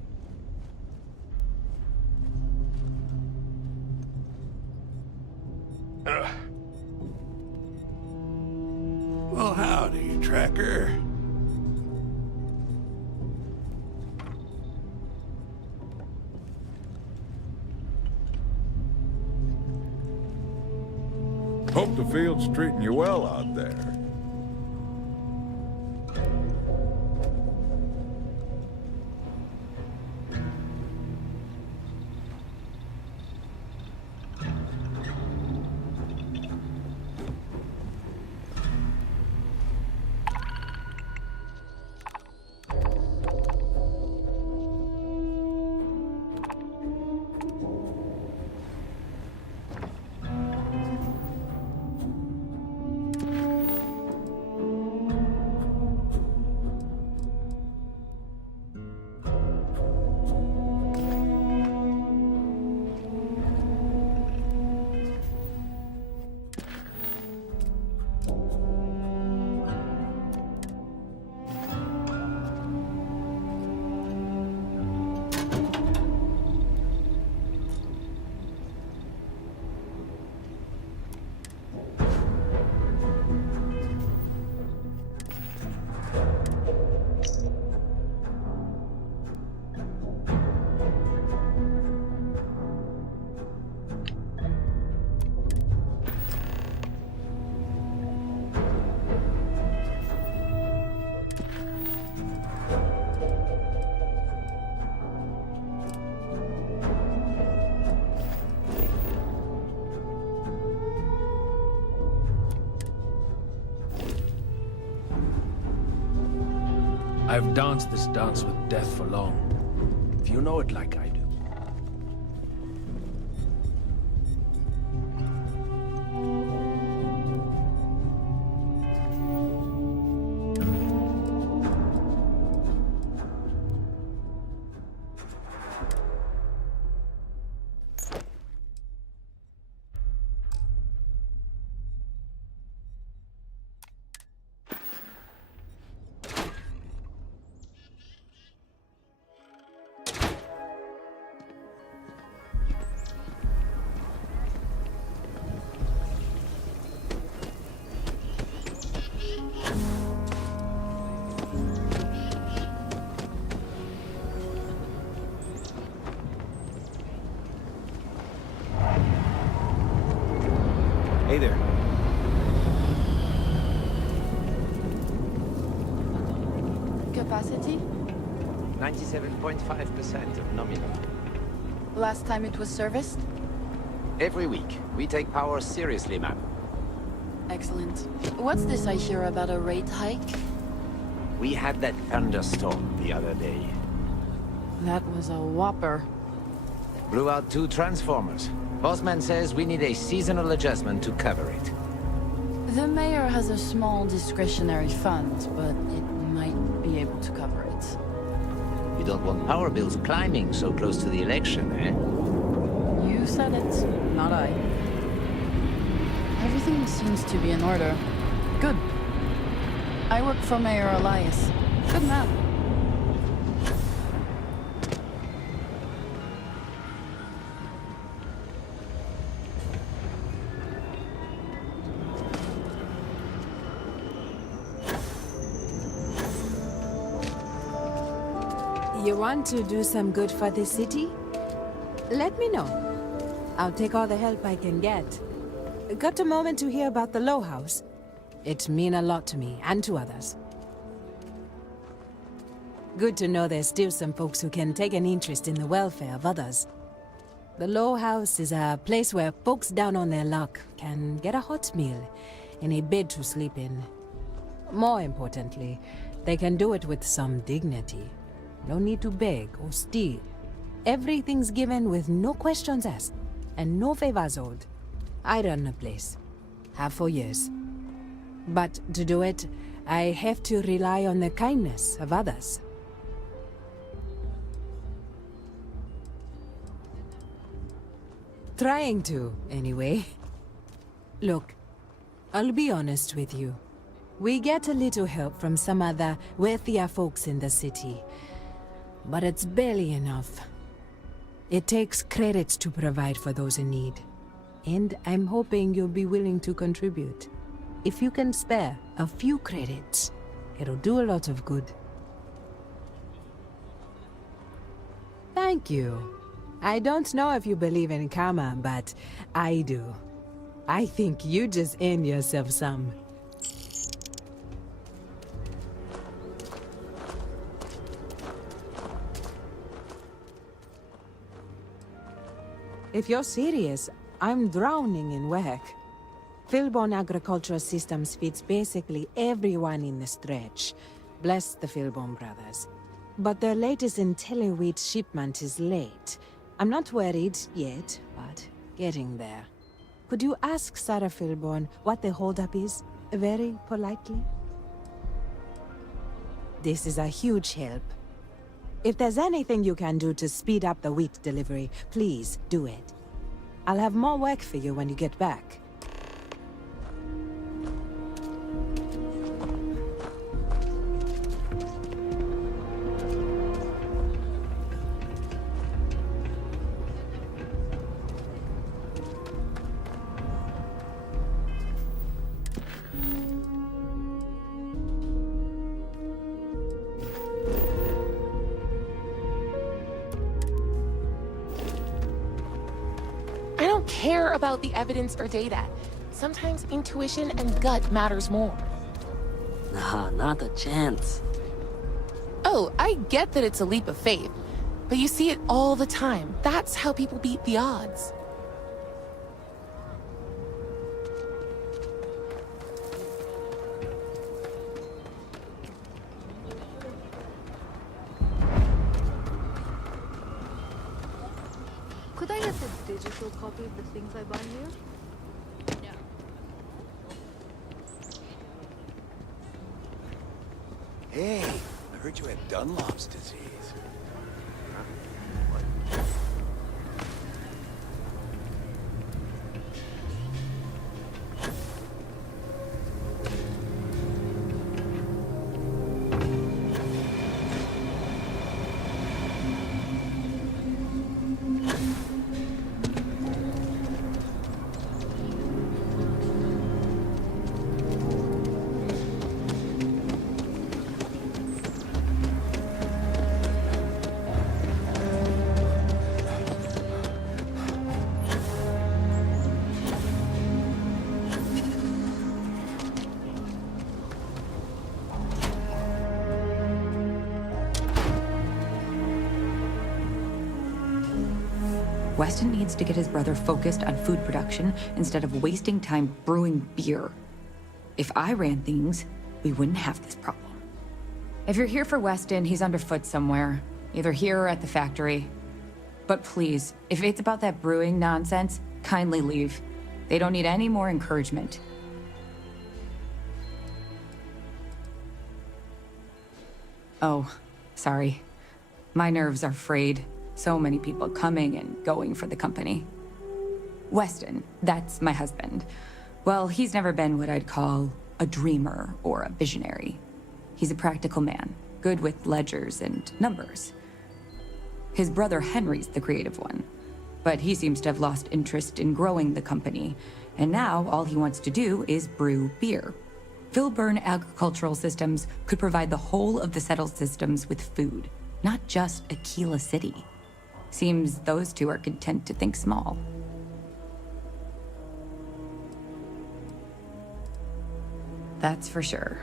Well, howdy, Tracker. Hope the field's treating you well out there. I've danced this dance with death for long. If you know it like I do. Hey there. Capacity? 97.5% of nominal. Last time it was serviced? Every week, we take power seriously, ma'am. Excellent. What's this I hear about a rate hike? We had that thunderstorm the other day. That was a whopper. Blew out 2 transformers. Bossman says we need a seasonal adjustment to cover it. The mayor has a small discretionary fund, but it might be able to cover it. You don't want power bills climbing so close to the election, eh? You said it, not I. Everything seems to be in order. Good. I work for Mayor Elias. Good man. You want to do some good for the city? Let me know. I'll take all the help I can get. Got a moment to hear about the Low House? It means a lot to me, and to others. Good to know there's still some folks who can take an interest in the welfare of others. The Low House is a place where folks down on their luck can get a hot meal and a bed to sleep in. More importantly, they can do it with some dignity. No need to beg or steal. Everything's given with no questions asked, and no favors owed. I run the place. Have for years. But to do it, I have to rely on the kindness of others. Trying to, anyway. Look, I'll be honest with you. We get a little help from some other wealthier folks in the city. But it's barely enough. It takes credits to provide for those in need. And I'm hoping you'll be willing to contribute. If you can spare a few credits, it'll do a lot of good. Thank you. I don't know if you believe in karma, but I do. I think you just earned yourself some. If you're serious, I'm drowning in work. Philbon Agricultural Systems feeds basically everyone in the stretch. Bless the Philbon brothers. But their latest IntelliWheat shipment is late. I'm not worried yet, but getting there. Could you ask Sarah Philbon what the holdup is, very politely? This is a huge help. If there's anything you can do to speed up the wheat delivery, please do it. I'll have more work for you when you get back. I don't care about the evidence or data. Sometimes intuition and gut matters more. Nah, not a chance. Oh, I get that it's a leap of faith, but you see it all the time. That's how people beat the odds. Could I get a digital copy of the things I buy here? Hey, I heard you had Dunlop's disease. Weston needs to get his brother focused on food production instead of wasting time brewing beer. If I ran things, we wouldn't have this problem. If you're here for Weston, he's underfoot somewhere, either here or at the factory. But please, if it's about that brewing nonsense, kindly leave. They don't need any more encouragement. Oh, sorry. My nerves are frayed. So many people coming and going for the company. Weston, that's my husband. Well, he's never been what I'd call a dreamer or a visionary. He's a practical man, good with ledgers and numbers. His brother Henry's the creative one, but he seems to have lost interest in growing the company, and now all he wants to do is brew beer. Filburn Agricultural Systems could provide the whole of the settled systems with food, not just Aquila City. Seems those two are content to think small. That's for sure.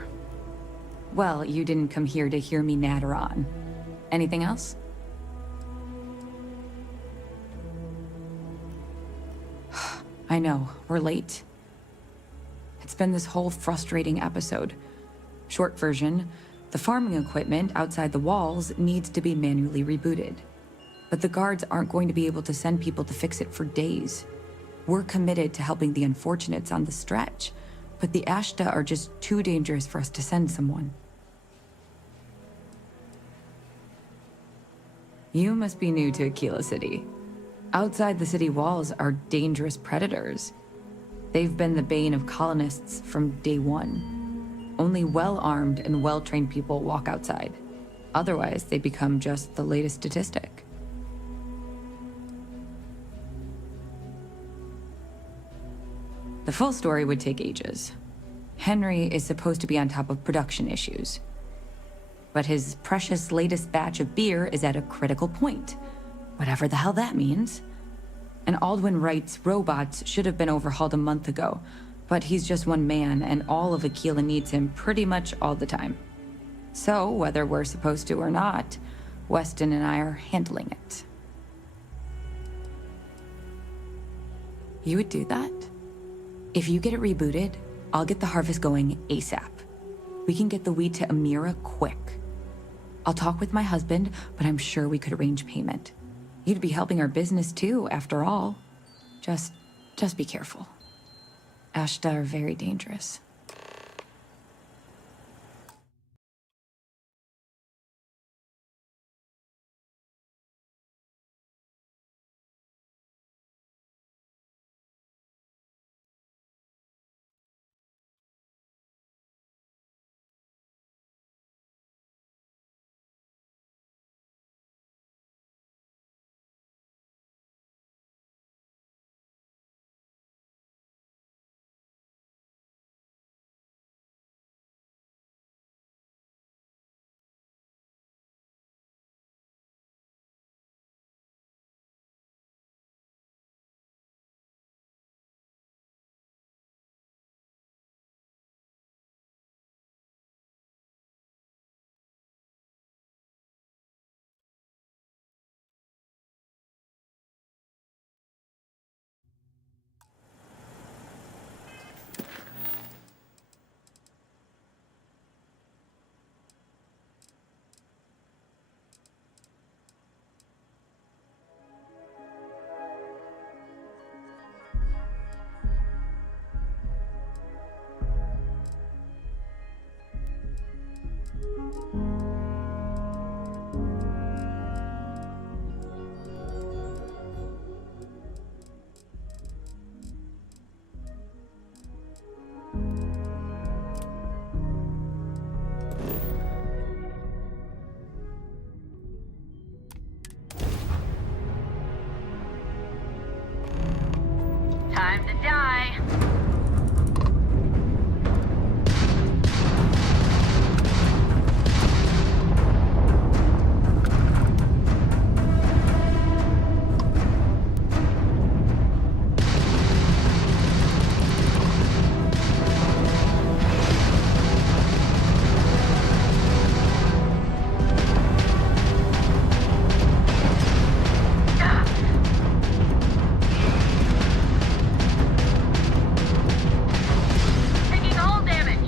Well, you didn't come here to hear me natter on. Anything else? I know, we're late. It's been this whole frustrating episode. Short version, the farming equipment outside the walls needs to be manually rebooted. But the guards aren't going to be able to send people to fix it for days. We're committed to helping the unfortunates on the stretch, but the Ashta are just too dangerous for us to send someone. You must be new to Aquila City. Outside the city walls are dangerous predators. They've been the bane of colonists from day one. Only well-armed and well-trained people walk outside. Otherwise, they become just the latest statistic. The full story would take ages. Henry is supposed to be on top of production issues. But his precious latest batch of beer is at a critical point. Whatever the hell that means. And Aldwin Wright's robots should have been overhauled a month ago, but he's just one man and all of Aquila needs him pretty much all the time. So, whether we're supposed to or not, Weston and I are handling it. You would do that? If you get it rebooted, I'll get the harvest going ASAP. We can get the wheat to Amira quick. I'll talk with my husband, but I'm sure we could arrange payment. You'd be helping our business too, after all. Just be careful. Ashta are very dangerous. me. Taking all damage.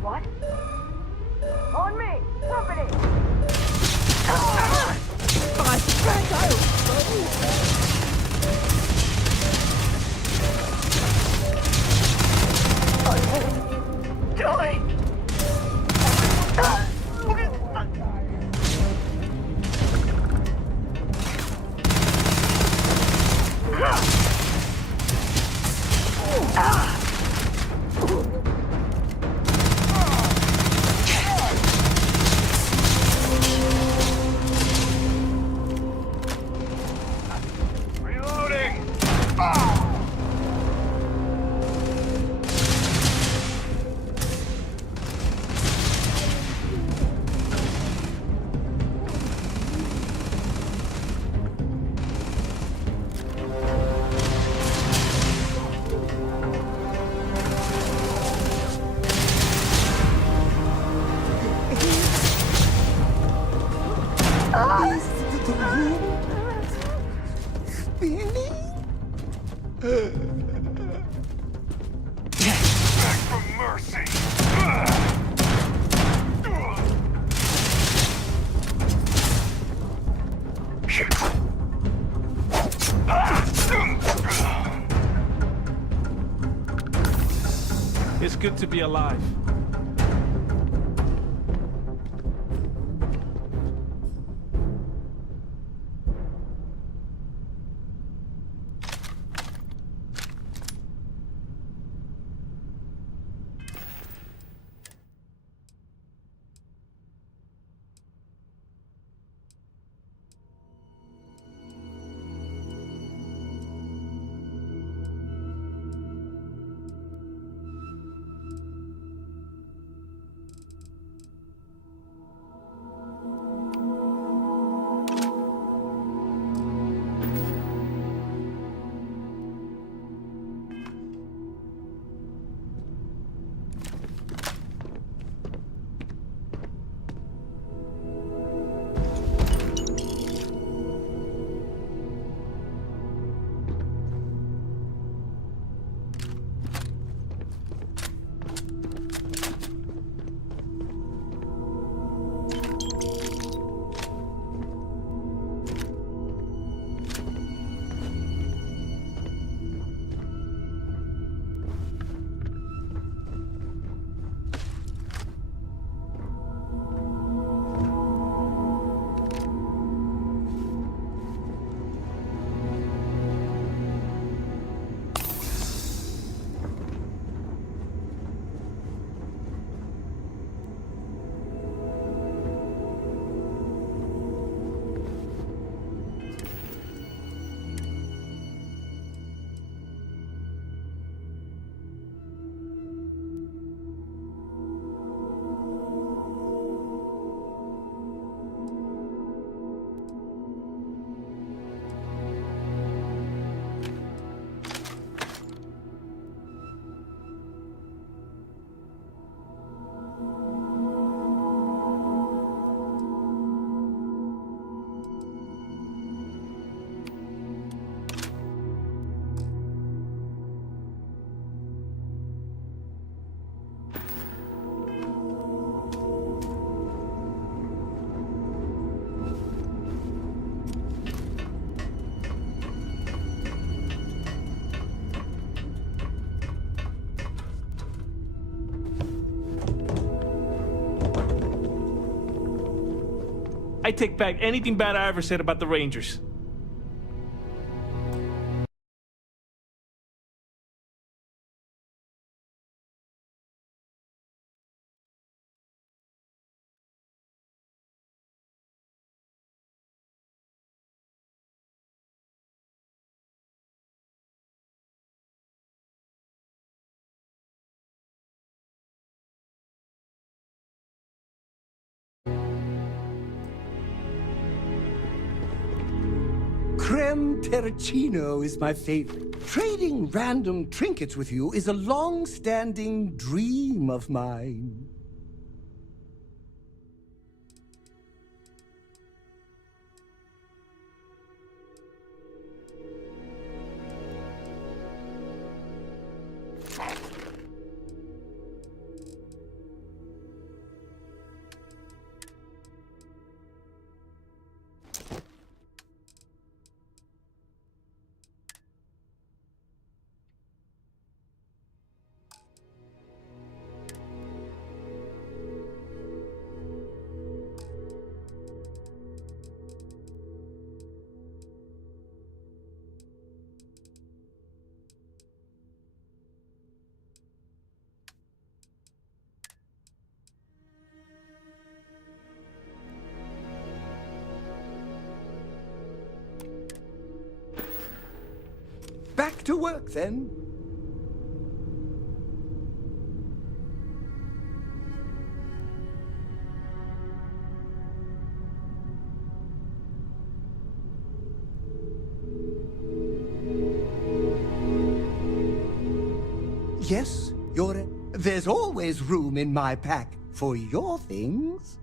What? On me! Company! Joey! Reloading! Beg for mercy! It's good to be alive. I take back anything bad I ever said about the Rangers. Creme Terracino is my favorite. Trading random trinkets with you is a long-standing dream of mine. Back to work, then. Yes, there's always room in my pack for your things.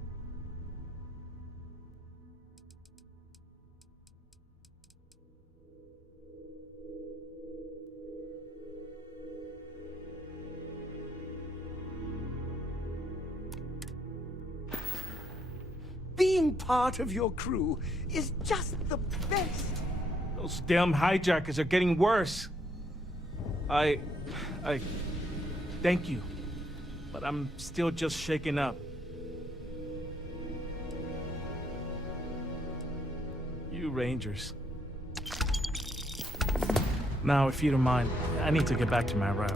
Being part of your crew is just the best. Those damn hijackers are getting worse. I thank you, but I'm still just shaken up. You Rangers. Now, if you don't mind, I need to get back to my route.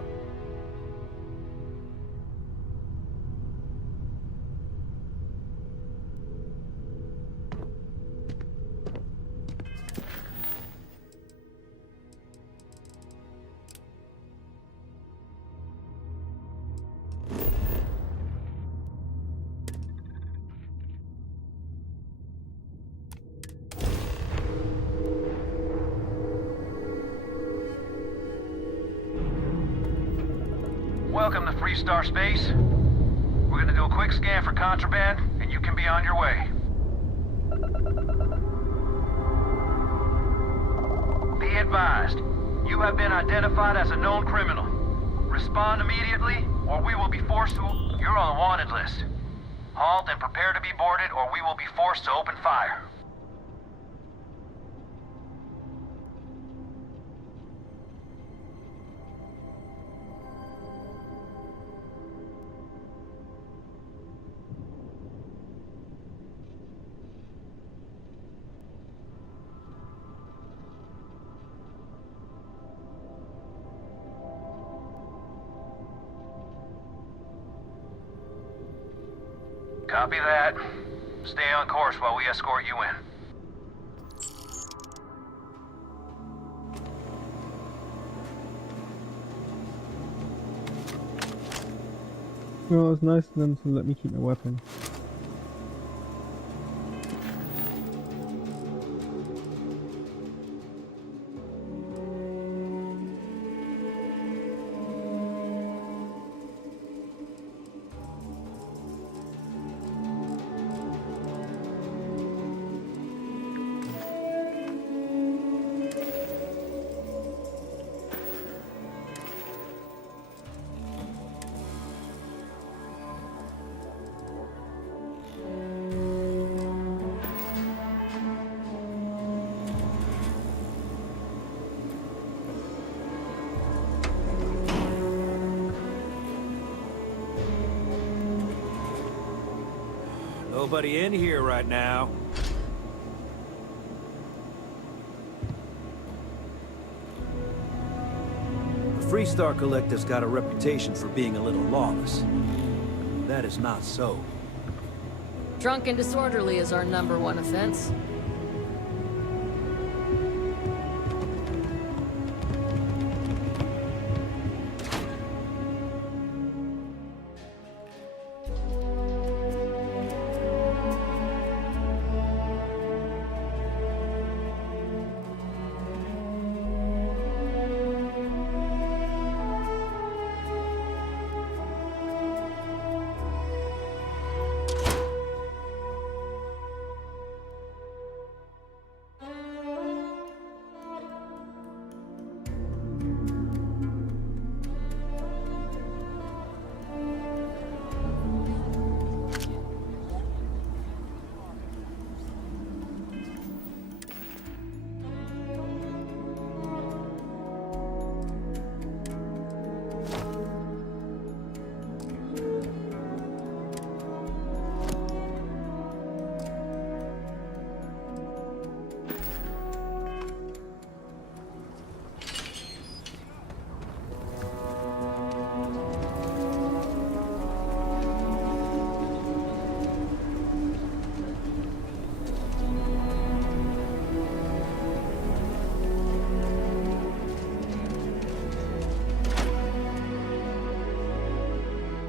Welcome to Freestar Space. We're gonna do a quick scan for contraband, and you can be on your way. Be advised, you have been identified as a known criminal. Respond immediately, or we will be forced to... You're on the wanted list. Halt and prepare to be boarded, or we will be forced to open fire. Copy that. Stay on course while we escort you in. Well, it was nice of them to let me keep my weapon. Nobody in here right now. The Freestar Collective's got a reputation for being a little lawless. That is not so. Drunk and disorderly is our #1 offense.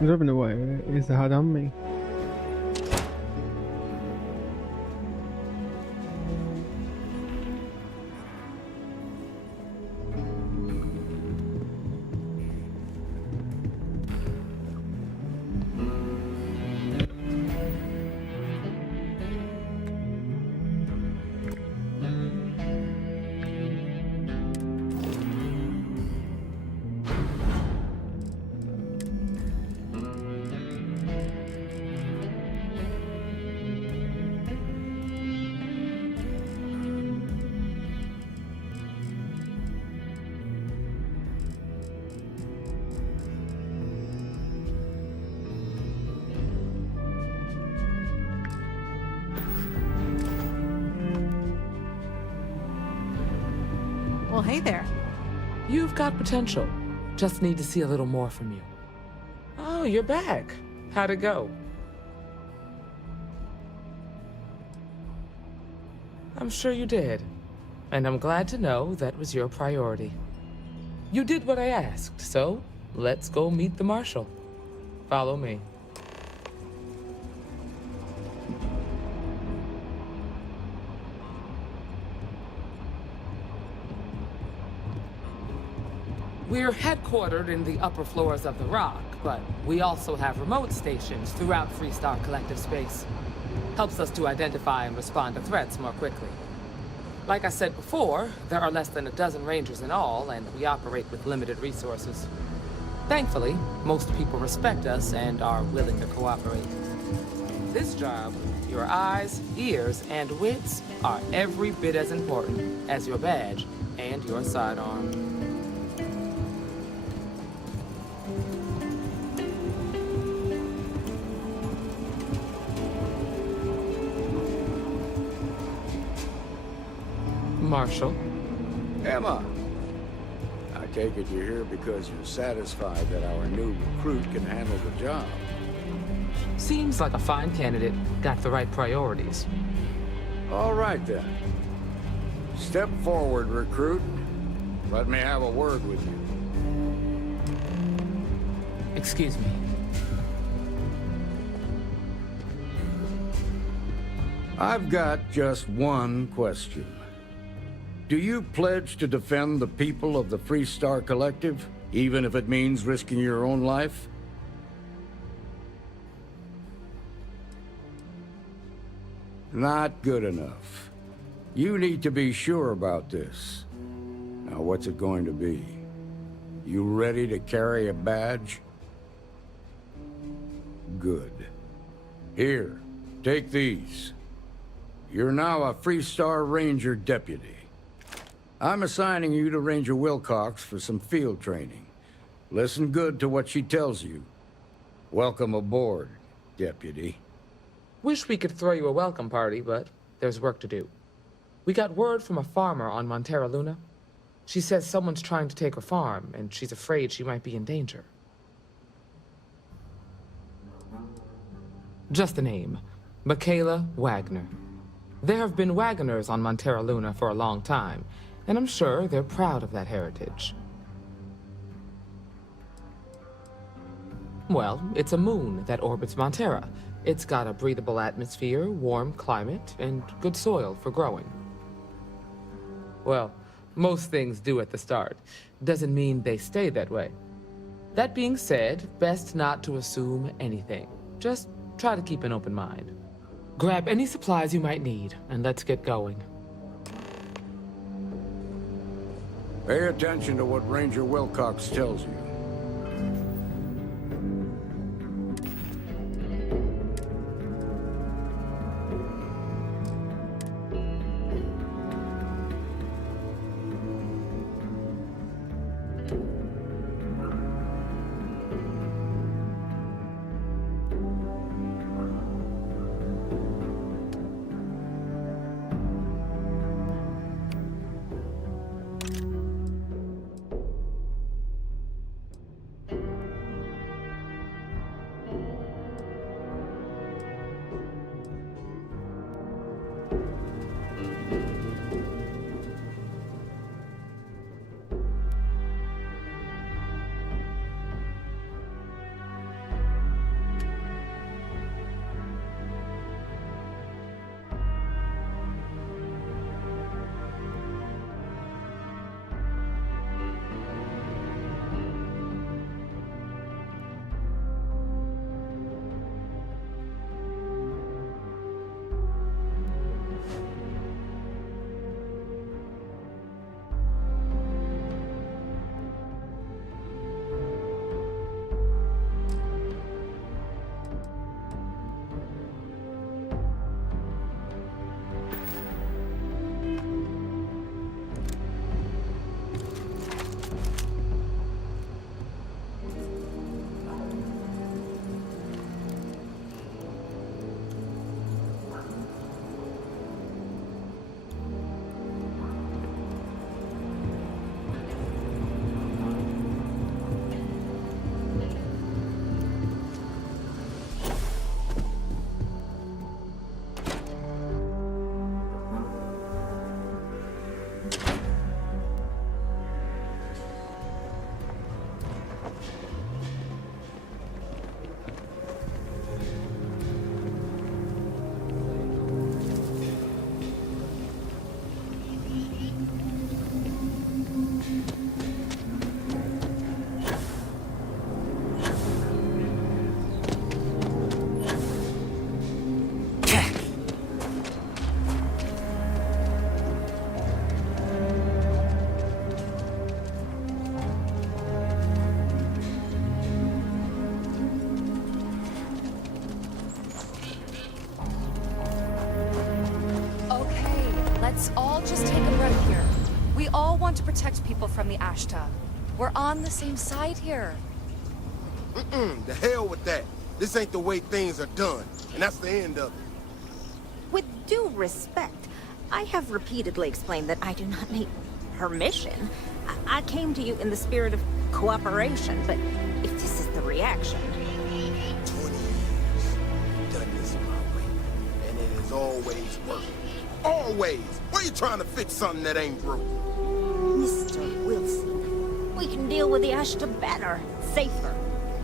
Driving away is hard on me. Well, hey there. You've got potential. Just need to see a little more from you. Oh, you're back. How'd it go? I'm sure you did. And I'm glad to know that was your priority. You did what I asked, so let's go meet the Marshal. Follow me. We're headquartered in the upper floors of the Rock, but we also have remote stations throughout Freestar Collective space. Helps us to identify and respond to threats more quickly. Like I said before, there are less than a dozen Rangers in all, and we operate with limited resources. Thankfully, most people respect us and are willing to cooperate. This job, your eyes, ears, and wits are every bit as important as your badge and your sidearm. Marshal? Emma! I take it you're here because you're satisfied that our new recruit can handle the job. Seems like a fine candidate. Got the right priorities. All right, then. Step forward, recruit. Let me have a word with you. Excuse me. I've got just one question. Do you pledge to defend the people of the Freestar Collective, even if it means risking your own life? Not good enough. You need to be sure about this. Now, what's it going to be? You ready to carry a badge? Good. Here, take these. You're now a Freestar Ranger deputy. I'm assigning you to Ranger Wilcox for some field training. Listen good to what she tells you. Welcome aboard, deputy. Wish we could throw you a welcome party, but there's work to do. We got word from a farmer on Montera Luna. She says someone's trying to take her farm, and she's afraid she might be in danger. Just the name. Michaela Wagner. There have been Wagoners on Montera Luna for a long time, and I'm sure they're proud of that heritage. Well, it's a moon that orbits Montera. It's got a breathable atmosphere, warm climate, and good soil for growing. Well, most things do at the start. Doesn't mean they stay that way. That being said, best not to assume anything. Just try to keep an open mind. Grab any supplies you might need, and let's get going. Pay attention to what Ranger Wilcox tells you. Let's all just take a breath here. We all want to protect people from the Ashta. We're on the same side here. The hell with that. This ain't the way things are done, and that's the end of it. With due respect, I have repeatedly explained that I do not need permission. I came to you in the spirit of cooperation, but if this is the reaction... 20 years. Done this my way, and it has always worked. Always! Why are you trying to fix something that ain't broke? Mr. Wilson, we can deal with the Ashta better, safer.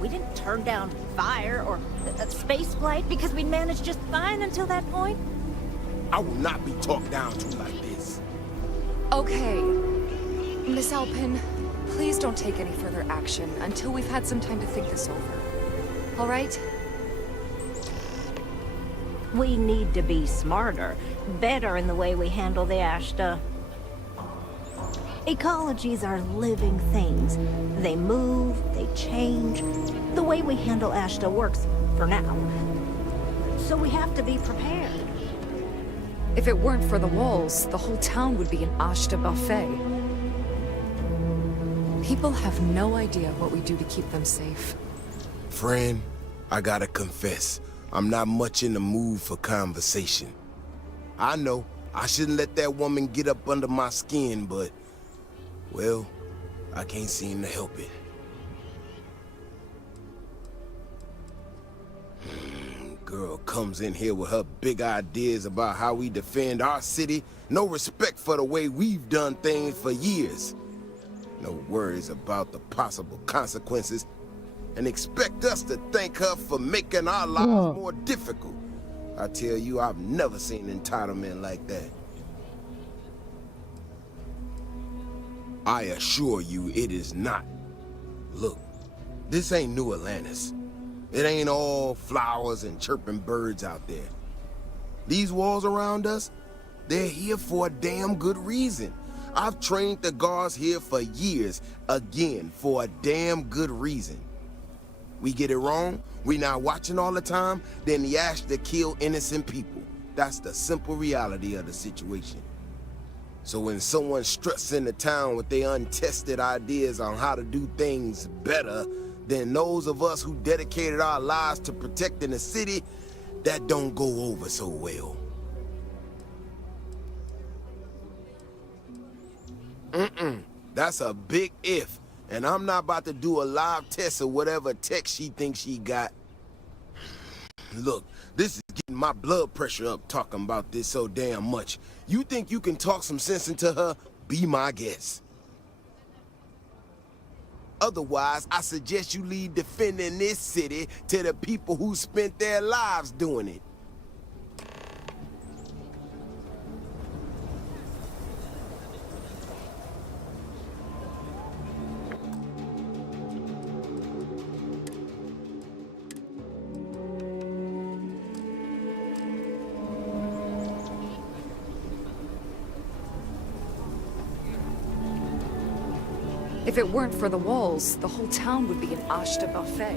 We didn't turn down fire or a space flight because we managed just fine until that point. I will not be talked down to like this. Okay. Miss Alpin, please don't take any further action until we've had some time to think this over. All right? We need to be smarter, better in the way we handle the Ashta. Ecologies are living things. They move, they change. The way we handle Ashta works for now. So we have to be prepared. If it weren't for the walls, the whole town would be an Ashta buffet. People have no idea what we do to keep them safe. Friend, I gotta confess, I'm not much in the mood for conversation. I know, I shouldn't let that woman get up under my skin, but, well, I can't seem to help it. Girl comes in here with her big ideas about how we defend our city, no respect for the way we've done things for years. No worries about the possible consequences, and expect us to thank her for making our lives more difficult. I tell you, I've never seen entitlement like that. I assure you it is not. Look, this ain't New Atlantis. It ain't all flowers and chirping birds out there. These walls around us, they're here for a damn good reason. I've trained the guards here for years, again, for a damn good reason. We get it wrong, we not watching all the time, then the ash to kill innocent people. That's the simple reality of the situation. So when someone struts into town with their untested ideas on how to do things better than those of us who dedicated our lives to protecting the city, that don't go over so well. That's a big if, and I'm not about to do a live test of whatever tech she thinks she got. Look, this is getting my blood pressure up talking about this so damn much. You think you can talk some sense into her? Be my guest. Otherwise, I suggest you leave defending this city to the people who spent their lives doing it. If it weren't for the walls, the whole town would be an ashta buffet.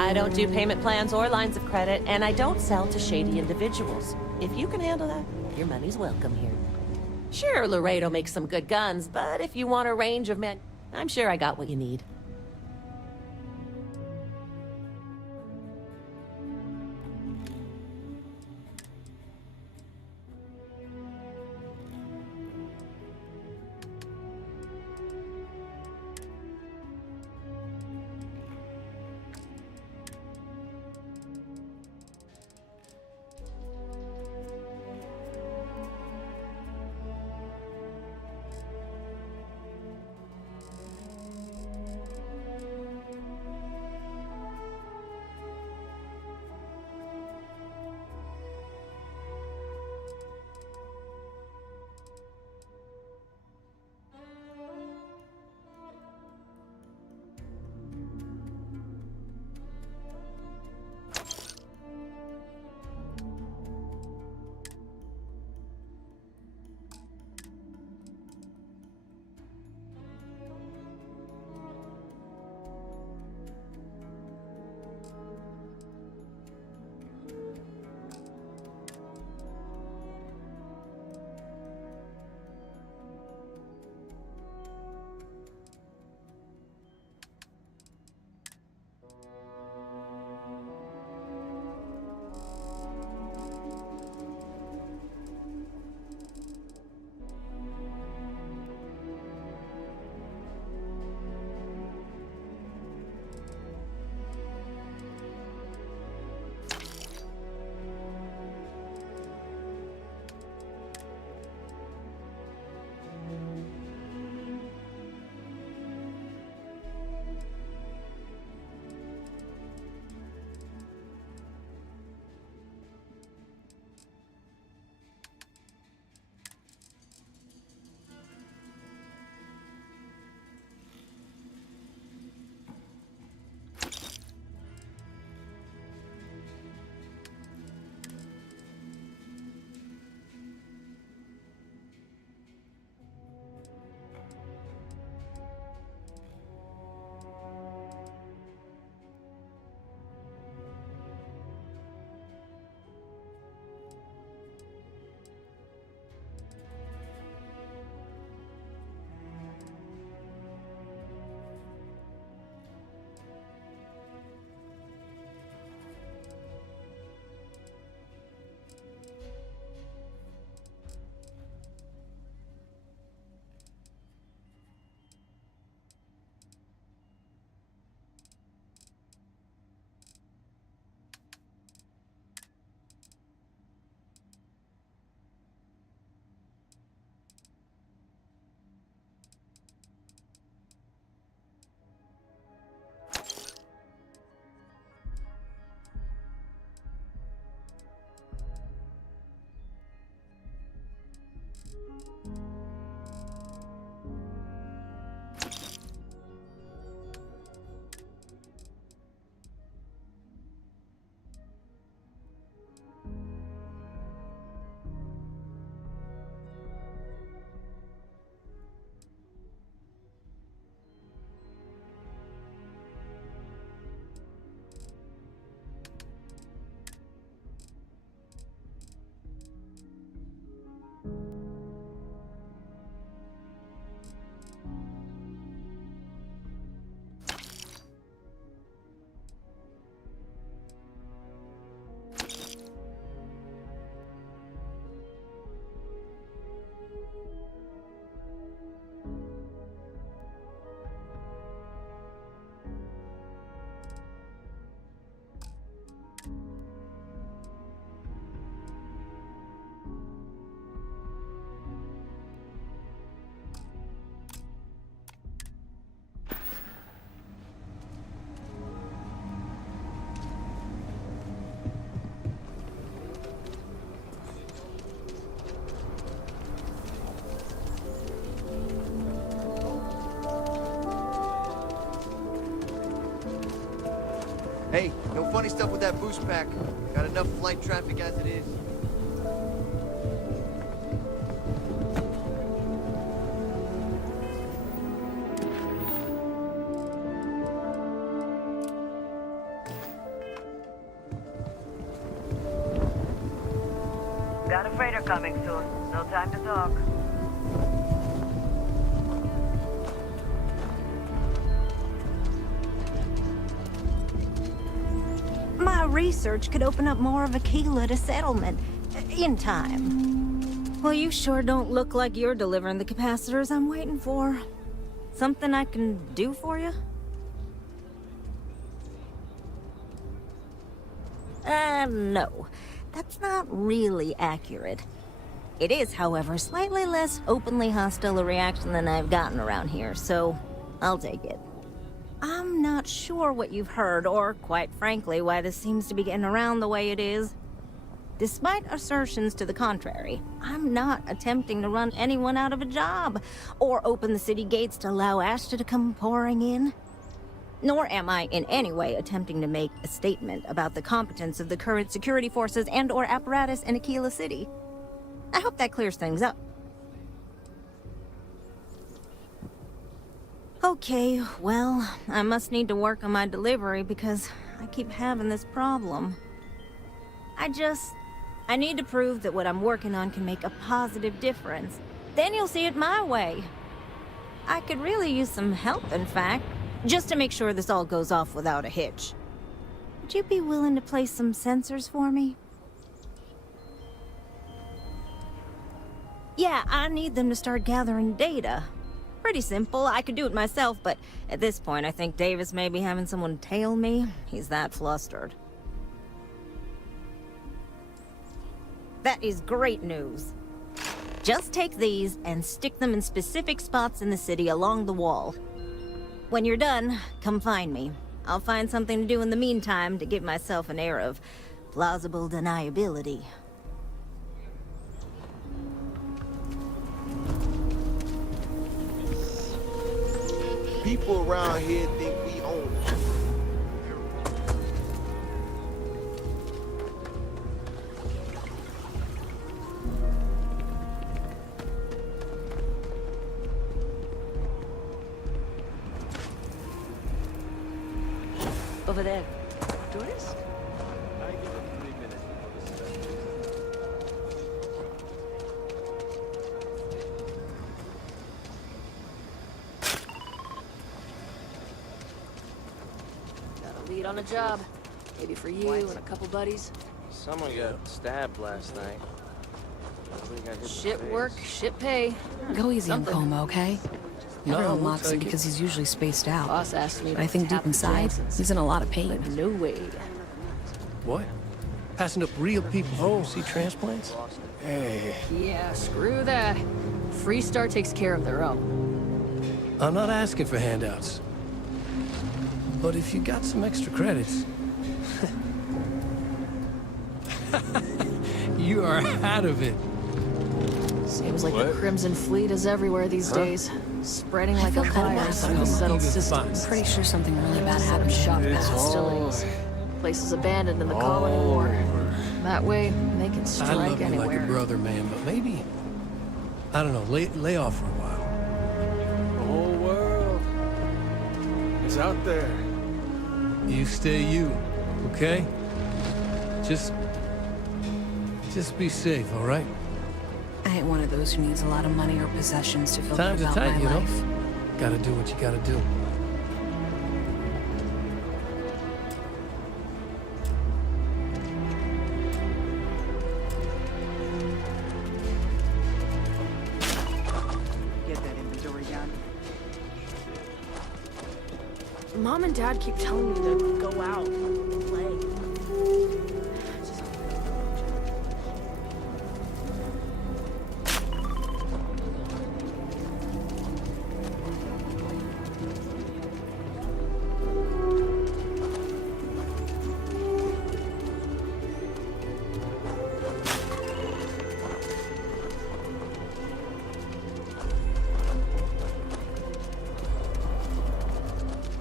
I don't do payment plans or lines of credit, and I don't sell to shady individuals. If you can handle that, your money's welcome here. Sure, Laredo makes some good guns, but if you want a range of men, I'm sure I got what you need. Hey, no funny stuff with that boost pack. Got enough flight traffic as it is. Got a freighter coming soon. No time to talk. My research could open up more of Aquila to settlement. In time. Well, you sure don't look like you're delivering the capacitors I'm waiting for. Something I can do for you? No. That's not really accurate. It is, however, slightly less openly hostile a reaction than I've gotten around here, so I'll take it. I'm not sure what you've heard, or, quite frankly, why this seems to be getting around the way it is. Despite assertions to the contrary, I'm not attempting to run anyone out of a job, or open the city gates to allow Ashta to come pouring in. Nor am I in any way attempting to make a statement about the competence of the current security forces and/or apparatus in Aquila City. I hope that clears things up. Okay, well, I must need to work on my delivery because I keep having this problem. I need to prove that what I'm working on can make a positive difference. Then you'll see it my way. I could really use some help, in fact, just to make sure this all goes off without a hitch. Would you be willing to place some sensors for me? Yeah, I need them to start gathering data. Pretty simple. I could do it myself, but at this point, I think Davis may be having someone tail me. He's that flustered. That is great news. Just take these and stick them in specific spots in the city along the wall. When you're done, come find me. I'll find something to do in the meantime to give myself an air of plausible deniability. People around here think we own it. Over there. Tourist? I give it 3 minutes before the Got a lead on a job. Maybe for you and a couple buddies. Someone got stabbed last night. Shit work, shit pay. Go easy on Something. Como, okay? No, Everyone we'll mocks him take it. because he's usually spaced out. Boss asked me But I to think tap deep the inside, Jacksons. he's in a lot of pain. But no way. What? Passing up real people who see transplants? Hey. Yeah, screw that. Freestar takes care of their own. I'm not asking for handouts. But if you got some extra credits... you are out of it. Seems like What? the Crimson Fleet is everywhere these days. Spreading I like feel a kinda bad virus for on him. unsettled Even systems. I'm pretty sure something really bad happened to Shop him. facilities. Places abandoned in the colony war. That way, they can I strike love you anywhere. like a brother, man, but maybe... I don't know, lay off for a while. The whole world is out there. You stay you, okay? Just be safe, all right? I ain't one of those who needs a lot of money or possessions to feel Times good are about tight, my you know? life. Gotta do what you gotta do. Get that inventory done. Mom and Dad keep telling me to go out and play.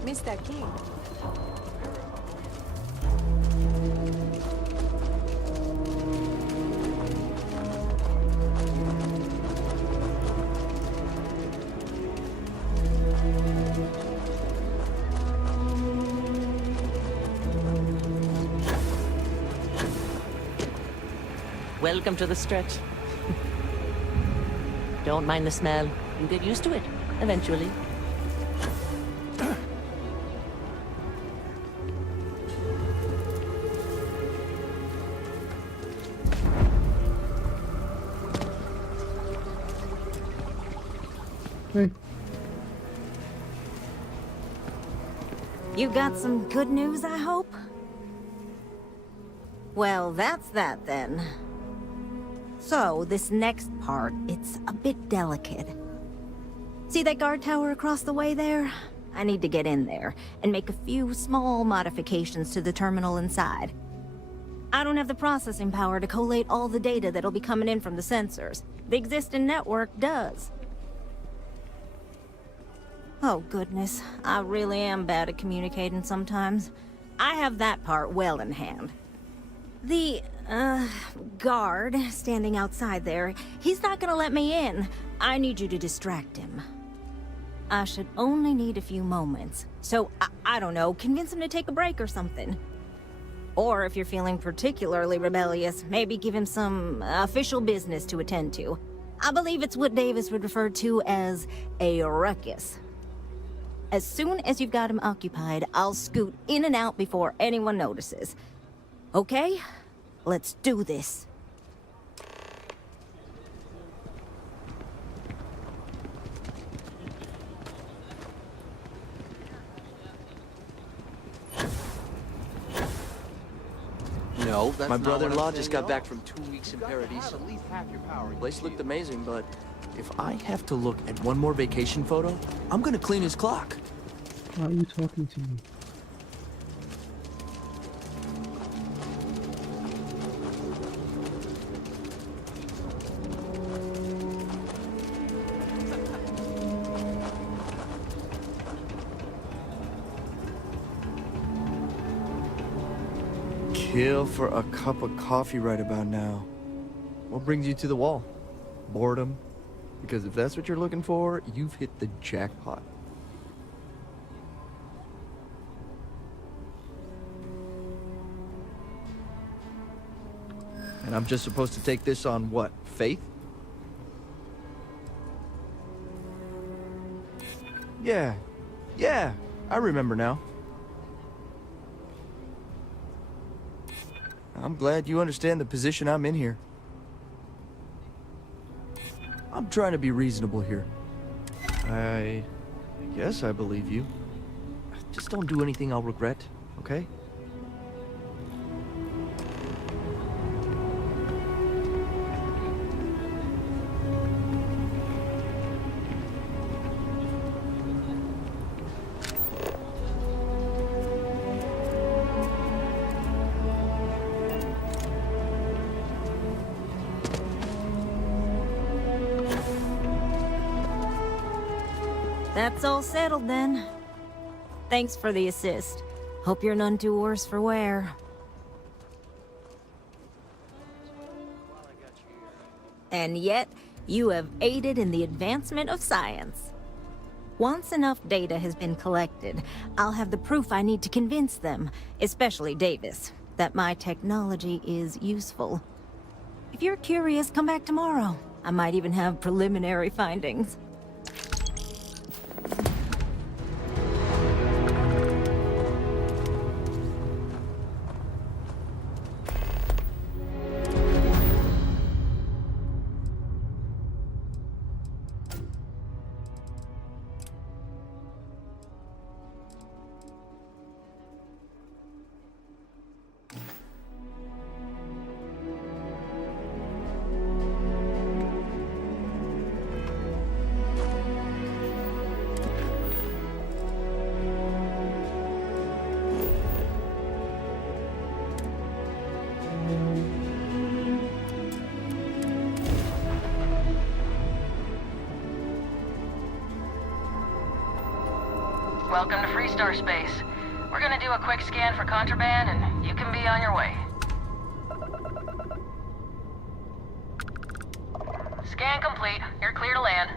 Mr. King. Welcome to the stretch. Don't mind the smell. You get used to it, eventually. Hey. You got some good news, I hope? Well, that's that then. So, this next part, it's a bit delicate. See that guard tower across the way there? I need to get in there and make a few small modifications to the terminal inside. I don't have the processing power to collate all the data that'll be coming in from the sensors. The existing network does. Oh goodness, I really am bad at communicating sometimes. I have that part well in hand. The, guard standing outside there, he's not gonna let me in. I need you to distract him. I should only need a few moments. So, I don't know, convince him to take a break or something. Or if you're feeling particularly rebellious, maybe give him some official business to attend to. I believe it's what Davis would refer to as a ruckus. As soon as you've got him occupied, I'll scoot in and out before anyone notices. Okay? Let's do this. No, that's my not brother-in-law what I'm just saying, got no. back from 2 weeks in Paradise. At least half your power. Place looked amazing, but if I have to look at one more vacation photo, I'm gonna clean his clock. Why are you talking to me? Kill for a cup of coffee right about now. What brings you to the wall? Boredom? Because if that's what you're looking for, you've hit the jackpot. And I'm just supposed to take this on what? Faith? Yeah, I remember now. I'm glad you understand the position I'm in here. I'm trying to be reasonable here. I guess I believe you. Just don't do anything I'll regret, okay? That's all settled then. Thanks for the assist. Hope you're none too worse for wear. And yet, you have aided in the advancement of science. Once enough data has been collected, I'll have the proof I need to convince them, especially Davis, that my technology is useful. If you're curious, come back tomorrow. I might even have preliminary findings. Welcome to Freestar Space. We're gonna do a quick scan for contraband, and you can be on your way. Scan complete. You're clear to land.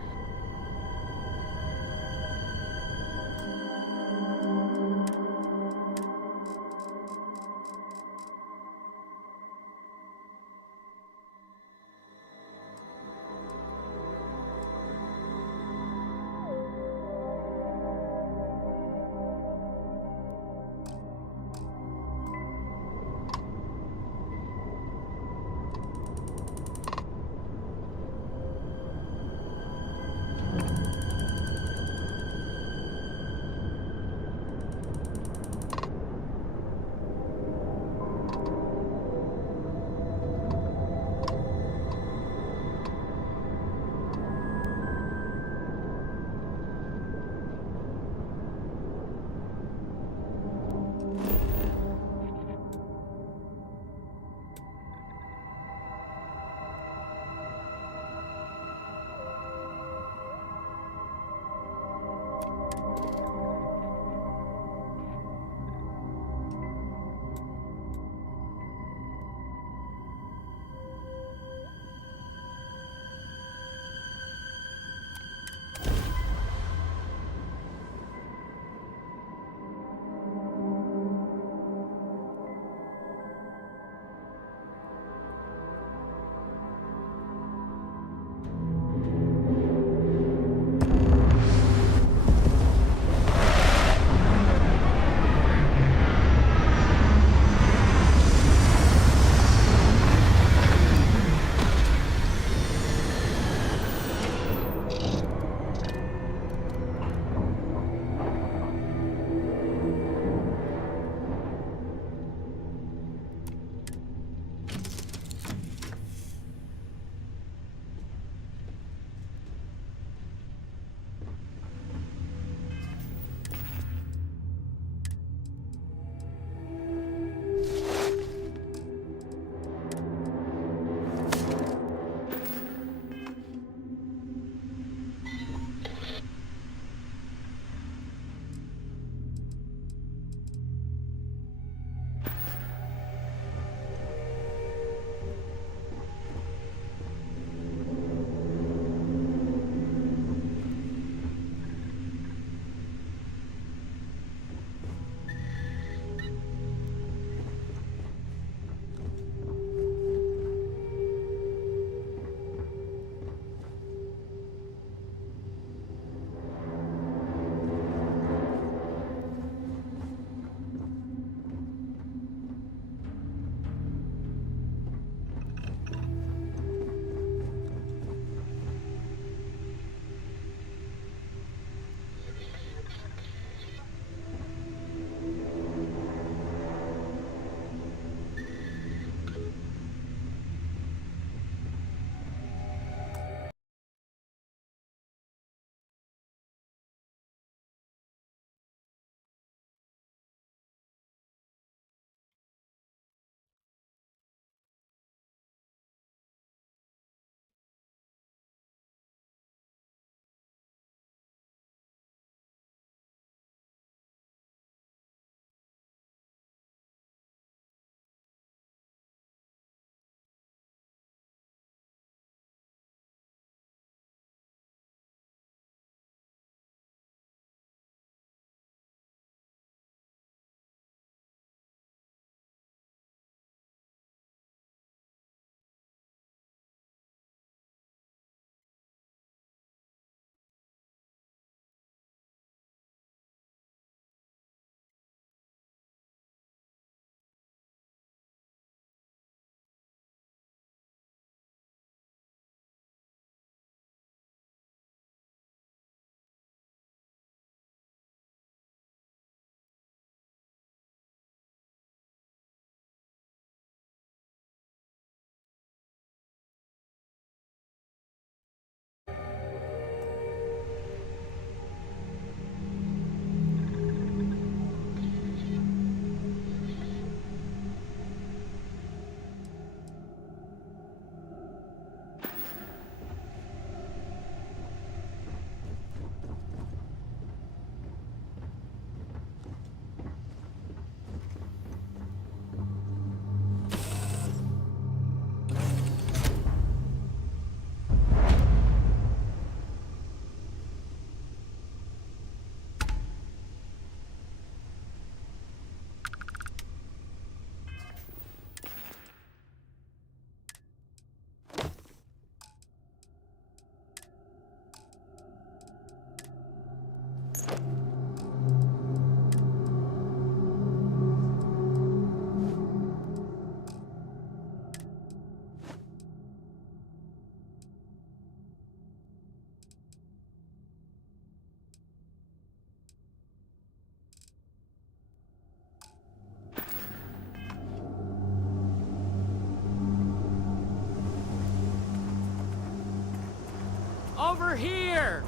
over here!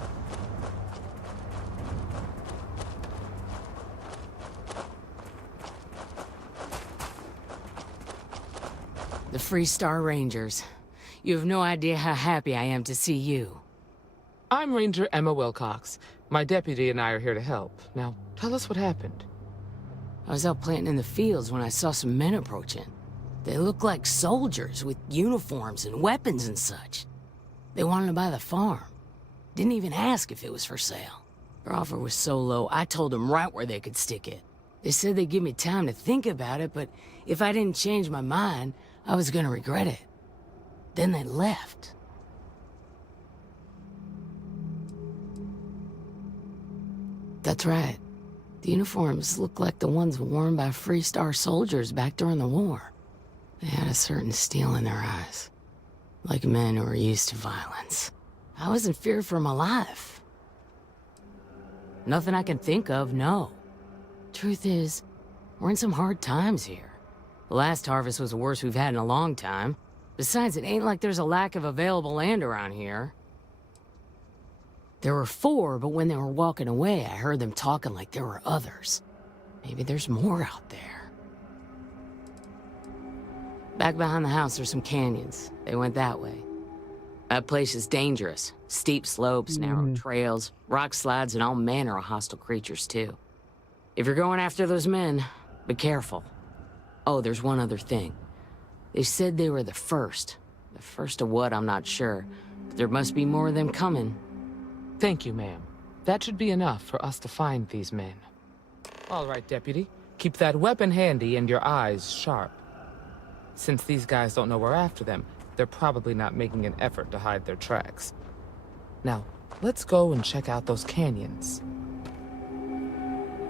The Freestar Rangers. You have no idea how happy I am to see you. I'm Ranger Emma Wilcox. My deputy and I are here to help. Now, tell us what happened. I was out planting in the fields when I saw some men approaching. They looked like soldiers with uniforms and weapons and such. They wanted to buy the farm. Didn't even ask if it was for sale. Their offer was so low, I told them right where they could stick it. They said they'd give me time to think about it, but if I didn't change my mind, I was gonna regret it. Then they left. That's right. The uniforms looked like the ones worn by Freestar soldiers back during the war. They had a certain steel in their eyes. Like men who were used to violence. I was in fear for my life. Nothing I can think of, no. Truth is, we're in some hard times here. The last harvest was the worst we've had in a long time. Besides, it ain't like there's a lack of available land around here. There were 4, but when they were walking away, I heard them talking like there were others. Maybe there's more out there. Back behind the house, there's some canyons. They went that way. That place is dangerous. Steep slopes, narrow trails, rock slides, and all manner of hostile creatures, too. If you're going after those men, be careful. Oh, there's one other thing. They said they were the first. The first of what, I'm not sure. But there must be more of them coming. Thank you, ma'am. That should be enough for us to find these men. All right, Deputy. Keep that weapon handy and your eyes sharp. Since these guys don't know we're after them, they're probably not making an effort to hide their tracks. Now, let's go and check out those canyons.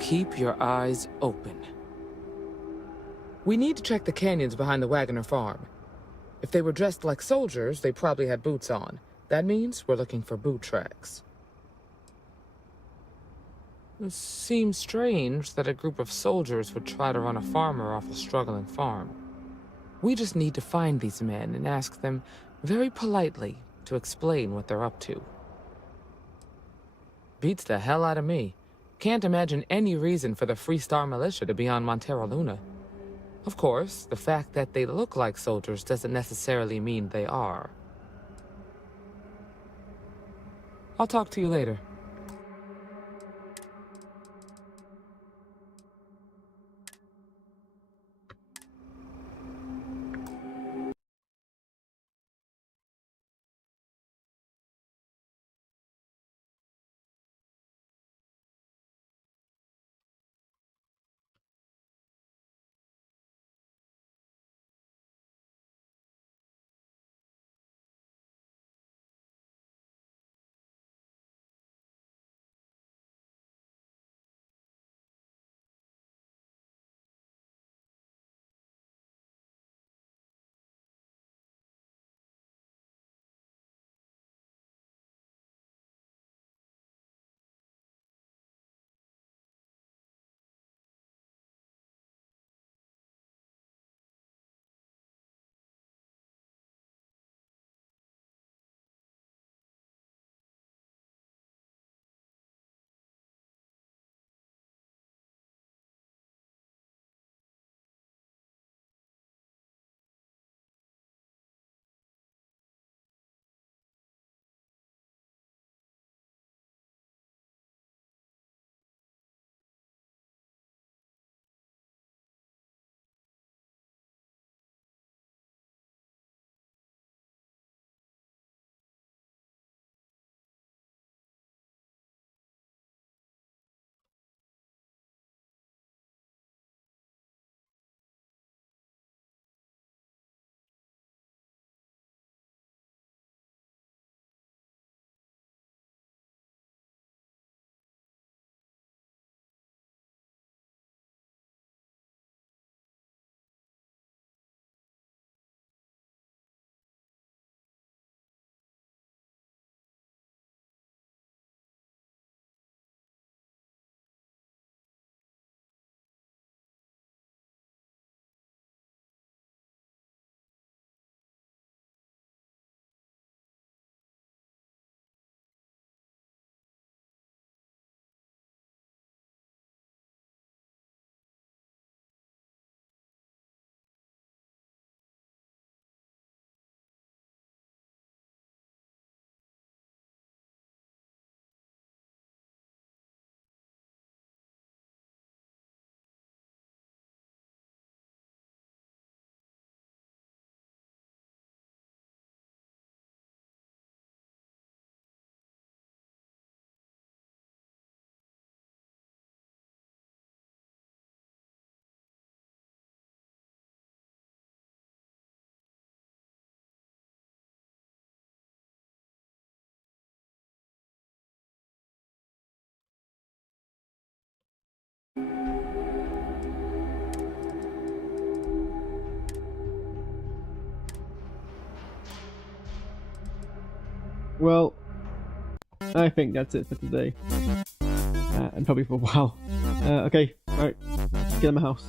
Keep your eyes open. We need to check the canyons behind the Wagoner farm. If they were dressed like soldiers, they probably had boots on. That means we're looking for boot tracks. It seems strange that a group of soldiers would try to run a farmer off a struggling farm. We just need to find these men and ask them very politely to explain what they're up to. Beats the hell out of me. Can't imagine any reason for the Freestar militia to be on Montero Luna. Of course, the fact that they look like soldiers doesn't necessarily mean they are. I'll talk to you later. Well, I think that's it for today. And probably for a while. Okay, alright. Get in my house.